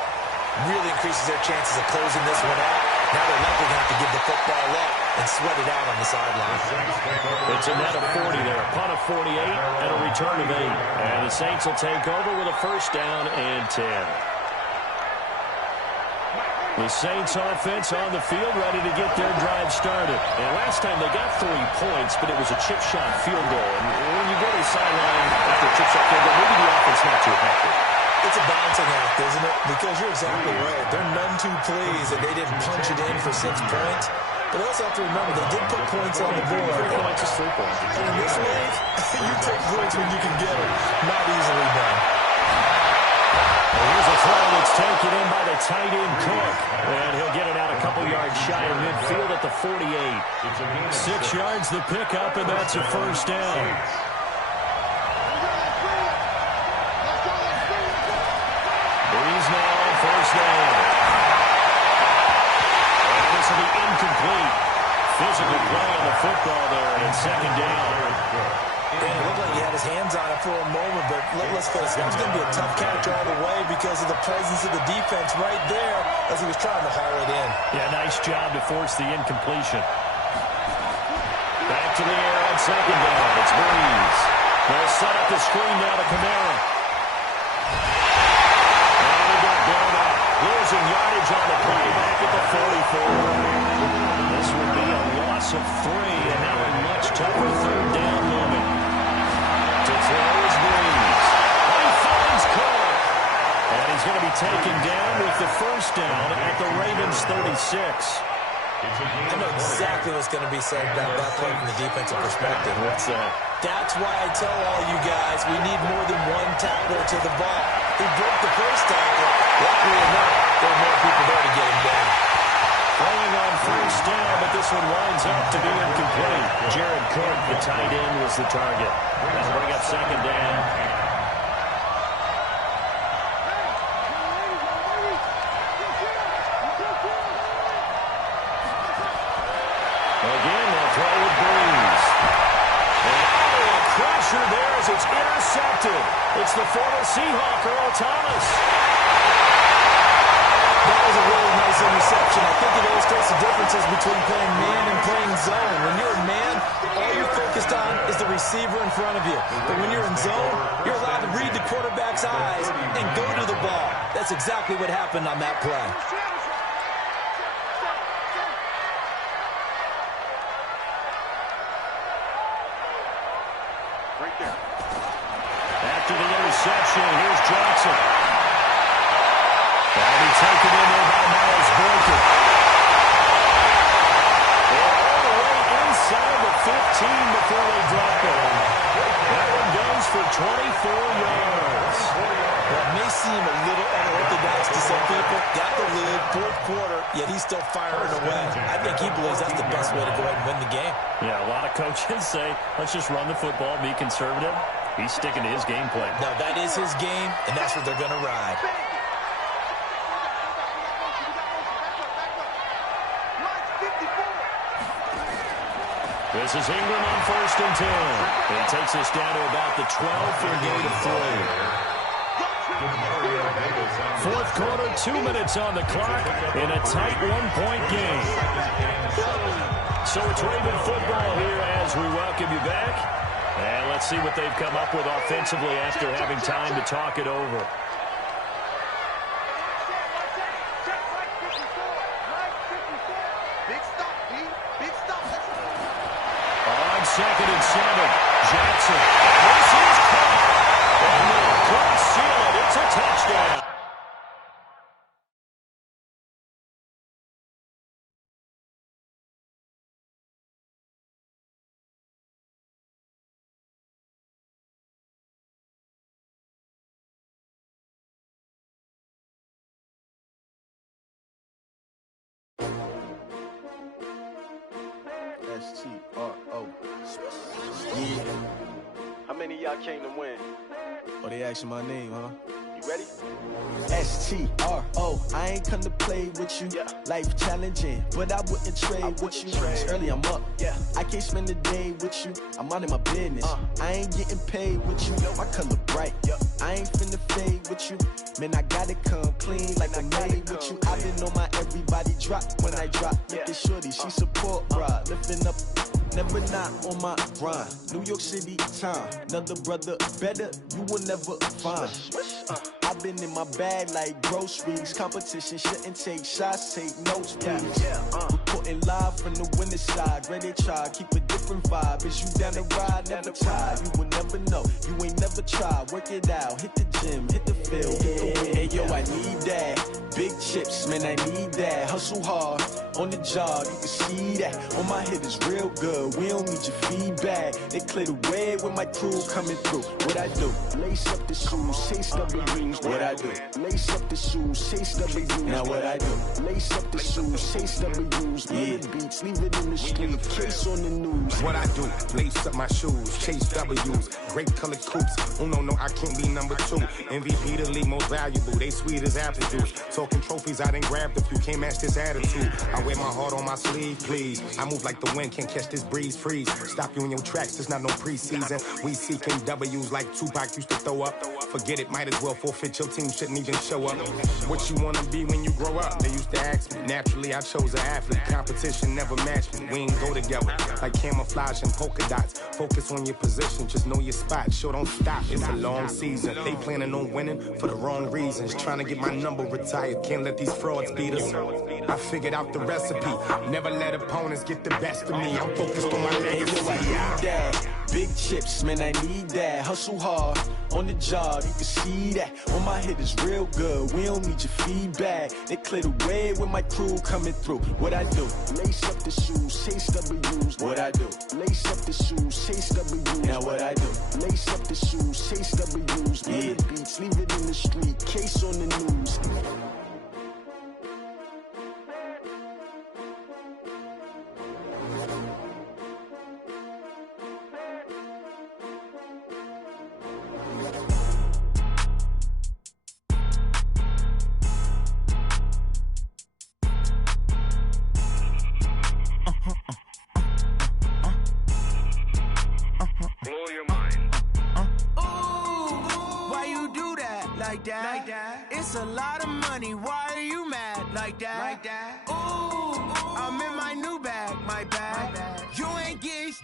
really increases their chances of closing this one out. Now they're likely going to have to give the football up and sweat it out on the sideline. It's a net of 40 there, a punt of 48 and a return of 8. And the Saints will take over with a first down and 10. The Saints offense on the field, ready to get their drive started. And last time they got 3 points, but it was a chip shot field goal. And when you go to the sideline after a chip shot field goal, maybe the offense not too happy. It's a balancing act, isn't it? Because you're exactly right. They're none too pleased that they didn't punch it in for 6 points. But also have to remember, they did put points on the board. 3 points is 3 points. And in this league, you take points when you can get them. Not easily done. Here's a throw that's taken in by the tight end Cook. And he'll get it out a couple yards shy of midfield at the 48. 6 yards the pickup, and that's a first down. Breeze now on first down. And this will be incomplete. Physical play on the football there, and 2nd down. And it looked like he had his hands on it for a moment, but let's face it, it was going to be a tough catch all the way because of the presence of the defense right there as he was trying to haul it in. Yeah, nice job to force the incompletion. Back to the air on 2nd down. It's Breeze. They'll set up the screen now to Kamara. And he got blown up. Losing yardage on the play back at the 44. This would be a loss of 3, and now a much tougher 3rd down moment. To throw is Breeze. He finds Cook. And he's going to be taken down with the first down at the Ravens 36. I know exactly what's going to be said about that play from the defensive perspective. What's that? That's why I tell all you guys we need more than 1 tackler to the ball. He broke the first tackle. Luckily enough, there were more people there to get him down. Throwing on first down, but this one winds up to be incomplete. Jared Cook, the tight end, was the target. That'll bring up 2nd down. Again, they'll throw with Breeze. And a crusher there as it's intercepted. It's the former Seahawk, Earl Thomas. That was a really nice interception. I think it illustrates the differences between playing man and playing zone. When you're in man, all you're focused on is the receiver in front of you. But when you're in zone, you're allowed to read the quarterback's eyes and go to the ball. That's exactly what happened on that play. Right there. After the interception, here's Johnson. And he's taken in there by Miles Boykin. All the way inside the 15 before they drop it. That one goes for 24 yards. Well, it may seem a little unorthodox to some people. Got the lead, 4th quarter, yet he's still firing away. I think he believes that's the best way to go ahead and win the game. Yeah, a lot of coaches say, let's just run the football, be conservative. He's sticking to his game plan. No, that is his game, and that's what they're going to ride. This is Ingram on 1st and 10. He takes us down to about the 12 for a gain of 3. 4th quarter, 2 minutes on the clock in a tight 1-point game. So it's Raven football here as we welcome you back. And let's see what they've come up with offensively after having time to talk it over. 2nd and 7. Jackson. This is caught. And they couldn't seal it. It's a touchdown. S-T-R-O. Yeah. How many of y'all came to win? Oh, they asking my name, huh? You ready? S-T-R-O. I ain't come to play with you. Life challenging, but I wouldn't trade with you. It's early, I'm up. I can't spend the day with you. I'm out in my business. I ain't getting paid with you. My color bright. I ain't finna fade with you. Man, I gotta come clean like I made with you. I been on my everybody drop when I drop. Look at shorty, she support, bruh. Lifting up, never not on my grind. New York City time, another brother better, you will never find. I've been in my bag like groceries. Competition shouldn't take shots, take notes, please. Reporting live from the winning side. Ready to try, keep a different vibe. Is you down the ride, never tired. You will never know, you ain't never tried. Work it out, hit the gym, hit the field, hit the win. Hey yo, I need that. Big chips, man, I need that. Hustle hard, on the job, you can see that. On my hit is real good, we don't need your feedback. They clear the way with my crew coming through. What I do? Lace up the shoes, chase double rings. What I do? Lace up the shoes, chase double rings. Now what I do? Lace up the shoes, chase double rings. Yeah, beats, leave it in the street, case on the news. What I do? Lace up my shoes, chase W's. Great colored coops. Oh no, I can't be number 2. MVP the league most valuable. They sweet as apple juice. Talking trophies, I done grabbed a few. Can't match this attitude. I wear my heart on my sleeve, please. I move like the wind, can't catch this breeze. Freeze. Stop you in your tracks. There's not no preseason. We seeking W's like Tupac used to throw up. Forget it, might as well forfeit. Your team shouldn't even show up. What you wanna be when you grow up? They used to ask me. Naturally, I chose an athlete. Competition never matched me. We ain't go together like camouflage and polka dots. Focus on your position, just know your spot. Sure, don't stop. It's a long season. They planning on winning for the wrong reasons. Trying to get my number retired. Can't let these frauds beat us. I figured out the recipe. Never let opponents get the best of me. I'm focused on my legacy. Big chips, man, I need that. Hustle hard, on the job, you can see that. On my hit is real good, we don't need your feedback. They clear the way with my crew coming through. What I do? Lace up the shoes, chase W's. What I do? Lace up the shoes, chase W's. Now what I do? Lace up the shoes, chase W's. Yeah, beats, leave it in the street, case on the news. It's a lot of money, why are you mad like that? Ooh, I'm in my new bag, my bad. You ain't get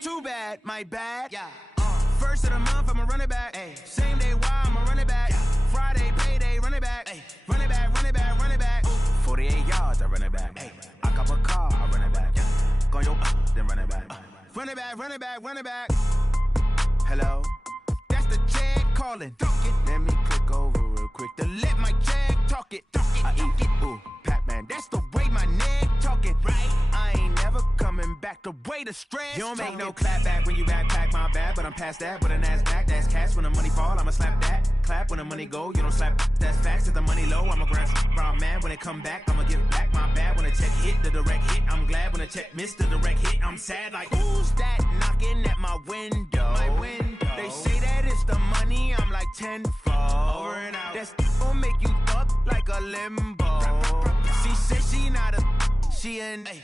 too bad, my bad. Yeah. First of the month, I'ma run it back. Ay. Same day, why I'ma run it back. Friday, payday, run it back. Ay. Run it back, run it back, run it back. 48 yards, I run it back. Ay. I cop a car, I run it back. Go yo, then run it back. Run it back, run it back, run it back. Hello? That's the check calling. Let me click over real quick to let my check talk it. I eat it, ooh, Pac-Man. That's the way my neck talking. Right? I ain't never coming back the way the stress. You don't make no clap back when you backpack my bag, but I'm past that with a NASDAQ. That's cash when the money fall, I'ma slap that. Clap when the money go, you don't slap. That's facts. If the money low, I'ma grab brown man. When it come back, I'ma give back my bad. When the check hit, the direct hit. I'm glad when the check missed the direct hit. I'm sad like, who's that knocking at my window? My window. They say that it's the money, I'm like tenfold. Over and out. That's gon' make you up like a limbo. She said she not a, she an. Ay.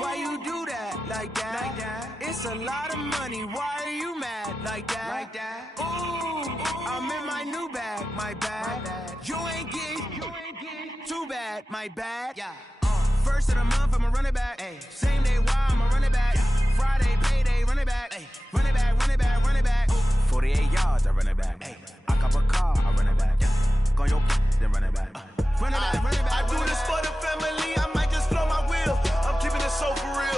Why you do that like that? It's a lot of money, why are you mad like that? Ooh, I'm in my new bag, my bad. You ain't get too bad, my bad. Yeah. First of the month, I'ma run it back. Ay. Same day, why I'ma run it back. Friday, payday, run it back. Ay. Run it back, run it back, run it back. 48 yards, I run it back. Ay. I cop a car, I run it back. Go yo, then run it back. Run it back, run it back. I do this for the family, I might just blow my wheel. I'm keeping it so for real.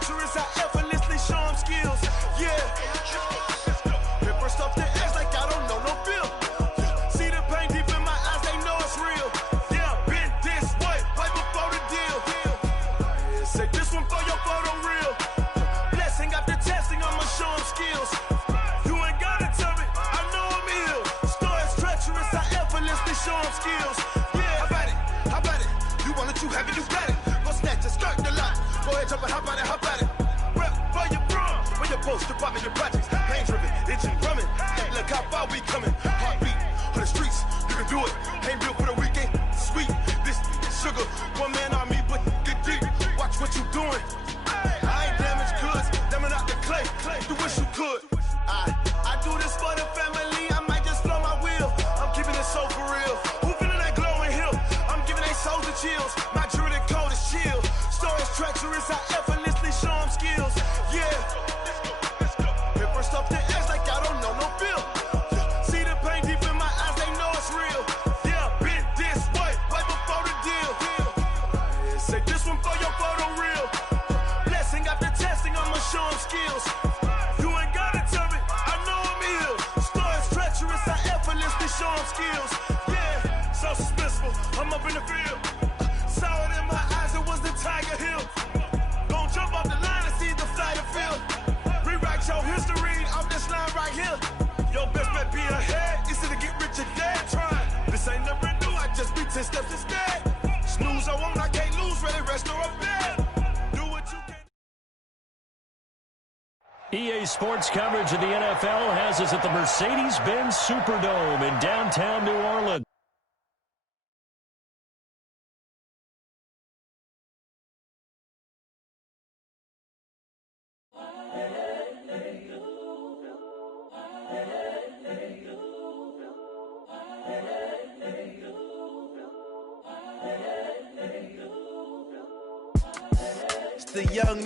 treacherous, I effortlessly show them skills. Yeah. Hit first off the edge like I don't know no feel. See the pain deep in my eyes, they know it's real. Yeah, been this way, right before the deal. Say this one for your photo real. Blessing after testing, I'ma show them skills. You ain't gotta tell me, I know I'm ill. Story's treacherous, I effortlessly show them skills. Yeah, how about it? You want it, you have it, you got it. Go snatch it, skirt the lot. Go ahead, jump it, how about it? Rep where you from, where you post, department, your projects. Pain driven, itching, drumming. Hey, look how far we coming. Heartbeat on the streets, you can do it. Ain't built for the weekend, sweet. This sugar, one man army, but get deep. Watch what you doing. I ain't damaged goods, damn out the clay. You wish you could. I do this for the family. I might just blow my wheel. I'm keeping it so for real. Who feeling that glowing hill? I'm giving they souls the chills. My druidic code is chill. Story's treacherous. I effortlessly show them skills. Yeah. Hit first off the edge like I don't know no feel. See the pain deep in my eyes. They know it's real. Yeah, been this way, right before the deal. Say this one for your photo real. Blessing after testing, I'ma show them skills. You ain't gotta tell me, I know I'm ill. Story's treacherous, I effortlessly show them skills. Yeah, so suspenseful, I'm up in the field. Saw it in my eyes, it was the Tiger Hill. Gon' jump off the line and see the flight of field. Rewrite your history off this line right here. Your best bet be ahead, easy to get rich or dead. Trying, this ain't never new, I just be 10 steps instead. Snooze I won't, I can't lose, ready, rest or up bed. Do what you can. EA Sports coverage of the NFL has us at the Mercedes-Benz Superdome in downtown New Orleans. It's the young